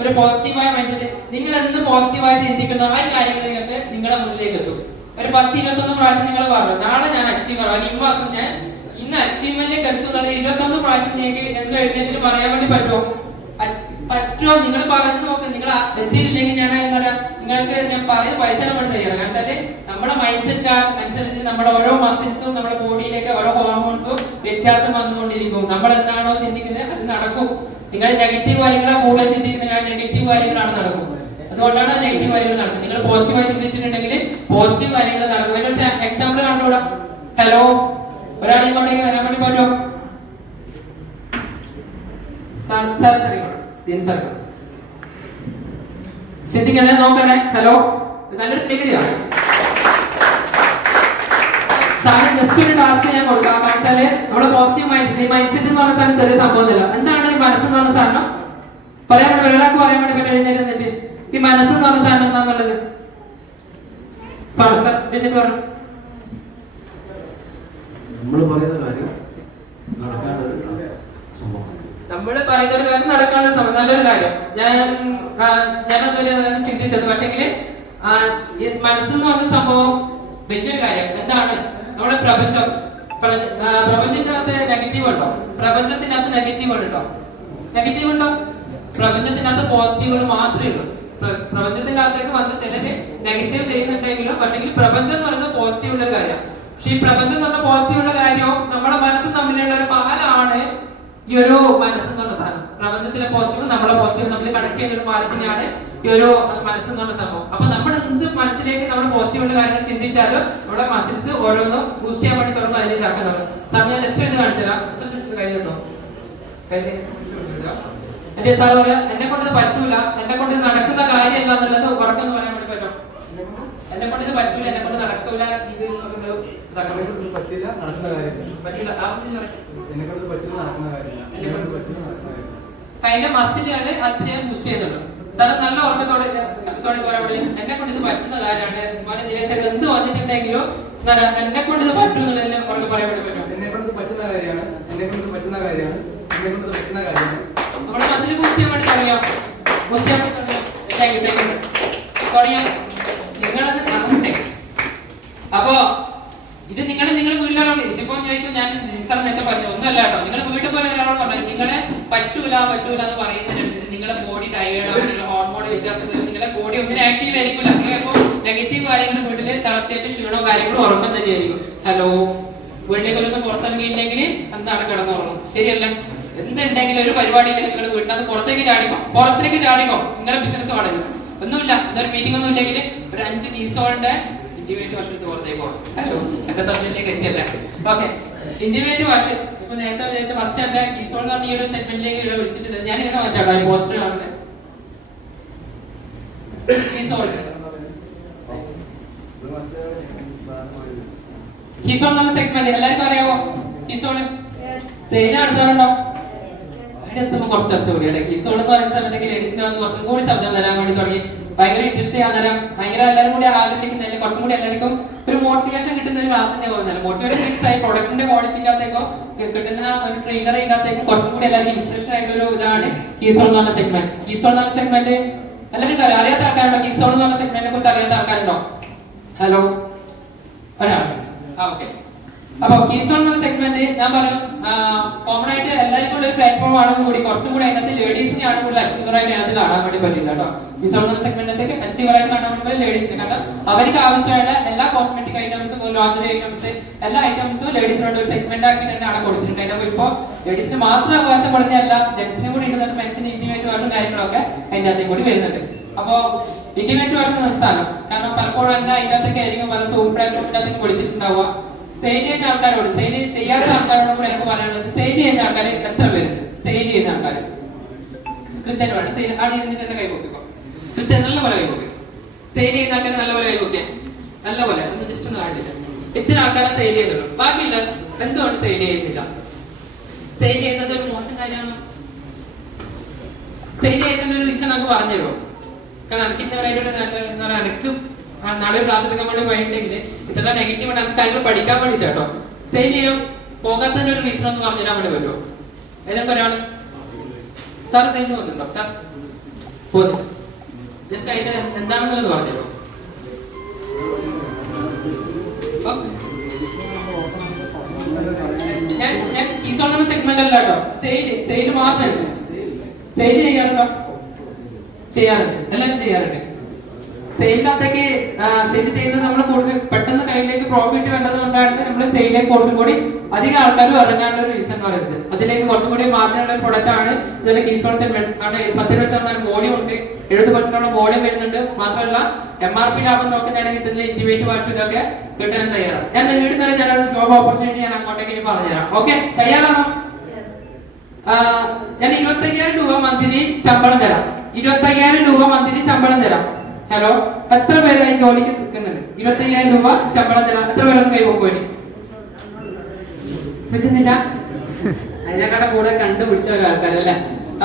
ഒരു പോസിറ്റീവായ മൈൻഡ് സെറ്റ്. നിങ്ങൾ എന്ത് പോസിറ്റീവായിട്ട് ചിന്തിക്കുന്ന ആ കാര്യങ്ങൾ നിങ്ങൾക്ക് നിങ്ങളുടെ മുന്നിലേക്ക് എത്തും. ഒരു 10-21 പ്രാവശ്യം നിങ്ങൾ പറഞ്ഞു നാളെ ഞാൻ അച്ചീവർ ആകും, ഈ മാസം ഞാൻ ഇന്ന് അച്ചീവ്മെന്റിലേക്ക് എത്തുന്നുള്ള 21 പ്രാവശ്യം നിങ്ങൾക്ക് എന്താ എഴുന്നേറ്റിട്ട് പറയാൻ വേണ്ടി പറ്റുമോ? നിങ്ങൾ പറഞ്ഞു നോക്ക്. നിങ്ങൾ എത്തിയിട്ടില്ലെങ്കിൽ ഞാൻ എന്താ നിങ്ങൾ നിങ്ങൾക്ക് ഞാൻ പറയുന്ന പൈസ വേണ്ടി തയ്യാറാണ്. കാരണം വെച്ചാല് നമ്മുടെ മൈൻഡ് സെറ്റ് അനുസരിച്ച് നമ്മുടെ ഓരോ മസിൽസും നമ്മുടെ ബോഡിയിലേക്ക് ഓരോ ഹോർമോൺസും വ്യത്യാസം വന്നുകൊണ്ടിരിക്കും. നമ്മൾ എന്താണോ ചിന്തിക്കുന്നത് അത് നടക്കും. നിങ്ങൾ നെഗറ്റീവ് കാര്യങ്ങളാണ് കൂടുതൽ ചിന്തിക്കുന്നത്, നെഗറ്റീവ് കാര്യങ്ങളാണ് നടക്കും. അതുകൊണ്ടാണ് നെഗറ്റീവ് കാര്യങ്ങൾ നടക്കുന്നത്. നിങ്ങൾ പോസിറ്റീവായി ചിന്തിച്ചിട്ടുണ്ടെങ്കിൽ പോസിറ്റീവ് കാര്യങ്ങൾ നടക്കും. അതിനൊരു എക്സാമ്പിൾ കണ്ടുകൂടാ. ഹലോ, ഒരാൾ ഇങ്ങോട്ടേക്ക് വരാൻ വേണ്ടി പറ്റുമോ? ശ്രദ്ധിക്കണേ, നോക്കണേ. ഹലോ, നല്ലൊരു ഡിഗ്രിയാണ്. സാറിന് ജസ്റ്റ് ഒരു ടാസ്ക് ഞാൻ കൊടുക്കാം. കാരണം വെച്ചാല് നമ്മുടെ പോസിറ്റീവ് മൈൻഡ് സെറ്റ് എന്ന് പറഞ്ഞ സാധനം ചെറിയ സംഭവമൊന്നുമില്ല. എന്താണ് ഈ മനസ്സെന്ന് പറഞ്ഞ സാധനം? പറയാൻ വേണ്ടി ഒരാൾക്ക് പറയാൻ വേണ്ടി പറ്റും. എഴുന്നേറ്റ് ഈ മനസ്സെന്ന് പറഞ്ഞ സാധനം എന്താന്നുള്ളത് പറഞ്ഞു. നമ്മൾ പറയുന്ന കാര്യം നടക്കാനുള്ള സംഭവം, നല്ലൊരു കാര്യം. ഞാനതൊരു ചിന്തിച്ചത്. പക്ഷെങ്കിൽ മനസ്സെന്ന് പറഞ്ഞ സംഭവം വലിയൊരു കാര്യം. എന്താണ് നമ്മുടെ പ്രപഞ്ചത്തിനകത്ത് നെഗറ്റീവ് ഉണ്ടോ? പ്രപഞ്ചത്തിനകത്ത് നെഗറ്റീവ് ഉണ്ടോ? നെഗറ്റീവ് ഉണ്ടോ? പ്രപഞ്ചത്തിനകത്ത് പോസിറ്റീവുകൾ മാത്രമേ ഉള്ളൂ. പ്രപഞ്ചത്തിന്റെ അകത്തേക്ക് വന്ന് ചിലര് നെഗറ്റീവ് ചെയ്യുന്നുണ്ടെങ്കിലും പക്ഷെങ്കിൽ പ്രപഞ്ചം എന്ന് പറയുന്നത് പോസിറ്റീവ് ഉള്ള കാര്യം. പക്ഷെ ഈ പ്രപഞ്ചം എന്ന് പറഞ്ഞ പോസിറ്റീവ് ഉള്ള കാര്യവും നമ്മുടെ മനസ്സും തമ്മിലുള്ള ഒരു പാലാണ് ഈ ഒരു മനസ്സെന്ന് പറഞ്ഞ സാധനം. പ്രപഞ്ചത്തിലെ പോസിറ്റീവ് നമ്മളെ പോസിറ്റീവ് തമ്മിൽ കണക്ട് ചെയ്യുന്ന ഒരു പാലത്തിനെയാണ് ഈ ഒരു മനസ്സെന്ന് പറഞ്ഞ സംഭവം. അപ്പൊ നമ്മൾ എന്ത് മനസ്സിലേക്ക് നമ്മുടെ പോസിറ്റീവുള്ള കാര്യങ്ങൾ ചിന്തിച്ചാലും നമ്മുടെ മസിൽസ് ഓരോന്നും ബൂസ്റ്റ് ചെയ്യാൻ വേണ്ടി തുടങ്ങും. അതിലേക്ക് ആക്കുന്നത് സമയം ലിസ്റ്റ് എടുത്ത് കാണിച്ചുതരാം. കഴിഞ്ഞിട്ടോ? എന്റെ സാർ പറയാ, എന്നെ കൊണ്ട് ഇത് പറ്റൂല, എന്നെ കൊണ്ട് ഇത് നടക്കുന്ന കാര്യമല്ല എന്നുള്ളത് ഉറക്കെന്ന് പറയാൻ വേണ്ടി പറ്റും. എന്നെ കൊണ്ട് ഇത് പറ്റൂല, എന്നെ കൊണ്ട് നടക്കൂല, ഇത് പറ്റില്ല, നടക്കുന്ന കാര്യം പറ്റൂല. എന്നെ കൊണ്ട് പറ്റില്ല, നടക്കുന്ന കാര്യം അതിന്റെ മസിലാണ് അത്രയും പുഷ് ചെയ്യുന്നുണ്ട്. സാറ് നല്ല ഉറക്കത്തോടെ പറയാൻ എന്നെ കൊണ്ട് ഇത് പറ്റുന്ന കാര്യമാണ്. ദിനേശ് എന്ത് വന്നിട്ടുണ്ടെങ്കിലും എന്നെ കൊണ്ട് ഇത് പറ്റുന്നുള്ളതിന് ഉറക്കെ പറയാൻ വേണ്ടി പറ്റും. എന്നെ കൊണ്ട് പറ്റുന്ന കാര്യമാണ്, എന്നെ കൊണ്ട് പറ്റുന്ന കാര്യമാണ്, എന്നെ കൊണ്ട് പറ്റുന്ന കാര്യമാണ്. നമ്മുടെ മസിൽ ബൂസ്റ്റ് ചെയ്യാൻ വേണ്ടി പറയാം. ബൂസ്റ്റ് ചെയ്യാൻ തുടങ്ങിയാൽ നിങ്ങളത് കാണട്ടെ. അപ്പോ ഇത് നിങ്ങൾ വീട്ടിലാണ്. ഇതിപ്പോ ചോദിക്കും, ഞാൻ ജിൻസാർ നേരത്തെ പറഞ്ഞു ഒന്നുമല്ല കേട്ടോ. നിങ്ങൾ വീട്ടിൽ പോലെ ഒരാളോട് പറഞ്ഞു നിങ്ങളെ പറ്റൂല എന്ന് പറയുന്നതിനനുസരിച്ച് നിങ്ങളുടെ ബോഡി ടയേർഡാവും, നിങ്ങളുടെ ഹോർമോൺ വ്യത്യാസം വരും, നിങ്ങളുടെ ബോഡി ഒന്നിനും ആക്റ്റീവ് ആയിരിക്കില്ല. അപ്പോൾ നെഗറ്റീവ് കാര്യങ്ങൾ വീട്ടിൽ തളർച്ചയായിട്ട് ക്ഷീണോ കാര്യങ്ങളോ ഉറക്കം തന്നെയായിരിക്കും. ഹലോ, വീട്ടിലേക്ക് ഒരു ദിവസം പുറത്തിറങ്ങിയില്ലെങ്കിൽ എന്താണ് കിടന്നുറങ്ങും? ശരിയല്ല? എന്തുണ്ടെങ്കിലും ഒരു പരിപാടിയിലേക്ക് നിങ്ങൾ വീട്ടിൽ പുറത്തേക്ക് ചാടിക്കോ നിങ്ങളുടെ ബിസിനസ് പാടില്ല. ഒന്നുമില്ല, എന്തൊരു മീറ്റിംഗ് ഒന്നും ഇല്ലെങ്കിൽ ഒരു 5 കീസോളിന്റെ ഇന്റിമേറ്റ് വാഷ് എടുത്ത് പുറത്തേക്ക് പോകണം. ഹലോ, എന്റെ സബ്ജക്റ്റിലേക്ക് എത്തിയല്ലേ? ഓക്കെ, ഇന്റിമേറ്റ് വാഷ് ഇപ്പൊ നേരത്തെ വിചാരിച്ച ഫസ്റ്റ് എന്റെ കീസോൾ എന്ന് പറഞ്ഞ ഈ ഒരു സെഗ്മെന്റിലേക്ക് ഇവിടെ വിളിച്ചിട്ടുണ്ട്. ഞാൻ ഇവിടെ മാറ്റാട്ടോ ഈ പോസ്റ്റർ കാണുന്നത്. കീസോൾ കീസോൾ എന്ന് പറഞ്ഞ സെഗ്മെന്റ് എല്ലാവർക്കും അറിയാവോ? കീസോള് സെയിൽ നടത്താറുണ്ടോ? അതിന്റെ എത്തുമ്പോ കുറച്ച് ചർച്ച കൂടിയാണ്. കീസോൾ എന്ന് പറയുന്ന സമയത്തേക്ക് ലേഡീസിന് വന്ന് കുറച്ചും കൂടി ശബ്ദം തരാൻ വേണ്ടി തുടങ്ങി. ഭയങ്കര ഇൻട്രസ്റ്റ് ചെയ്യാൻ തരാം, ഭയങ്കര എല്ലാവരും കൂടി ആഗ്രഹിക്കുന്നതിൽ കുറച്ചും കൂടി എല്ലാവർക്കും ഒരു മോട്ടിവേഷൻ കിട്ടുന്ന ഒരു ക്ലാസ് തന്നെ പോകുന്നില്ല. മോട്ടിവേഷൻ ഫിക്സ് ആയി പ്രൊഡക്റ്റിന്റെ ക്വാളിറ്റിന്റെ അകത്തേക്കോ കിട്ടുന്ന ഒരു ട്രെയിനറിന്റെ അകത്തേക്കും കുറച്ചും കൂടി എല്ലാവർക്കും ഇൻസ്പിറേഷൻ ആയിട്ടൊരു ഇതാണ് കീസോൾ എന്ന് പറഞ്ഞ സെഗ്മെന്റ്. കീസോൾ എന്ന് പറഞ്ഞ സെഗ്മെന്റ് എല്ലാവർക്കും അറിയാത്ത ആൾക്കാരുണ്ടോ? കീസോൾ എന്ന് പറഞ്ഞ സെഗ്മെന്റിനെ കുറിച്ച് അറിയാത്ത ആൾക്കാരുണ്ടോ? ഹലോ, ഒരാൾ. ഓക്കെ, അപ്പൊ കീസോൾ എന്ന സെഗ്മെന്റ് ഞാൻ പറയും കോമൺ ആയിട്ട് എല്ലാവർക്കും ഉള്ള ഒരു പ്ലാറ്റ്ഫോം ആണെന്ന് കൂടി കുറച്ചും കൂടി അതിനകത്ത് ലേഡീസിനെയാണ് കൂടുതൽ അച്ചീവർ ആയിട്ട് അതിനകത്ത് കാണാൻ വേണ്ടി പറ്റില്ല കേട്ടോ. കീസോൾ എന്ന സെഗ്മെന്റിലേക്ക് അച്ചീവർ ആയിട്ട് കാണാൻ വേണ്ടി ലേഡീസിനെ കാരണം അവർക്ക് ആവശ്യമായ എല്ലാ കോസ്മെറ്റിക് ഐറ്റംസും ലോഞ്ചറി ഐറ്റംസ് എല്ലാ ഐറ്റംസും ലേഡീസിനോട് ഒരു സെഗ്മെന്റ് ആക്കിയിട്ട് തന്നെയാണ് കൊടുത്തിട്ടുണ്ട്. അതിനകത്ത് ഇപ്പൊ ലേഡീസിന് മാത്രം അവകാശപ്പെടുന്നതല്ല, ജെന്റ്സിനും കൂടി ഉണ്ട്. മെൻസിന് ഇന്റിമേറ്റ് വാഷും കാര്യങ്ങളൊക്കെ അതിന്റെ അകത്തേക്ക് കൂടി വരുന്നുണ്ട്. അപ്പോ ഇന്റിമേറ്റ് വാഷ് നിർസ്ഥാനം കാരണം പലപ്പോഴും എന്താ ഇതിനകത്തൊക്കെ ആയിരിക്കും പല സൂപ്പർ പ്ലാറ്റ്ഫോമിന്റെ അകത്തേക്ക് വിളിച്ചിട്ടുണ്ടാവുക. സെയിൽ ചെയ്യുന്ന ആൾക്കാരോട്, സെയിൽ ചെയ്യാത്ത ആൾക്കാരോട് കൂടെ എനിക്ക് പറയാനുള്ളത്, സെയിൽ ചെയ്യുന്ന ആൾക്കാർ എത്ര പേര്? സെയിൽ ചെയ്യുന്ന ആൾക്കാർ കൃത്യമായിട്ട് സെയിൽ ആണ് ഇരുന്നിട്ട് എന്റെ കൈ പൊക്കിക്കോ. കൃത്യം നല്ല പോലെ കൈ പൊക്കി. സെയിൽ ചെയ്യുന്ന ആൾക്കാർ നല്ലപോലെ കൈ പൊക്കിയ നല്ലപോലെ ഒന്ന് ജസ്റ്റ് ഒന്ന് കാണില്ല. ഇത്ര ആൾക്കാരെ സെയിൽ ചെയ്യുന്നുള്ളൂ, ബാക്കിയില്ല. എന്തുകൊണ്ട് സെയിൽ ചെയ്യുന്നില്ല? സെയിൽ ചെയ്യുന്നത് ഒരു മോശം കാര്യമാണ്. സെയിൽ ചെയ്യുന്നതിന്റെ ഒരു റീസൺ നമുക്ക് പറഞ്ഞു തരുമോ? കാരണം എനിക്ക് ഇന്നവരായിട്ട് എനിക്ക് നാളെ ഒരു ക്ലാസ് എടുക്കാൻ വേണ്ടി പോയിട്ടുണ്ടെങ്കിൽ ഇത്ര നെഗറ്റീവ് ആണ് നമുക്ക് കാര്യങ്ങൾ പഠിക്കാൻ വേണ്ടിട്ട് കേട്ടോ. സെയിൽ ചെയ്യാൻ പോകാത്തതിന്റെ ഒരു റീസൺ ഒന്ന് പറഞ്ഞു തരാൻ വേണ്ടി പറ്റുമോ? ഏതൊക്കെ ഒരാള് സാർ സെയിൽ പോകുന്നുണ്ടോ? സാർ പോകുന്നില്ല. ജസ്റ്റ് അതിന്റെ എന്താണെന്നുള്ളത് പറഞ്ഞു തരുമോ? ഞാൻ കീസോൾ എന്ന സെഗ്മെന്റ് അല്ല കേട്ടോ, സെയിൽ മാത്രമേ. സെയിൽ ചെയ്യാറുണ്ടോ? ചെയ്യാറുണ്ട്, എല്ലാവരും ചെയ്യാറുണ്ട്. സെയിലിനകത്തേക്ക് സെയിൽ ചെയ്യുന്നത് നമ്മൾ കൂടുതൽ പെട്ടെന്ന് കയ്യിലേക്ക് പ്രോഫിറ്റ് വേണ്ടത് കൊണ്ടാണ് നമ്മൾ സെയിലിലേക്ക് കുറച്ചും കൂടി അധികം ആൾക്കാരും ഇറങ്ങാനുള്ള ഒരു റീസൺ എന്ന് പറയുന്നത്. അതിലേക്ക് കുറച്ചും കൂടി മാർജിനുള്ള ഒരു പ്രൊഡക്റ്റ് ആണ് ഇതിലെ കീസോൺ സെഗ്മെന്റ് ആണ്. 10% വോളിയം ഉണ്ട്, 70% വോളിയം വരുന്നുണ്ട്. മാത്രമല്ല MRP ലാഭം നോക്കുന്നതാണെങ്കിൽ ഇതിലെ ഇന്റിമേറ്റ് വാഷ് ഇതൊക്കെ കിട്ടാൻ തയ്യാറാണ്. ഞാൻ വീട്ടിൽ തന്നെ ഞാനൊരു ജോബ് ഓപ്പർച്യൂണിറ്റി ഞാൻ അങ്ങോട്ടേക്ക് ഇനി പറഞ്ഞുതരാം. ഓക്കെ, തയ്യാറാണോ? ഞാൻ 25,000 രൂപ മന്ത്ലി ശമ്പളം തരാം. 25,000 രൂപ മന്ത്ലി ശമ്പളം തരാം. ഹലോ, എത്ര പേരായി ജോലിക്ക് നിൽക്കുന്നുണ്ട്? 25,000 രൂപ ശമ്പളം തരാം. എത്ര പേരൊന്ന് കൈ പോയി നിൽക്കുന്നില്ല? അതിനെക്കാട്ടെ കൂടെ കണ്ടുപിടിച്ച ആൾക്കാരല്ലേ?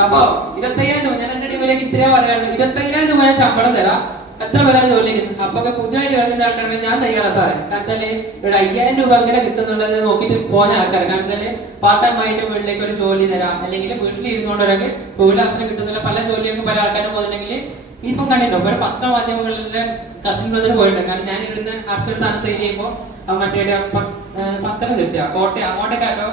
അപ്പൊ 25,000 രൂപ ഞാൻ എന്റെ ടീമിലേക്ക് ഇത്രയാ പറയാനുള്ളൂ. 25,000 രൂപ ഞാൻ ശമ്പളം തരാം. എത്ര പേരാ ജോലിക്ക്? അപ്പൊ പുതിയതായിട്ട് കേൾക്കുന്ന ആൾക്കാരാണ് ഞാൻ തയ്യാറാ സാറേ. കാരണം വെച്ചാല് ഇവിടെ 5,000 രൂപ എങ്ങനെ കിട്ടുന്നുള്ളത് നോക്കിയിട്ട് പോകുന്ന ആൾക്കാർ. കാരണം വെച്ചാല് പാർട്ട് ടൈം ആയിട്ട് വീട്ടിലേക്ക് ഒരു ജോലി തരാം, അല്ലെങ്കിൽ വീട്ടിൽ ഇരുന്നുകൊണ്ടൊക്കെ തൊഴിലാസനം കിട്ടുന്നില്ല. പല ജോലികൾക്ക് പല ആൾക്കാരും പോകുന്നുണ്ടെങ്കിൽ ഇപ്പം കണ്ടിട്ടോ ഒരു പത്രമാധ്യമങ്ങളിലെ കസിൻ ബ്രദർ പോയിട്ടുണ്ട്. കാരണം ഞാൻ ഇവിടുന്ന് അർച്ചൽ സ്ഥാനം സെയിൽ ചെയ്യുമ്പോൾ മറ്റേ പത്തനംതിട്ട കോട്ടയം അങ്ങോട്ടേക്കാട്ടോ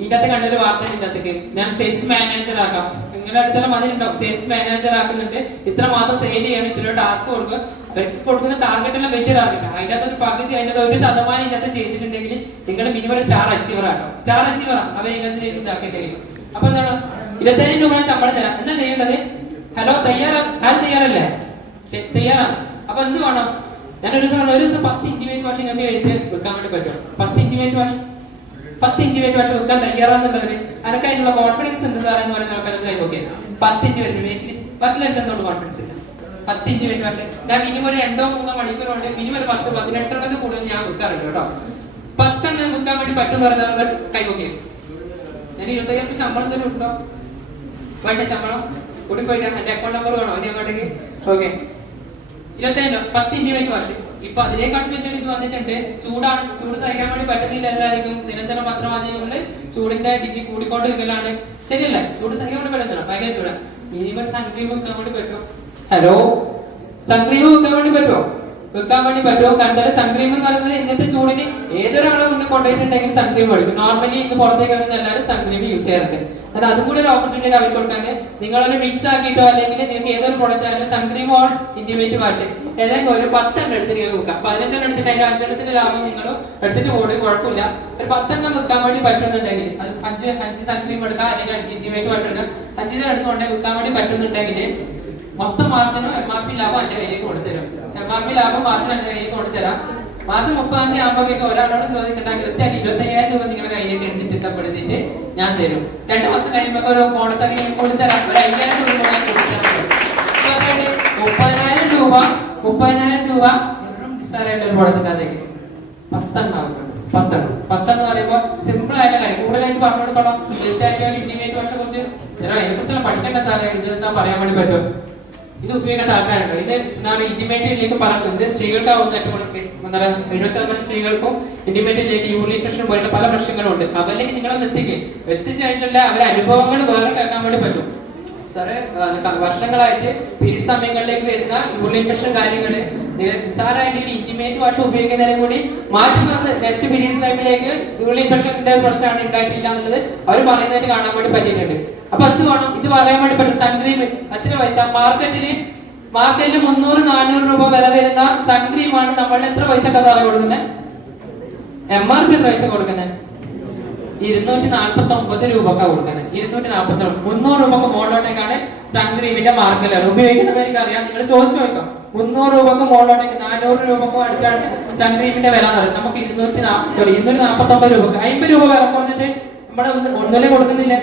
ഇതിനകത്ത് കണ്ടൊരു വാർത്ത ഇതിനകത്തേക്ക് ഞാൻ സെയിൽസ് മാനേജർ ആക്കാം. നിങ്ങളുടെ അടുത്തുള്ള മതിലുണ്ടോ? സെയിൽസ് മാനേജർ ആക്കുന്നുണ്ട്, ഇത്ര മാസം സെയിൽ ചെയ്യണം, ഇത്ര ടാസ്ക് കൊടുക്കുക. അവർക്ക് കൊടുക്കുന്ന ടാർഗറ്റ് എല്ലാം വലിയ ടാർഗറ്റ്. അതിൻ്റെ അകത്ത് ഒരു പകുതി, അതിൻ്റെ 1% ഇതിനകത്ത് ചെയ്തിട്ടുണ്ടെങ്കിൽ നിങ്ങൾ മിനിമം സ്റ്റാർ അച്ചീവർ ആട്ടോ. സ്റ്റാർ അച്ചീവർ ആണ് അവർ ഇതിനകത്ത് ചെയ്ത് ഇതാക്കിയിട്ടെങ്കിലും. അപ്പൊ എന്താണ് 25,000 രൂപ ശമ്പളം തരാം. എന്താ ചെയ്യേണ്ടത്? ഹലോ, ആരും തയ്യാറല്ലേ? ശരി, തയ്യാറാണ്. അപ്പൊ എന്ത് വേണം? ഞാൻ ഒരു ദിവസം 10 ഇന്റിമേറ്റ് വാഷ് നിങ്ങൾക്ക് എഴുതി വെക്കാൻ വേണ്ടി പറ്റും. 10 ഇന്റിമേറ്റ് വാഷ് വെക്കാൻ തയ്യാറാന്നുള്ളത് അനക്ക് അതിനുള്ള കോൺഫിഡൻസ് ഉണ്ട് സാർ എന്ന് പറയുന്ന ആൾക്കാർക്ക് ഓക്കെ. 10 ഇന്റിമേറ്റ് ബാക്കിലെന്തോട് കോൺഫിഡൻസ് ഇല്ല. 10 ഇന്റിമേറ്റ് വാഷ് ഞാൻ മിനിമം ഒരു 2-3 മണിക്കൂർ കൊണ്ട് മിനിമം ഒരു 10-18 കൂടുതൽ ഞാൻ വെക്കാറുണ്ട് കേട്ടോ. 10 വെക്കാൻ വേണ്ടി പറ്റും പറയുന്നവർ കൈവക്കെ. ഞാൻ 25,000 ശമ്പളം തന്നെ ഉണ്ടോ? വേണ്ട ശമ്പളം കൂടി പോയിട്ട് എന്റെ അക്കൗണ്ട് നമ്പർ വേണോ അവന്റെ അങ്ങോട്ടേക്ക്? Okay, 25,000 10 intimate wash. ഇപ്പൊ അതിലേക്കാട്ടും ഇത് വന്നിട്ടുണ്ട്. ചൂടാണ്, ചൂട് സഹിക്കാൻ വേണ്ടി പറ്റുന്നില്ല എല്ലാവർക്കും. നിരന്തരം പത്രമാധ്യമങ്ങളിൽ ചൂടിന്റെ ഡിഗ്രി കൂടിക്കൊണ്ടിരിക്കലാണ്. ശരിയല്ലേ? ചൂട് സഹിക്കാൻ വേണ്ടി പറ്റുന്നില്ല, ഭയങ്കര ചൂട്. മിനിമം സൺക്രീം വെക്കാൻ വേണ്ടി പറ്റുമോ? ഹലോ, സൺക്രീം വെക്കാൻ വേണ്ടി പറ്റുമോ? കാരണം സൺക്രീം എന്ന് പറയുന്നത് ഇന്നത്തെ ചൂടിന് ഏതൊരാളെ മുന്നിൽ കൊണ്ടുപോയിട്ടുണ്ടെങ്കിൽ സൺക്രീം എടുക്കും. നോർമലി ഇന്ന് പുറത്തേക്ക് ഇറങ്ങുന്ന എല്ലാവരും സൺക്രീം യൂസ് ചെയ്യാറുണ്ട്. എന്നാൽ അതും കൂടി ഒരു ഓപ്പർച്യൂണിറ്റി അവർക്ക് കൊടുക്കാൻ നിങ്ങളൊരു മിക്സ് ആക്കിയിട്ടോ അല്ലെങ്കിൽ നിങ്ങൾക്ക് ഏതൊരു പ്രൊഡക്റ്റ് ആയാലും സൺക്രീം ഓർ ഇന്റിമേറ്റ് വാഷ് ഏതെങ്കിലും ഒരു 10 എടുത്തിട്ട് വെക്കാം. 15 എടുത്തിട്ട് അതിന്റെ 5 ലാഭം നിങ്ങൾ എടുത്തിട്ട് പോടും, കുഴപ്പമില്ല. ഒരു 10 വെക്കാൻ വേണ്ടി പറ്റുന്നുണ്ടെങ്കിൽ അത് 5 സൺക്രീം എടുക്കാം, അല്ലെങ്കിൽ 5 ഇന്റിമേറ്റ് വാഷ് എടുക്കാം. 5 എടുത്തുകൊണ്ടേ വെക്കാൻ വേണ്ടി പറ്റുന്നുണ്ടെങ്കിൽ മൊത്തം മാർജിനും MRP ലാഭം എന്റെ കയ്യിലേക്ക് കൊടുത്തരും. MRP ലാഭം മാർജിൻ എന്റെ കയ്യിലേക്ക് കൊടുത്തരാം. മാസം 30-ാം തീയതി ആകുമ്പോഴേക്ക് ഒരാളോട് ചോദിക്കണ്ട, കൃത്യമായിട്ട് 25,000 രൂപ നിങ്ങളുടെ കയ്യിലേക്ക് എടുത്തിട്ടപ്പെടുത്തിട്ട് ഞാൻ തരും. 2 മാസം കഴിയുമ്പോൾ ഒരു ബോണസ് കൊടുത്തരാം. ഒരു 5,000 രൂപ ഞാൻ കൊടുത്തരാം. 30,000 രൂപ നിസ്സാരമായിട്ട് ഒരു പ്രൊഡക്റ്റിനകത്തേക്ക് 10 എന്ന് പറയുമ്പോൾ സിമ്പിൾ ആയിട്ട് കാര്യം. കൂടുതലായിട്ട് പറഞ്ഞു കൊടുക്കണം. ഇന്റിമേറ്റ് വാഷിനെ കുറിച്ച് അതിനെ കുറിച്ചെല്ലാം പഠിക്കേണ്ട സാറേ. ഇത് എന്താ പറയാൻ വേണ്ടി പറ്റും? ഇത് ഉപയോഗിക്കാത്ത ആൾക്കാരുണ്ടോ? ഇത് എന്താണ് ഇന്റിമേറ്റിലേക്ക് പറയുന്നത് സ്ത്രീകൾക്കാവുന്ന ഏറ്റവും 70% സ്ത്രീകൾക്കും ഇന്റിമേറ്റിലേക്ക് യൂറിൻ ഇൻഫെക്ഷൻ പോലുള്ള പല പ്രശ്നങ്ങളും ഉണ്ട്. അവരിലേക്ക് നിങ്ങളൊന്ന് എത്തിച്ചു കഴിഞ്ഞാൽ അവരുടെ അനുഭവങ്ങൾ വേറെ കേൾക്കാൻ വേണ്ടി പറ്റും. സാറ് വർഷങ്ങളായിട്ട് പീരീഡ് സമയങ്ങളിലേക്ക് വരുന്ന യൂറിൻ ഇൻഫെക്ഷൻ കാര്യങ്ങള് നിസ്സാരമായിട്ട് ഈ ഇന്റിമേറ്റ് വാഷ് ഉപയോഗിക്കുന്നതിനും കൂടി മാറ്റി വന്ന് നെക്സ്റ്റ് പീരീഡ് ടൈമിലേക്ക് യൂറിൻ ഇൻഫെക്ഷന്റെ പ്രശ്നമാണ് ഉണ്ടായിട്ടില്ല എന്നുള്ളത് അവർ പറയുന്നതിന് കാണാൻ വേണ്ടി പറ്റിയിട്ടുണ്ട്. അപ്പൊ എന്ത് വേണം? ഇത് പറയാൻ വേണ്ടി പറ്റും. സൺക്രീം എത്ര പൈസ? മാർക്കറ്റിൽ 300-400 രൂപ വില വരുന്ന സൺക്രീമാണ് നമ്മൾ എത്ര പൈസ സാറേ കൊടുക്കുന്നത്? MRP എത്ര പൈസ കൊടുക്കുന്നത്? 249 രൂപക്കാ കൊടുക്കുന്നത്. 249 300 രൂപക്ക് മുകളിലോട്ടേക്കാണ് സൺക്രീമിന്റെ മാർക്കറ്റ് ഉപയോഗിക്കുന്നവർക്ക് അറിയാം. നിങ്ങൾ ചോദിച്ചു നോക്കാം. 300 രൂപക്ക് മുകളിലോട്ടേക്ക് 400 രൂപക്കോ അടുത്താണ് സൺക്രീമിന്റെ വില എന്ന് പറയുന്നത്. നമുക്ക് 249 രൂപക്ക് 50 രൂപ വില കുറച്ചിട്ട് നമ്മുടെ ഒന്നിലെ കൊടുക്കുന്നില്ല.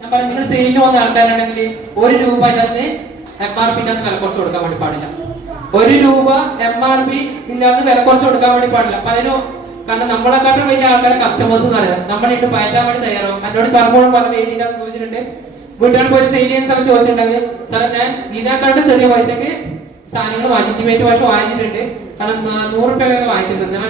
ഞാൻ പറയാം, നിങ്ങൾ സെയിലിന് പോകുന്ന ആൾക്കാരാണെങ്കിൽ 1 രൂപ ഇതിനകത്ത് MRP വില കുറച്ച് കൊടുക്കാൻ വേണ്ടി പാടില്ല. 1 രൂപ MRP ഇതിനകത്ത് വില കുറച്ച് കൊടുക്കാൻ വേണ്ടി പാടില്ല. പലരും കാരണം നമ്മളെക്കാട്ടും വലിയ ആൾക്കാരെ കസ്റ്റമേഴ്സ് എന്ന് പറയുന്നത് നമ്മളിട്ട് പയറ്റാൻ വേണ്ടി തയ്യാറാവും. എന്നോട് പലപ്പോഴും പല വേദിയിലൊക്കെ ചോദിച്ചിട്ടുണ്ട്. വീട്ടുകാർ പോയി സെയിൽ ചെയ്യുന്ന സമയത്ത് ചോദിച്ചിട്ടുണ്ടെങ്കിൽ സാറേ ഞാൻ ഇതിനെക്കാട്ടും ചെറിയ പൈസക്ക് സാധനങ്ങൾ ഇന്റിമേറ്റ് വാഷ് വാങ്ങിച്ചിട്ടുണ്ട്. കാരണം 100 രൂപയൊക്കെ വാങ്ങിച്ചിട്ടുണ്ട്. ഞാൻ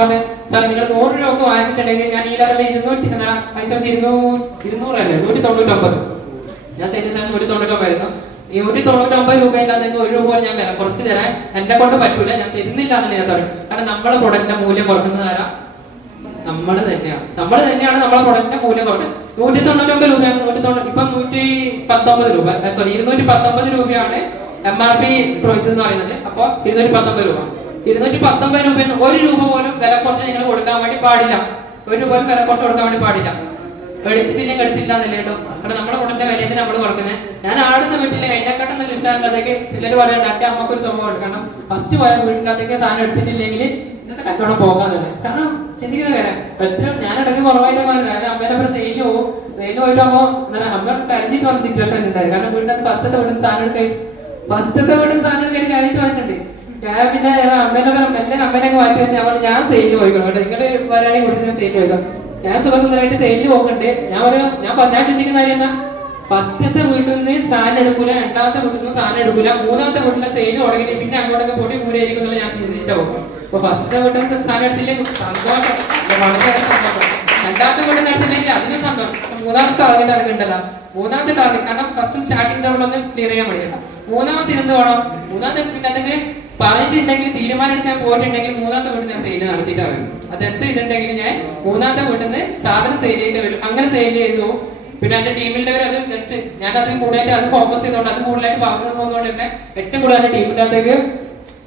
പറഞ്ഞ സാറേ നിങ്ങൾ 100 രൂപ വാങ്ങിച്ചിട്ടുണ്ടെങ്കിൽ ഞാൻ ഈ ലെവലിൽ 200 പൈസ 200 അല്ലേ 199. ഞാൻ സെയിൽ സാധനം 199 ആയിരുന്നു. ഈ 199 രൂപ ഇല്ലാതെങ്കിൽ 1 രൂപ ഞാൻ വില കുറച്ച് തരാൻ എന്നെ കൊണ്ട് പറ്റൂല, ഞാൻ തരുന്നില്ല എന്ന് ഞാൻ പറയും. കാരണം നമ്മളെ പ്രൊഡക്റ്റിന്റെ മൂല്യം കുറക്കുന്നത് ആരാ? നമ്മൾ തന്നെയാണ് നമ്മളെ പ്രൊഡക്റ്റിന്റെ മൂല്യം കുറക്കുന്നത്. 199 രൂപയാണ്. ഇപ്പം 119 രൂപ 219 രൂപയാണ് MRP ഇത് എന്ന് പറയുന്നത്. അപ്പൊ 219 രൂപ. 219 രൂപ 1 രൂപ പോലും വില കുറച്ച് നിങ്ങൾ കൊടുക്കാൻ വേണ്ടി പാടില്ല. 1 രൂപ പോലും വില കുറച്ച് കൊടുക്കാൻ വേണ്ടി പാടില്ല. എടുത്തിട്ടില്ലെങ്കിൽ എടുത്തില്ല എന്നല്ലേ കേട്ടോ. കാരണം നമ്മുടെ കുട്ടിന്റെ വിലയിൽ നമ്മൾ കൊടുക്കുന്നത്. ഞാൻ ആടുന്ന വീട്ടില് അതിനെക്കാട്ടും നല്ല വിഷയമുള്ളതൊക്കെ പിള്ളേർ പറയുന്നത് എന്റെ അമ്മക്ക് ഒരു സംഭവം ഉണ്ട്. കാരണം ഫസ്റ്റ് പോയ വീട്ടിനകത്തേക്ക് സാധനം എടുത്തിട്ടില്ലെങ്കിൽ ഇന്നത്തെ കച്ചവടം പോകാന്നുള്ളത്. കാരണം ചിന്തിക്കുന്ന കാര്യം എത്രയും ഞാൻ ഇടയ്ക്ക് കുറവായിട്ട് പോകാനില്ല. കാരണം അമ്മേനെ അപ്പുറം സെയില് പോയിട്ട് പോകുമ്പോൾ അമ്മയോട് കരഞ്ഞിട്ട് വന്ന സിറ്റുവേഷൻ ഉണ്ടായിരുന്നു. കാരണം വീട്ടിനകത്ത് ഫസ്റ്റത്തെ വീട്ടിൽ സാധനം എടുക്കാൻ കരഞ്ഞിട്ട് വന്നിട്ടുണ്ട്. ഞാൻ പിന്നെ അമ്മേനെ മാറ്റി വെച്ച് ഞാൻ സെയില് പോയിക്കോളാം കേട്ടോ. നിങ്ങള് വരാണെങ്കിൽ കുറിച്ച് ഞാൻ സെയില് പോയിക്കോ. ഞാൻ സുഖസുന്ദരമായിട്ട് സെയിലിൽ പോകുന്നുണ്ട്. ഞാൻ ചിന്തിക്കുന്ന കാര്യം എന്താ, ഫസ്റ്റത്തെ വീട്ടിൽ നിന്ന് സാധനം എടുക്കൂല, രണ്ടാമത്തെ വീട്ടിൽ നിന്ന് സാധനം എടുക്കൂല, മൂന്നാമത്തെ വീട്ടിലെ സെയിൽ തുടങ്ങിയിട്ട് പിന്നെ അങ്ങോട്ടൊക്കെ പൊടി കൂടിയായിരിക്കും എന്നുള്ള ഞാൻ ചിന്തിച്ചിട്ട് പോകും. അപ്പൊ ഫസ്റ്റത്തെ വീട്ടിൽ സാധനം എടുത്തില്ലെങ്കിൽ സന്തോഷം, വളരെയേറെ സന്തോഷം. രണ്ടാമത്തെ വീട്ടിൽ നടത്തില്ലെങ്കിൽ അതിനും സന്തോഷം. മൂന്നാമത്തെ ടാർഗറ്റ് ഇറങ്ങണ്ടല്ലോ. മൂന്നാമത്തെ ടാർഗറ്റ് കാരണം ഫസ്റ്റ് സ്റ്റാർട്ടിംഗ് ലെവൽ ഒന്ന് ക്ലിയർ ചെയ്യാൻ വേണ്ടിയില്ല. മൂന്നാമത്തെ ഇതെന്ത് വേണം, മൂന്നാമത്തെ പിന്നെ അതൊക്കെ പറഞ്ഞിട്ടുണ്ടെങ്കിൽ തീരുമാനം എടുക്കാൻ പോയിട്ടുണ്ടെങ്കിൽ മൂന്നാമത്തെ വീട്ടിൽ ഞാൻ സെയിൽ നടത്തിയിട്ട് വരും. അതെന്ത് ഇതുണ്ടെങ്കിൽ ഞാൻ മൂന്നാമത്തെ വീട്ടിൽ നിന്ന് സാധനം സെയിൽ ചെയ്തിട്ട് വരും. അങ്ങനെ സെയിൽ ചെയ്തു. പിന്നെ എന്റെ ടീമിന്റെ അത് ജസ്റ്റ് ഞാൻ അതിന് കൂടുതലായിട്ട് അത് ഫോക്കസ് ചെയ്തോണ്ട് അത് കൂടുതലായിട്ട് പറഞ്ഞു പോകുന്നതുകൊണ്ട് തന്നെ ഏറ്റവും കൂടുതൽ എന്റെ ടീമിന്റെ അകത്തേക്ക്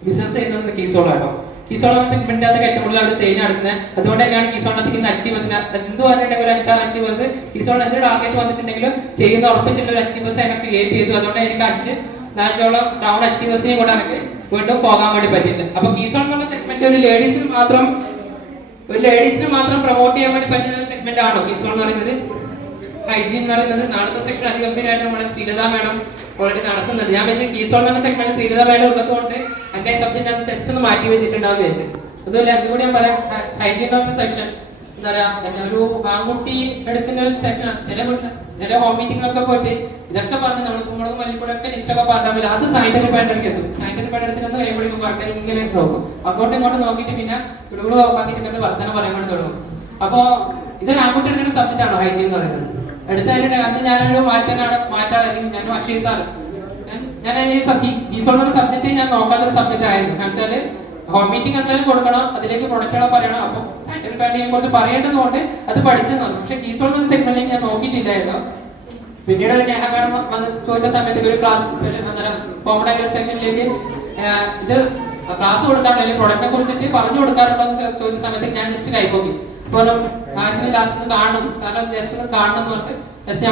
ബിസിനസ് ചെയ്യുന്നത് കീസോളാട്ടോ. കീസോൾ എന്ന സെഗ്മെന്റിന്റെ അകത്തേക്ക് ഏറ്റവും കൂടുതൽ അവർ സെയിൽ നടത്തുന്നത്. അതുകൊണ്ട് തന്നെയാണ് കീസോളിനകത്തേക്ക് ഇന്ന് അച്ചീവേഴ്സിന് എന്ത് പറഞ്ഞിട്ടുണ്ടെങ്കിൽ ഒരു 5-6 അച്ചീവേഴ്സ് കീസോളിന് എന്ത് ടാർഗറ്റ് വന്നിട്ടുണ്ടെങ്കിലും ചെയ്യുന്ന ഉറപ്പിച്ചിട്ടുള്ള ഒരു അച്ചീവേഴ്സ് അതിനെ ക്രിയേറ്റ് ചെയ്തു. അതുകൊണ്ട് എനിക്ക് 5-4 ടൗൺ അച്ചീവേഴ്സിനെയും കൂടെ എനിക്ക് വീണ്ടും പോകാൻ വേണ്ടി പറ്റിയിട്ടുണ്ട്. അപ്പൊ കീസോൺ എന്ന് പറഞ്ഞ സെഗ്മെന്റ് ഒരു ലേഡീസിന് മാത്രം പ്രൊമോട്ട് ചെയ്യാൻ വേണ്ടി പറ്റുന്ന സെഗ്മെന്റ് ആണോ കീസോൺ എന്ന് പറയുന്നത്? ഹൈജീൻ എന്ന് പറയുന്നത് നാളത്തെ സെക്ഷൻ അതിഗംഭീരമായിട്ട് നമ്മുടെ ശ്രീലത മാഡം ഓൾറെഡി നടത്തുന്നത്. ഞാൻ പക്ഷേ കീസോൺ എന്ന് പറഞ്ഞ സെഗ്മെന്റ് ശ്രീലത മാഡം ഉള്ളതുകൊണ്ട് എന്റെ സബ്ജക്ട് അത് ജസ്റ്റ് ഒന്ന് മാറ്റി വെച്ചിട്ടുണ്ടാവും ചോദിച്ചു. അതുപോലെ അതുകൂടി ഞാൻ പറയാം. ഹൈജീൻ എന്ന് പറഞ്ഞ സെക്ഷൻ എന്താ പറയാ, ഒരു ആൺകുട്ടി എടുക്കുന്ന ഒരു സെക്ഷൻ. ചില ഹോം മീറ്റിംഗിലൊക്കെ പോയിട്ട് ഇതൊക്കെ പറഞ്ഞ് നമ്മൾ കുമ്പളക്കും മല്ലിക്കൂടൊക്കെ ലിസ്റ്റൊക്കെ പറഞ്ഞാൽ ലാസ്റ്റ് സാനിറ്ററി പാഡ് എടുത്ത് എത്തും. സാനിറ്ററി പാഡ് എടുത്തിട്ട് കൈ പിടിക്കുമ്പോൾ ആൾക്കാർ ഇങ്ങനെ നോക്കും. അങ്ങോട്ടും ഇങ്ങോട്ടും നോക്കിയിട്ട് പിന്നെ ഇവിടെ നോക്കിയിട്ട് വർത്തനം പറയാൻ വേണ്ടി തുടങ്ങും. അപ്പൊ ഇതൊരു ആൺകുട്ടി എടുക്കുന്ന സബ്ജക്റ്റ് ആണോ ഹൈജീൻ എന്ന് പറയുന്നത്? എടുത്തതിന്റെ അന്ന് ഞാനൊരു മാറ്റാണെങ്കിൽ ഞാൻ അക്ഷീസാണ്. ഞാൻ കീസോൾ എന്ന സബ്ജക്റ്റ് ഞാൻ നോക്കാത്തൊരു സബ്ജക്റ്റ് ആയിരുന്നു. കാരണം വെച്ചാല് ഹോം മീറ്റിംഗ് എന്തായാലും കൊടുക്കണം, അതിലേക്ക് പ്രൊഡക്റ്റുകൾ പറയണം. അപ്പൊ സാനിറ്ററി പാഡിനെ കുറിച്ച് പറയേണ്ടതുകൊണ്ട് അത് പഠിച്ചു നോക്കും. പക്ഷെ കീസോൾ എന്ന സെഗ്മെന്റിലേക്ക് ഞാൻ നോക്കിയിട്ടില്ലായിരുന്നു. പിന്നീട് ഞാൻ വന്ന് ചോദിച്ച സമയത്ത് ഒരു ക്ലാസ് കോമൺ ആയിട്ടുള്ള സെക്ഷനിലേക്ക് ഇത് ക്ലാസ് കൊടുക്കാറുണ്ട് അല്ലെങ്കിൽ പ്രൊഡക്റ്റിനെ കുറിച്ചിട്ട് പറഞ്ഞു കൊടുക്കാറുണ്ടോ എന്ന് ചോദിച്ച സമയത്ത് ഞാൻ ജസ്റ്റ് കൈപ്പോക്കി. ഇപ്പോൾ മാക്സിമം ലാസ്റ്റ് ഒന്ന് കാണണം, സാറിന് ജസ്റ്റ് ഒന്ന് കാണണം എന്ന് പറഞ്ഞിട്ട് ജസ്റ്റ്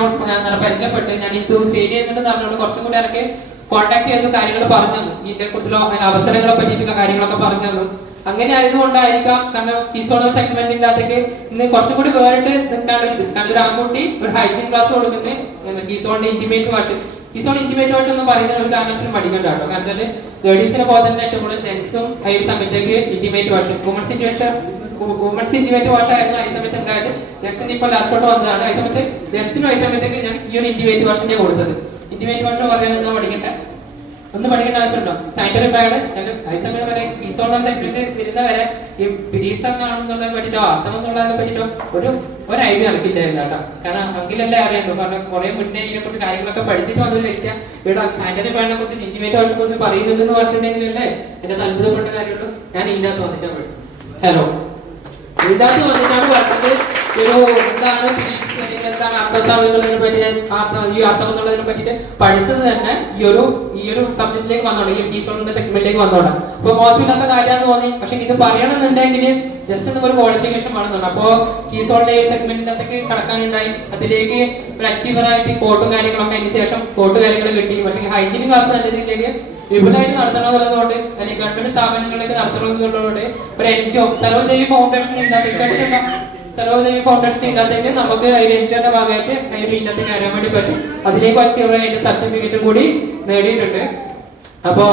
ഞാൻ പരിചയപ്പെട്ട് ഞാൻ ഇത് സെയിൽ ചെയ്യുന്നുണ്ട് പറഞ്ഞുകൊണ്ട് കുറച്ചും കൂടി ഇറക്കി കോൺടാക്ട് ചെയ്ത് കാര്യങ്ങൾ പറഞ്ഞു തന്നു. ഇതിനെ കുറിച്ചുള്ള അവസരങ്ങളെ പറ്റിയിട്ട് കാര്യങ്ങളൊക്കെ പറഞ്ഞു തന്നു. അങ്ങനെ ആയതുകൊണ്ടായിരിക്കാം കാരണം കീസോൺ സെഗ്മെന്റിന്റെ അകത്തേക്ക് ഇന്ന് കുറച്ചും കൂടി വേറിട്ട് നിൽക്കാണ്ട് ഒരു ആൺകുട്ടി ഒരു ഹൈജീൻ ക്ലാസ് കൊടുക്കുന്നത് കീസോണിന്റെ ഇന്റിമേറ്റ് വാഷ്. കീസോൺ ഇന്റിമേറ്റ് വാഷ് എന്ന് പറയുന്നത് ഒരു കാരണവശാലും പഠിക്കണ്ട കേട്ടോ. കാരണം വെച്ചാൽ ലേഡീസിനെ പോലെ തന്നെ ഏറ്റവും കൂടുതൽ ജെൻസും ഈ സമയത്തേക്ക് intimate wash women's intimate wash ആയിരുന്നു ഈ സമയത്ത് ഉണ്ടായത്. ജെൻസിന് ഇപ്പോൾ ലാസ്റ്റോട്ട് വന്നതാണ്. ഈ സമയത്ത് ജെൻസിനും ഈ സമയത്തേക്ക് ഞാൻ ഈ ഒരു ഇന്റിമേറ്റ് വാഷിനെ കൊടുത്തത്. ഇന്റിമേറ്റ് വാഷ് പറയാൻ എന്താ പഠിക്കേണ്ട ആവശ്യമുണ്ടോ? സാനിറ്ററി പാഡ് ഈ സമയം വരെ കീസോൺ സെഗ്മെന്റ് വരുന്ന വരെ ഈ പീരീഡ്സ് എന്താണെന്നുള്ളതിനെ പറ്റിട്ടോ അർത്ഥം എന്നുള്ളതിനെ പറ്റിട്ടോ ഒരു ഐഡിയ ഇറക്കില്ലായിരുന്നു കേട്ടോ. കാരണം അങ്കിലല്ലേ അറിയണ്ടോ. കാരണം കുറെ മുന്നേ ഇതിനെ കുറിച്ച് കാര്യങ്ങളൊക്കെ പഠിച്ചിട്ട് വന്നൊരു വ്യക്തിയാണ്. ഇവിടെ സാനിറ്ററി പാഡിനെ കുറിച്ച് ഇന്റിമേറ്റ് വാഷിനെ കുറിച്ച് പറയുന്നുണ്ടെന്ന് പറഞ്ഞിട്ടുണ്ടെങ്കിലല്ലേ എന്നെ അത്ഭുതപ്പെട്ട കാര്യമുള്ളൂ. ഞാൻ ഇതിനകത്ത് വന്നിട്ടാണ് പഠിച്ചത്. ഹലോ, ഇതിനകത്ത് വന്നിട്ടാണ് പറഞ്ഞത് ഒരു എന്താണ് എന്താണ് അർത്ഥസാമ്യങ്ങളതിനെ പറ്റി ഈ അർത്ഥം എന്നുള്ളതിനെ പറ്റിയിട്ട് പഠിച്ചത് തന്നെ ഈ ഒരു സബ്ജക്റ്റിലേക്ക് വന്നോളാം, ഈ കീസോണിന്റെ സെഗ്മെന്റിലേക്ക് വന്നോളാം. അപ്പൊ മോശമില്ലാത്ത കാര്യമാണെന്ന് തോന്നി. പക്ഷെ ഇത് പറയണമെന്നുണ്ടെങ്കിൽ ജസ്റ്റ് ഒരു ക്വാളിഫിക്കേഷൻ വേണമെന്നുണ്ട്. അപ്പോ കീസോണിന്റെ ഈ സെഗ്മെന്റിന്റെ അകത്തേക്ക് കടക്കാനുണ്ടായി. അതിലേക്ക് ഒരു അച്ചീവറായിട്ട് കോട്ടും കാര്യങ്ങളൊക്കെ അതിന് ശേഷം കോട്ട് കാര്യങ്ങൾ കിട്ടി. പക്ഷെ ഹൈജീൻ ക്ലാസ് നല്ലതിലേക്ക് വിപുലമായിട്ട് നടത്തണമെന്നുള്ളതുകൊണ്ട് അല്ലെങ്കിൽ ഗവൺമെന്റ് സ്ഥാപനങ്ങളിലേക്ക് നടത്തണമെന്നുള്ളതുകൊണ്ട് ഒരു NGO സർവ്വദേവി ഫൗണ്ടേഷൻ ഇല്ലാത്തേക്ക് നമുക്ക് അതിൽ NGOന്റെ ഭാഗമായിട്ട് അതിൽ ഇന്നത്തേക്ക് അറിയാൻ വേണ്ടി പറ്റും. അതിലേക്ക് അച്ചീവർ അതിന്റെ സർട്ടിഫിക്കറ്റും കൂടി നേടിയിട്ടുണ്ട്. അപ്പോ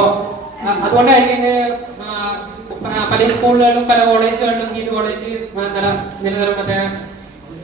അതുകൊണ്ടായിരിക്കും പല സ്കൂളുകളിലും പല കോളേജുകളിലും ഗീഡ് കോളേജ് മറ്റേ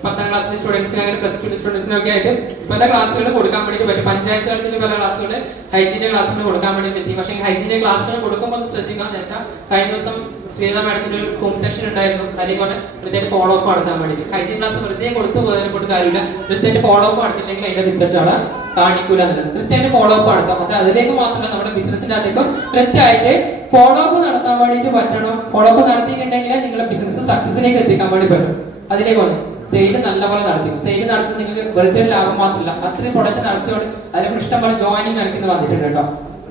10ാം ക്ലാസ്സിലെ സ്റ്റുഡൻസിന് അങ്ങനെ +2 സ്റ്റുഡൻസിനൊക്കെ ആയിട്ട് പല ക്ലാസ്സുകൾ കൊടുക്കാൻ വേണ്ടി പറ്റും. പഞ്ചായത്ത് തലത്തിൽ പല ക്ലാസ്സുകൾ ഹൈജീന്റെ ക്ലാസ്സുകൾ കൊടുക്കാൻ വേണ്ടി പറ്റി. പക്ഷേ ഹൈജീന്റെ ക്ലാസ്സുകൾ കൊടുക്കുമ്പോൾ ഒന്ന് ശ്രദ്ധിക്കാൻ ചേട്ടാ. കഴിഞ്ഞ ദിവസം ശ്രീലത മാഡത്തിന്റെ ഒരു സൂം സെക്ഷൻ ഉണ്ടായിരുന്നു. അതിലേക്ക് കൃത്യമായിട്ട് ഫോളോ അപ്പ് നടത്താൻ വേണ്ടി ഹൈജീൻ ക്ലാസ് വെറുതെ കൊടുത്തു പോയതിനെ കൊണ്ട് കാര്യമില്ല. കൃത്യമായിട്ട് ഫോളോ അപ്പ് നടത്തില്ലെങ്കിൽ അതിന്റെ റിസൾട്ട് അവിടെ കാണിക്കൂല എന്നുള്ളത്. കൃത്യമായിട്ട് ഫോളോ അപ്പ് നടത്താം. അത് അതിലേക്ക് മാത്രമല്ല നമ്മുടെ ബിസിനസിന്റെ അകത്തേക്കും കൃത്യമായിട്ട് ഫോളോ അപ്പ് നടത്താൻ വേണ്ടിയിട്ട് പറ്റണം. ഫോളോ അപ്പ് നടത്തിയിട്ടുണ്ടെങ്കിൽ നിങ്ങളുടെ ബിസിനസ് സക്സസിലേക്ക് എത്തിക്കാൻ വേണ്ടി പറ്റും. അതിലേക്ക് വന്ന് സെയിൽ നല്ലപോലെ നടത്തി. സെയിൽ നടത്തി നിങ്ങൾക്ക് വെറുതെ ലാഭം മാത്രമല്ല അത്രയും പ്രൊഡക്റ്റ് നടത്തിയോട് അതിന് ഇഷ്ടംപോലെ ജോയിനിങ് നടക്കുന്ന വന്നിട്ടുണ്ട് കേട്ടോ.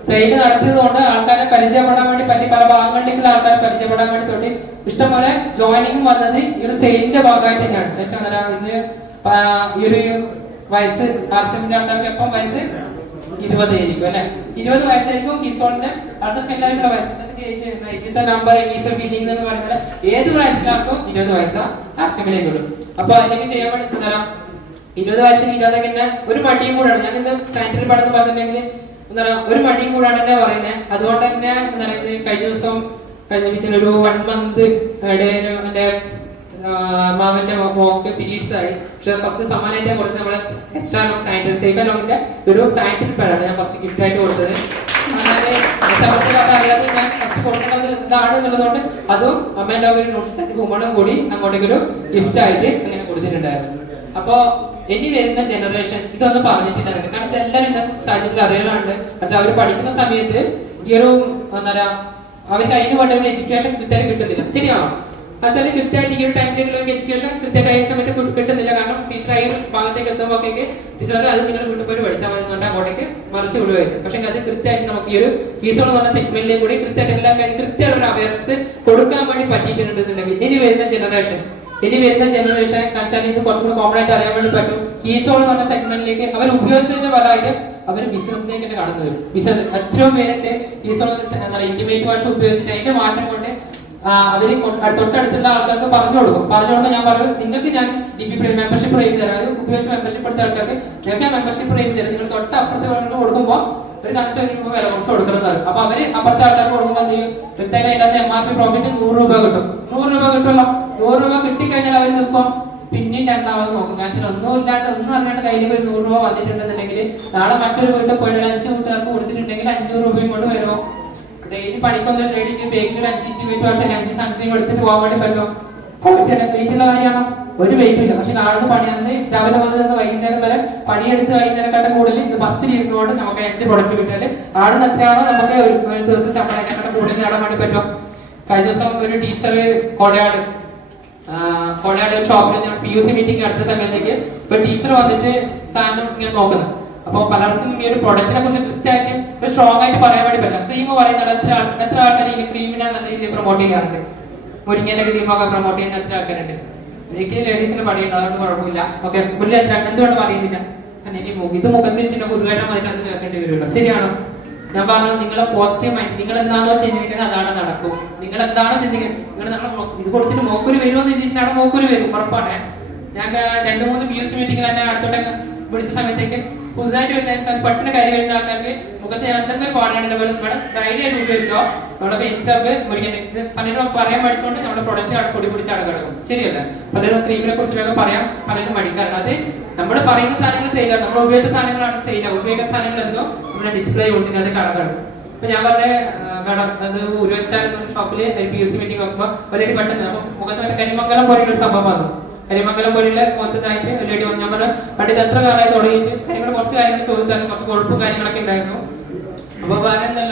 സെയിൽ നടത്തിയത് കൊണ്ട് ആൾക്കാരെ പരിചയപ്പെടാൻ വേണ്ടി പറ്റി, പല ഭാഗങ്ങളിലേക്കുള്ള ആൾക്കാരെ പരിചയപ്പെടാൻ വേണ്ടി തൊട്ട് ഇഷ്ടംപോലെ ജോയിനിങ് വന്നത് ഈ ഒരു സെയിലിന്റെ ഭാഗമായിട്ട് തന്നെയാണ്. ജസ്റ്റ് അങ്ങനെ ഇന്ന് ഈ ഒരു വയസ്സ് ആർസിഎമ്മിന്റെ ആൾക്കാർക്ക് എപ്പം വയസ്സ് 20 ആയിരിക്കും അല്ലെ, 20 വയസ്സായിരിക്കും. കിസോണിന്റെ ആൾക്കാർക്ക് എല്ലാവരും വയസ്സ് നമ്പർ ഫീലിംഗ് എന്ന് പറയുന്നത് ഏത് പ്രായത്തിലാർക്കും 20 വയസ്സാ ആർസിഎമ്മിലേക്കുള്ളൂ. അപ്പൊ അതിലേക്ക് ചെയ്യാൻ വേണ്ടി തരാം 20 വയസ്സിന് ഇല്ലാതെ തന്നെ ഒരു മടിയും കൂടാണ്. ഞാൻ ഇന്ന് സാനിറ്ററി പഠനം പറഞ്ഞിട്ടുണ്ടെങ്കിൽ എന്താ ഒരു മടിയും കൂടാണ് തന്നെ പറയുന്നത്. അതുകൊണ്ട് തന്നെ എന്താ പറയുന്നത് കഴിഞ്ഞ ദിവസം കഴിഞ്ഞ ഒരു 1 മന്ത് എന്റെ മാമന്റെ മോക്ക് പീരീഡ്സ് ആയി. പക്ഷെ ഫസ്റ്റ് സമ്മാനമായിട്ട് കൊടുത്തത് നമ്മളെ എക്സ്ട്രാ സാനിറ്ററി സേഫ് ലോങ്ങിന്റെ ഒരു സാനിറ്ററി പാഡാണ് ഞാൻ ഫസ്റ്റ് ഗിഫ്റ്റ് ആയിട്ട് കൊടുത്തത്. അറിയാതെ ഞാൻ ഫസ്റ്റ് കൊടുക്കേണ്ടത് എന്താണ് എന്നുള്ളതുകൊണ്ട് അതും അമ്മേന്റെ ഒരു നോട്ടീസ് കുമ്മണും കൂടി അങ്ങോട്ടേക്കൊരു ഗിഫ്റ്റ് ആയിട്ട് അങ്ങനെ കൊടുത്തിട്ടുണ്ടായിരുന്നു. അപ്പോ ഇനി വരുന്ന ജനറേഷൻ ഇതൊന്നും പറഞ്ഞിട്ടുണ്ടായിരുന്നു. കാരണം എല്ലാവരും ഇന്നത്തെ സാഹചര്യത്തിൽ അറിയാനുണ്ട്. പക്ഷെ അവർ പഠിക്കുന്ന സമയത്ത് ഈ ഒരു എന്താ പറയാ അവർക്ക് അതിന് വേണ്ട ഒരു എഡ്യൂക്കേഷൻ കൃത്യമായിട്ട് കിട്ടുന്നില്ല. ശരിയാണോ? പക്ഷേ കൃത്യമായിട്ട് ഈ ഒരു ടൈമിലേക്ക് ഒരു എഡ്യൂക്കേഷൻ കൃത്യമായ സമയത്ത് കിട്ടുന്നില്ല. കാരണം ടീച്ചർ ഈ ഭാഗത്തേക്ക് എത്തുമ്പോഴേക്ക് ടീച്ചർ അത് നിങ്ങൾ വീട്ടിൽ പോയി പഠിച്ചാൽ മതി എന്നുകൊണ്ട് അങ്ങോട്ടേക്ക് മറിച്ച് വിടുമായിട്ട്. പക്ഷെ അത് കൃത്യമായിട്ട് നമുക്ക് ഈ ഒരു കീസോൺ എന്ന് പറഞ്ഞ സെഗ്മെന്റിലേക്ക് കൂടി കൃത്യമായിട്ട് എല്ലാ കാര്യം കൃത്യമായിട്ട് ഒരു അവയർനെസ് കൊടുക്കാൻ വേണ്ടി പറ്റിയിട്ടുണ്ടെന്നുണ്ടെങ്കിൽ ഇനി വരുന്ന ജനറേഷൻ കാണിച്ചാൽ ഇത് കുറച്ചും കൂടി കോമൺ ആയിട്ട് അറിയാൻ വേണ്ടി പറ്റും. കീസോൺ എന്ന് പറഞ്ഞ സെഗ്മെന്റിലേക്ക് അവർ ഉപയോഗിച്ചതിന്റെ ഫലമായിട്ട് അവർ ബിസിനസ്സിലേക്ക് തന്നെ കടന്നു വരും. ബിസിനസ് എത്രയോ പേരുണ്ട് കീസോൺ ഇന്റിമേറ്റ് ഭാഷ ഉപയോഗിച്ചിട്ട് അതിന്റെ മാറ്റം കൊണ്ട് അവര് തൊട്ടടുത്തുള്ള ആൾക്കാർക്ക് പറഞ്ഞു കൊടുക്കും. ഞാൻ പറയും നിങ്ങൾക്ക് ഞാൻ DP മെമ്പർഷിപ്പ് റേറ്റ് തരാം. അത് ഉപയോഗിച്ച് മെമ്പർഷിപ്പ് എടുത്ത ആൾക്കാർക്ക് ഞങ്ങൾക്ക് മെമ്പർഷിപ്പ് റേറ്റ് തരാം. നിങ്ങൾ തൊട്ടപ്പുറത്ത് കൊടുക്കുമ്പോൾ ഒരു കണക്ഷൻ രൂപ വില കുറച്ച് കൊടുക്കുന്നത്. അപ്പൊ അവര് അപ്പുറത്തെ ആൾക്കാർക്ക് കൊടുക്കുമ്പോൾ എന്ത് ചെയ്യും? കൃത്യമായിട്ട് അതിനകത്ത് MRP പ്രോഫിറ്റ് 100 രൂപ കിട്ടും. 100 രൂപ കിട്ടുമല്ലോ. 100 രൂപ കിട്ടിക്കഴിഞ്ഞാൽ അവർ നിൽക്കും. പിന്നീട് രണ്ടാമത് നോക്കും. കാരണം ഒന്നും ഇല്ലാണ്ട് ഒന്നും അറിയാണ്ട് കയ്യിലേക്ക് ഒരു 100 രൂപ വന്നിട്ടുണ്ടെന്നുണ്ടെങ്കിൽ നാളെ മറ്റൊരു വീട്ടിൽ പോയി 5 കൂട്ടുകാർക്ക് കൊടുത്തിട്ടുണ്ടെങ്കിൽ 500 രൂപയും കൊണ്ട് വരുമോ? ഡെയിലി പണിക്കൊന്നും ലേഡിക്ക് ബേക്കിൽ 5 ഇൻറ്റിമേറ്റ് വർഷം 5 സംതിങ് എടുത്തിട്ട് പോകാൻ വേണ്ടി പറ്റുമോ? വെയിറ്റുള്ള കാര്യമാണോ? ഒരു വെയിറ്റും ഇല്ല. പക്ഷെ കാണുന്ന പണി അന്ന് രാവിലെ മുതൽ വൈകുന്നേരം വരെ പണിയെടുത്ത് വൈകുന്നേരം കൂടുതൽ ഇത് ബസ്സിൽ ഇരുന്നുകൊണ്ട് നമുക്ക് 5 പ്രൊഡക്റ്റ് കിട്ടിയാൽ ആടുന്ന എത്രയാണോ നമുക്ക് ഒരു ദിവസം ശമ്പളം അതിനെക്കാട്ട് കൂടുതൽ നേടാൻ വേണ്ടി പറ്റുമോ? കഴിഞ്ഞ ദിവസം ഒരു ടീച്ചർ കോളയാട് ഒരു ഷോപ്പിൽ PUC മീറ്റിംഗ് അടുത്ത സമയത്തേക്ക് ഇപ്പൊ ടീച്ചർ വന്നിട്ട് സാധനം ഇങ്ങനെ നോക്കുന്നത്. അപ്പൊ പലർക്കും ഈ ഒരു പ്രൊഡക്റ്റിനെ കുറിച്ച് കൃത്യമായിട്ട് ഒരു സ്ട്രോങ് ആയിട്ട് പറയാൻ വേണ്ടി പറ്റില്ല. ക്രീം പറയുന്നത് എത്ര ആൾക്കാർ ഈ ക്രീമിനെ നല്ല രീതിയിൽ പ്രൊമോട്ട് ചെയ്യാറുണ്ട്? മുരിങ്ങേന്റെ ക്രീമൊക്കെ പ്രൊമോട്ട് ചെയ്യുന്ന എത്ര ആൾക്കാരുണ്ട്? എനിക്ക് ലേഡീസിന് പണിയുണ്ട്, അതുകൊണ്ട് കുഴപ്പമില്ല. ഓക്കെ, പുള്ളി എന്തുകൊണ്ട് പറയുന്നില്ല? ഇത് മുഖത്ത് വെച്ചിട്ട് ഗുരുവായൂരം അതിനകത്ത് കേൾക്കേണ്ടി വരുമല്ലോ. ശരിയാണോ? ഞാൻ പറഞ്ഞു നിങ്ങളെ പോസിറ്റീവ് മൈൻഡ്, നിങ്ങൾ എന്താണോ ചിന്തിക്കുന്നത് അതാണ് നടക്കും. നിങ്ങൾ എന്താണോ ചിന്തിക്കുന്നത് ഇത് കൊടുത്തിട്ട് മോക്കൂര് വരുമെന്ന് ചിന്തിച്ചിട്ടാണ് മോക്കൂര് വരും, ഉറപ്പാണ്. ഞാൻ 2-3 PUC മീറ്റിംഗിൽ തന്നെ അടുത്തോട്ടൊക്കെ വിളിച്ച സമയത്തേക്ക് പുതുതായിട്ട് വരുന്ന പെട്ടെന്ന് കയറി വരുന്ന ആൾക്കാർക്ക് മുഖത്ത് ഞാൻ എന്തെങ്കിലും പാടാണെങ്കിൽ ഇവിടെ ധൈര്യമായിട്ട് ഉപയോഗിച്ചോ. നമ്മുടെ ഫേസ് സ്ക്രബ് ഇത് പലരും പറയാൻ പഠിച്ചുകൊണ്ട് നമ്മുടെ പ്രൊഡക്റ്റ് പൊടി പിടിച്ച് കിടക്കും. ശരിയല്ല? പലരും ക്രീമിനെ കുറിച്ചൊക്കെ പറയാം, പലരും മടിക്കാറുണ്ട്. അത് നമ്മൾ പറയുന്ന സാധനങ്ങൾ സെയിലാണ്, നമ്മൾ ഉപയോഗിച്ച സാധനങ്ങളാണ് സെയിലാണ്. ഉപയോഗിക്കുന്ന സാധനങ്ങൾ എന്തോ നമ്മുടെ ഡിസ്പ്ലേ കൊണ്ടിന് അത് കടകളും. അപ്പൊ ഞാൻ പറഞ്ഞ മാഡം അത് ഉരുവച്ചാൽ ഷോപ്പില് PUC മീറ്റിംഗ് നോക്കുമ്പോൾ ഒരു പെട്ടെന്ന് മുഖത്ത് കരിമംഗലം പോലെയുള്ള സംഭവം വന്നു. കരിമംഗലം പോലുള്ള മൊത്തത്തായിട്ട് ലേഡി വന്നു. ഞാൻ പറഞ്ഞു പണ്ട് എത്ര കാലമായി തുടങ്ങിയിട്ട് കാര്യങ്ങൾ കുറച്ച് കാര്യങ്ങൾ ചോദിച്ചാലും കുറച്ച് കുഴപ്പവും കാര്യങ്ങളൊക്കെ ഉണ്ടായിരുന്നു. അപ്പൊ പറയുന്നല്ല